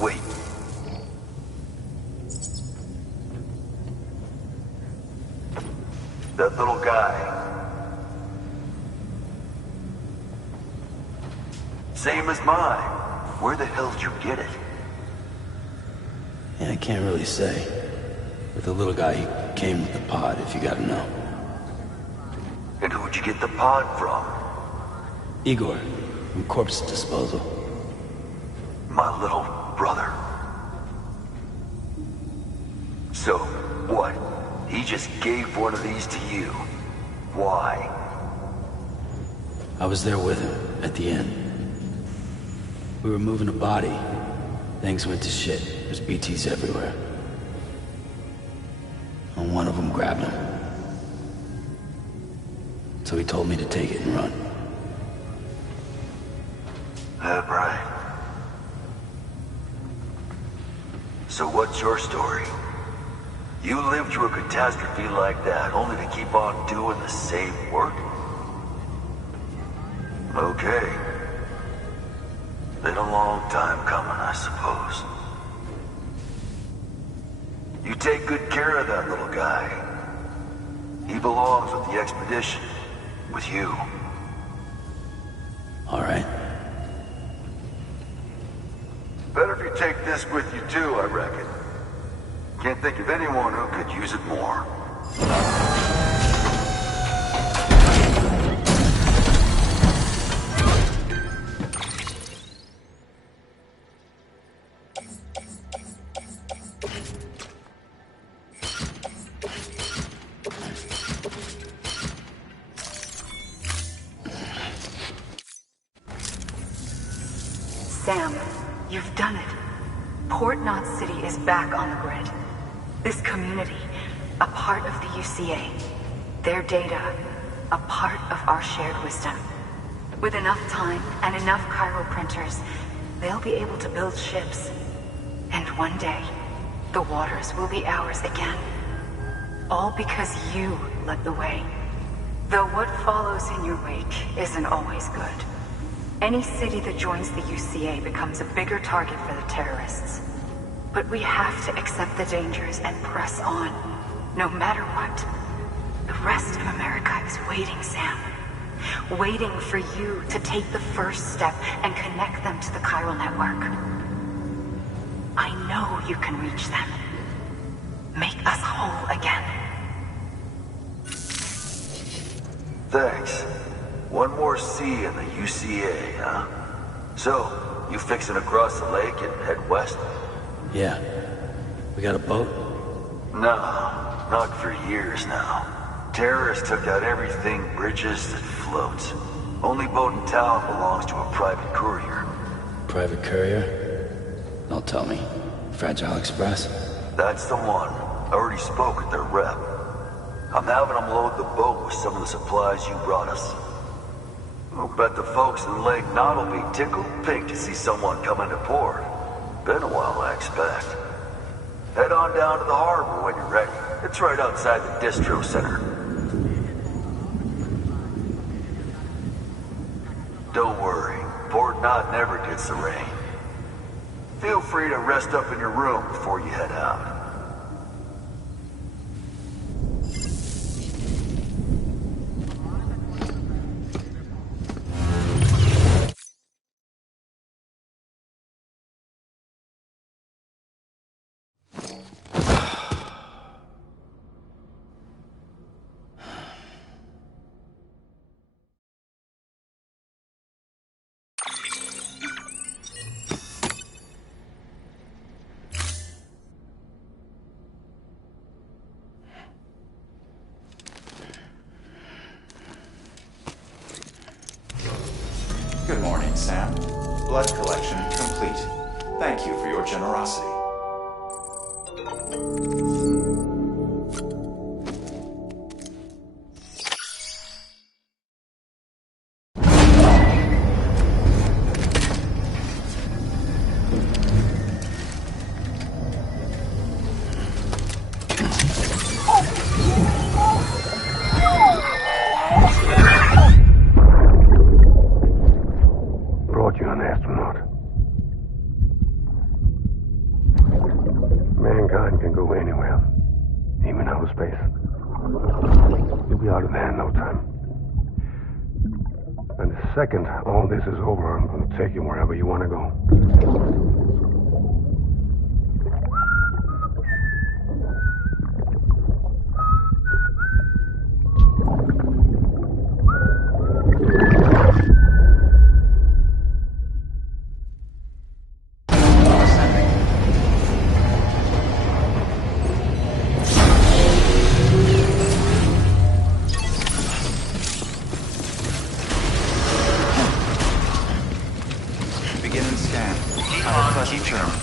Wait. That little guy. Same as mine. Where the hell did you get it? Yeah, I can't really say. But the little guy, he came with the pod, if you gotta know. And who'd you get the pod from? Igor, from Corpse Disposal. My little brother. So, what? He just gave one of these to you. Why? I was there with him, at the end. We were moving a body. Things went to shit. There's BTs everywhere. And one of them grabbed him. So he told me to take it and run. That right. So what's your story? You lived through a catastrophe like that, only to keep on doing the same work? Okay. Been a long time coming, I suppose. You take good care of that little guy. He belongs with the expedition. With you. All right. Better if you take this with you too, I reckon. Can't think of anyone who could use it more. Sam, you've done it. Port Knot City is back on the grid. This community, a part of the UCA. Their data, a part of our shared wisdom. With enough time and enough chiral printers, they'll be able to build ships. And one day, the waters will be ours again. All because you led the way. Though what follows in your wake isn't always good. Any city that joins the UCA becomes a bigger target for the terrorists. But we have to accept the dangers and press on, no matter what. The rest of America is waiting, Sam. Waiting for you to take the first step and connect them to the chiral network. I know you can reach them. Make us whole again. Thanks. One more C in the UCA, huh? So, you fixing to cross the lake and head west? Yeah. We got a boat? No, not for years now. Terrorists took out everything Bridges that floats. Only boat in town belongs to a private courier. Private courier? Don't tell me. Fragile Express? That's the one. I already spoke with their rep. I'm having them load the boat with some of the supplies you brought us. I'll bet the folks in Lake Knot will be tickled pink to see someone come into port. Been a while, I expect. Head on down to the harbor when you're ready. It's right outside the distro center. Don't worry, Port Knot never gets the rain. Feel free to rest up in your room before you head out. Good morning, Sam. Blood collection complete. Thank you for your generosity. Brought you an astronaut. Mankind can go anywhere, even outer space. You'll be out of there in no time. And the second all this is over, I'm going to take you wherever you want to go. Beginning scan. Have a pleasant journey.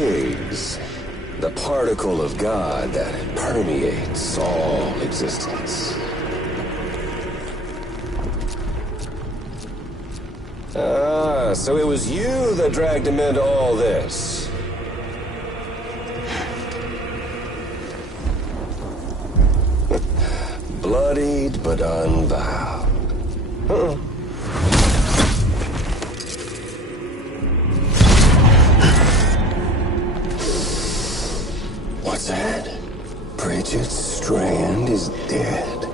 pigs. The particle of God that permeates all existence. Ah, so it was you that dragged him into all this. Bloodied but unbowed. What's that? Bridget Strand is dead.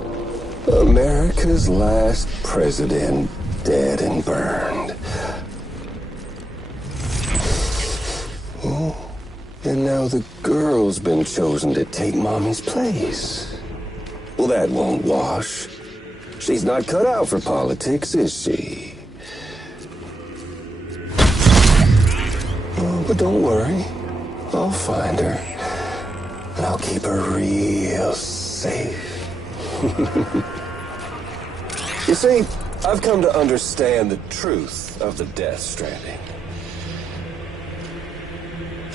America's last president dead and burned. Oh, and now the girl's been chosen to take Mommy's place. Well, that won't wash. She's not cut out for politics, is she? Oh, but don't worry. I'll find her. And I'll keep her real safe. You see, I've come to understand the truth of the Death Stranding.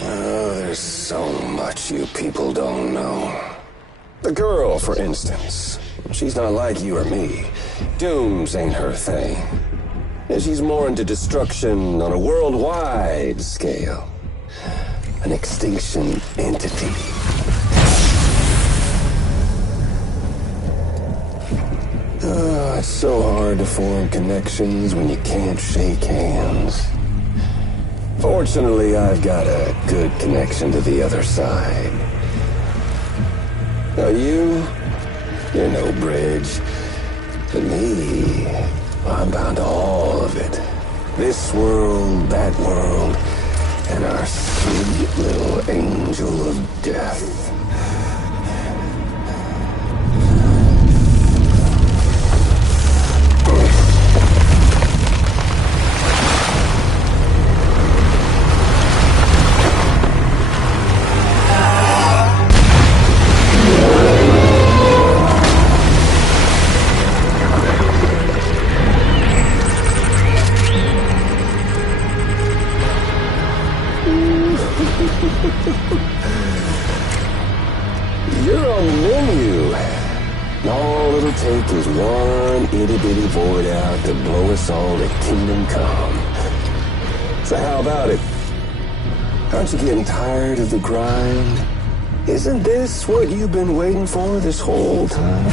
Oh, there's so much you people don't know. The girl, for instance, she's not like you or me. Dooms ain't her thing. And she's more into destruction on a worldwide scale. An extinction entity. Oh, it's so hard to form connections when you can't shake hands. Fortunately, I've got a good connection to the other side. Now you're no bridge. But me, I'm bound to all of it. This world, that world, and our sweet little angel of death. You're on the menu. All it'll take is one itty-bitty void out to blow us all to kingdom come. So how about it? Aren't you getting tired of the grind? Isn't this what you've been waiting for this whole time?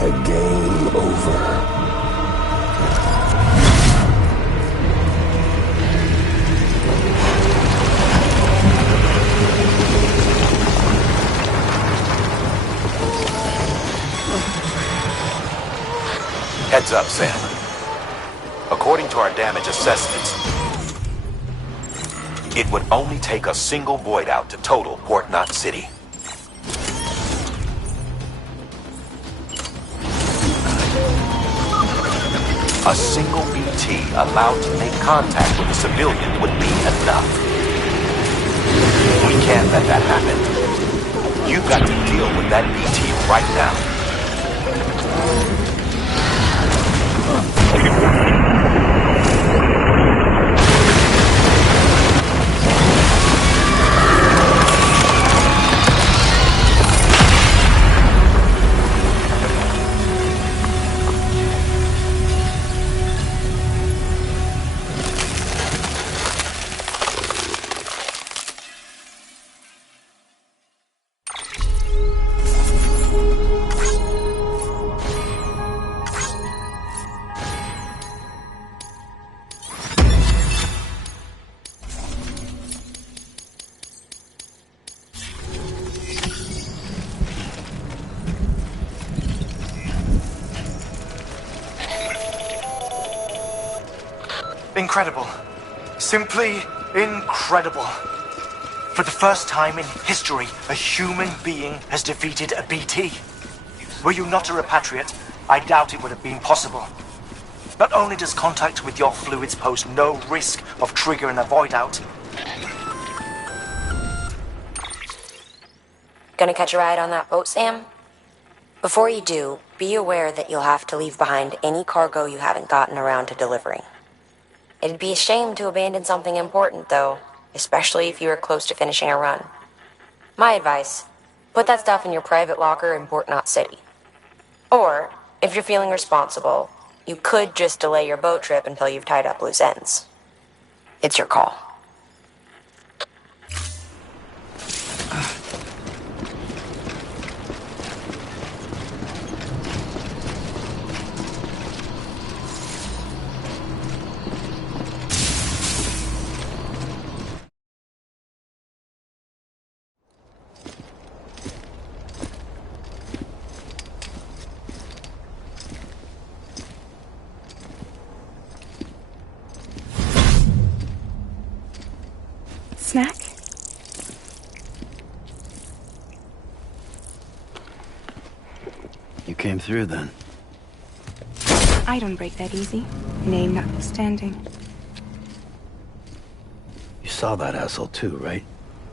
A game over. Heads up, Sam. According to our damage assessments, it would only take a single void out to total Port Knot City. A single BT allowed to make contact with a civilian would be enough. We can't let that happen. You've got to deal with that BT right now. Incredible. Simply incredible. For the first time in history, a human being has defeated a BT. Were you not a repatriate, I doubt it would have been possible. Not only does contact with your fluids pose no risk of triggering a void out. Gonna catch a ride on that boat, Sam? Before you do, be aware that you'll have to leave behind any cargo you haven't gotten around to delivering. It'd be a shame to abandon something important, though, especially if you are close to finishing a run. My advice, put that stuff in your private locker in Port Knot City. Or, if you're feeling responsible, you could just delay your boat trip until you've tied up loose ends. It's your call. Snack? You came through then. I don't break that easy. Name notwithstanding. You saw that asshole too, right?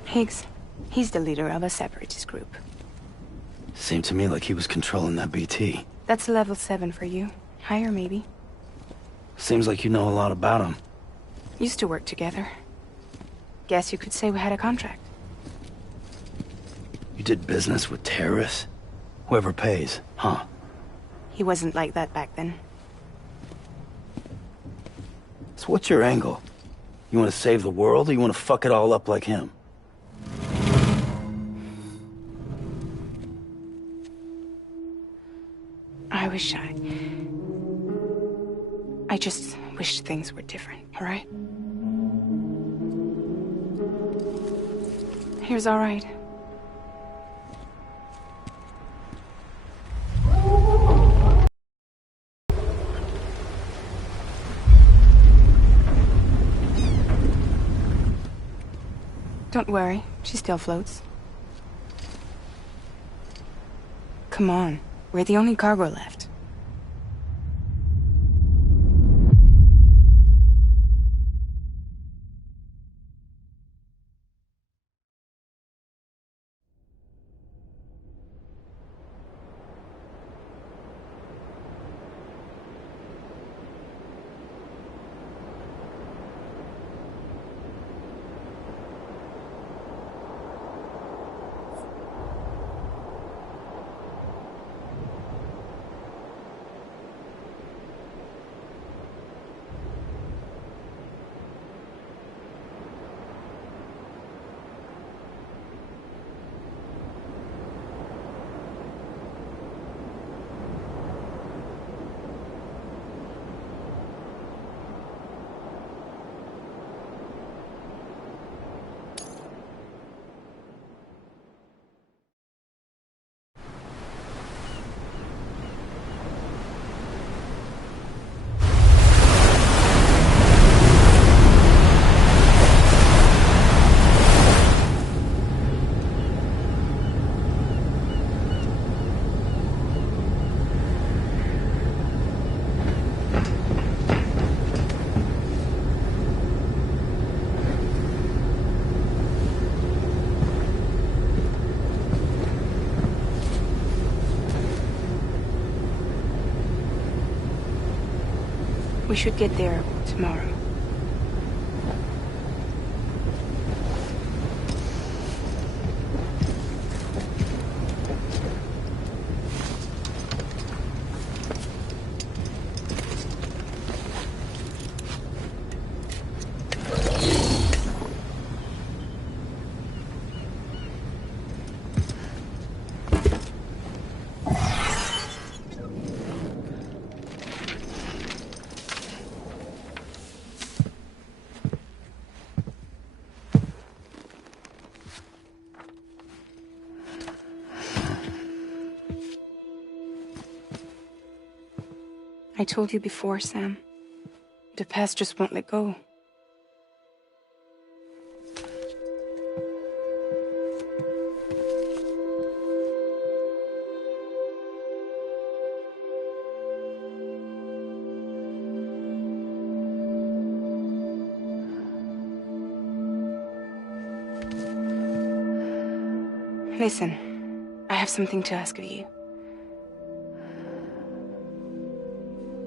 Higgs. He's the leader of a separatist group. Seemed to me like he was controlling that BT. That's level 7 for you. Higher, maybe. Seems like you know a lot about him. Used to work together. Guess you could say we had a contract. You did business with terrorists? Whoever pays, huh? He wasn't like that back then. So what's your angle? You want to save the world, or you want to fuck it all up like him? I just wish things were different, all right? Here's all right. Don't worry, she still floats. Come on, we're the only cargo left. We should get there tomorrow. I told you before, Sam. The past just won't let go. Listen, I have something to ask of you.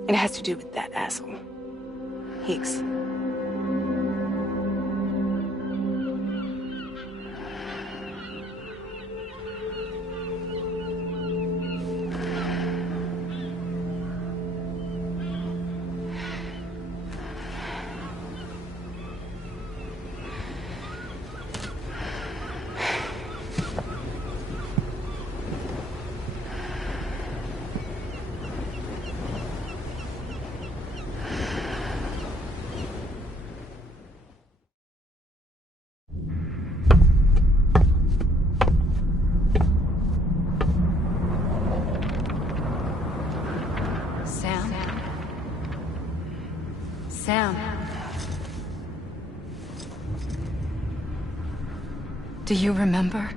It has to do with that asshole, Higgs. Sam. Do you remember?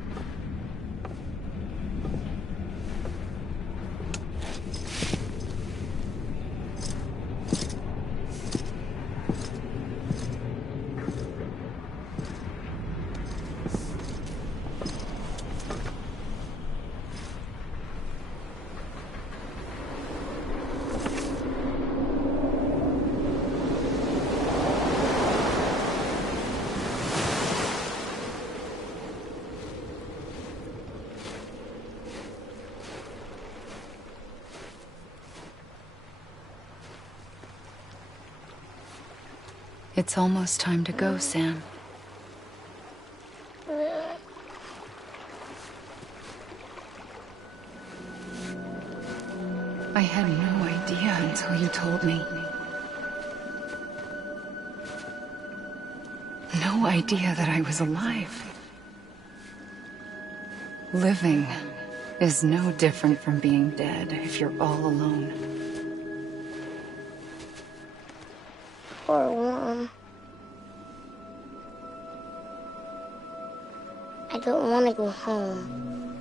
It's almost time to go, Sam. I had no idea until you told me. No idea that I was alive. Living is no different from being dead if you're all alone. Poor Mom. I don't want to go home.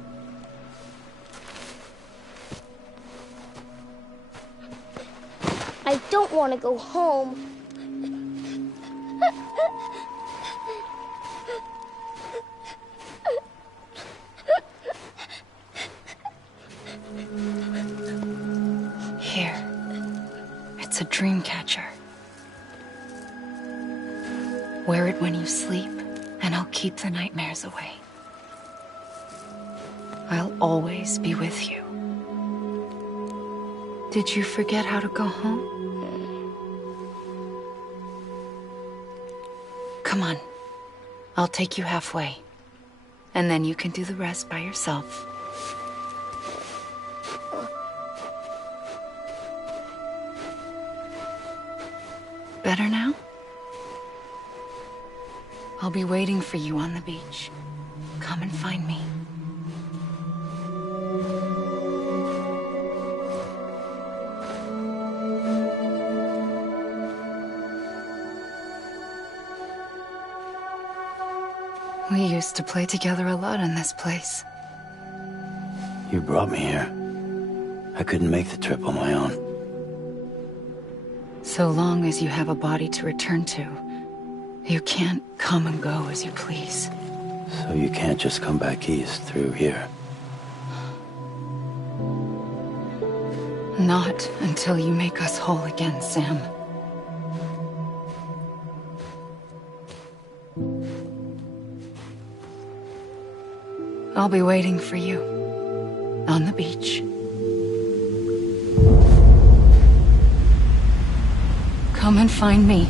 I don't want to go home. Here. It's a dream catcher. Wear it when you sleep, and I'll keep the nightmares away. I'll always be with you. Did you forget how to go home? Come on. I'll take you halfway. And then you can do the rest by yourself. Better now? I'll be waiting for you on the beach. Come and find me. We used to play together a lot in this place. You brought me here. I couldn't make the trip on my own. So long as you have a body to return to, you can't come and go as you please. So you can't just come back east through here? Not until you make us whole again, Sam. I'll be waiting for you on the beach. Come and find me.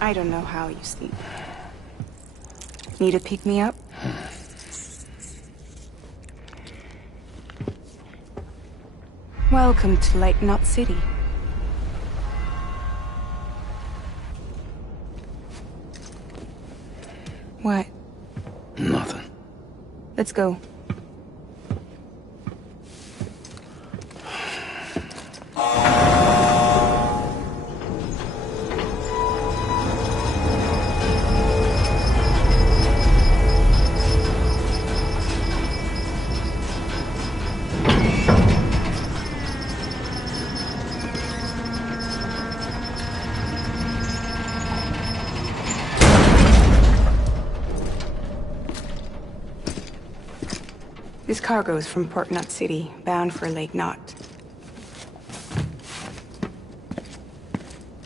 I don't know how you sleep. Need a pick-me-up? Welcome to Lake Knot City. What? Nothing. Let's go. This cargo is from Port Knot City, bound for Lake Knot.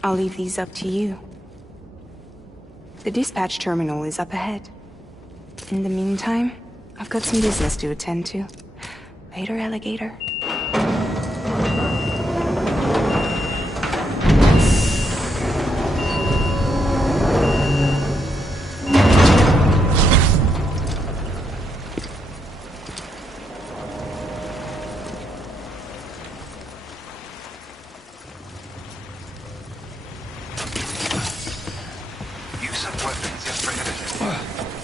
I'll leave these up to you. The dispatch terminal is up ahead. In the meantime, I've got some business to attend to. Later, alligator. Use of weapons is prohibited.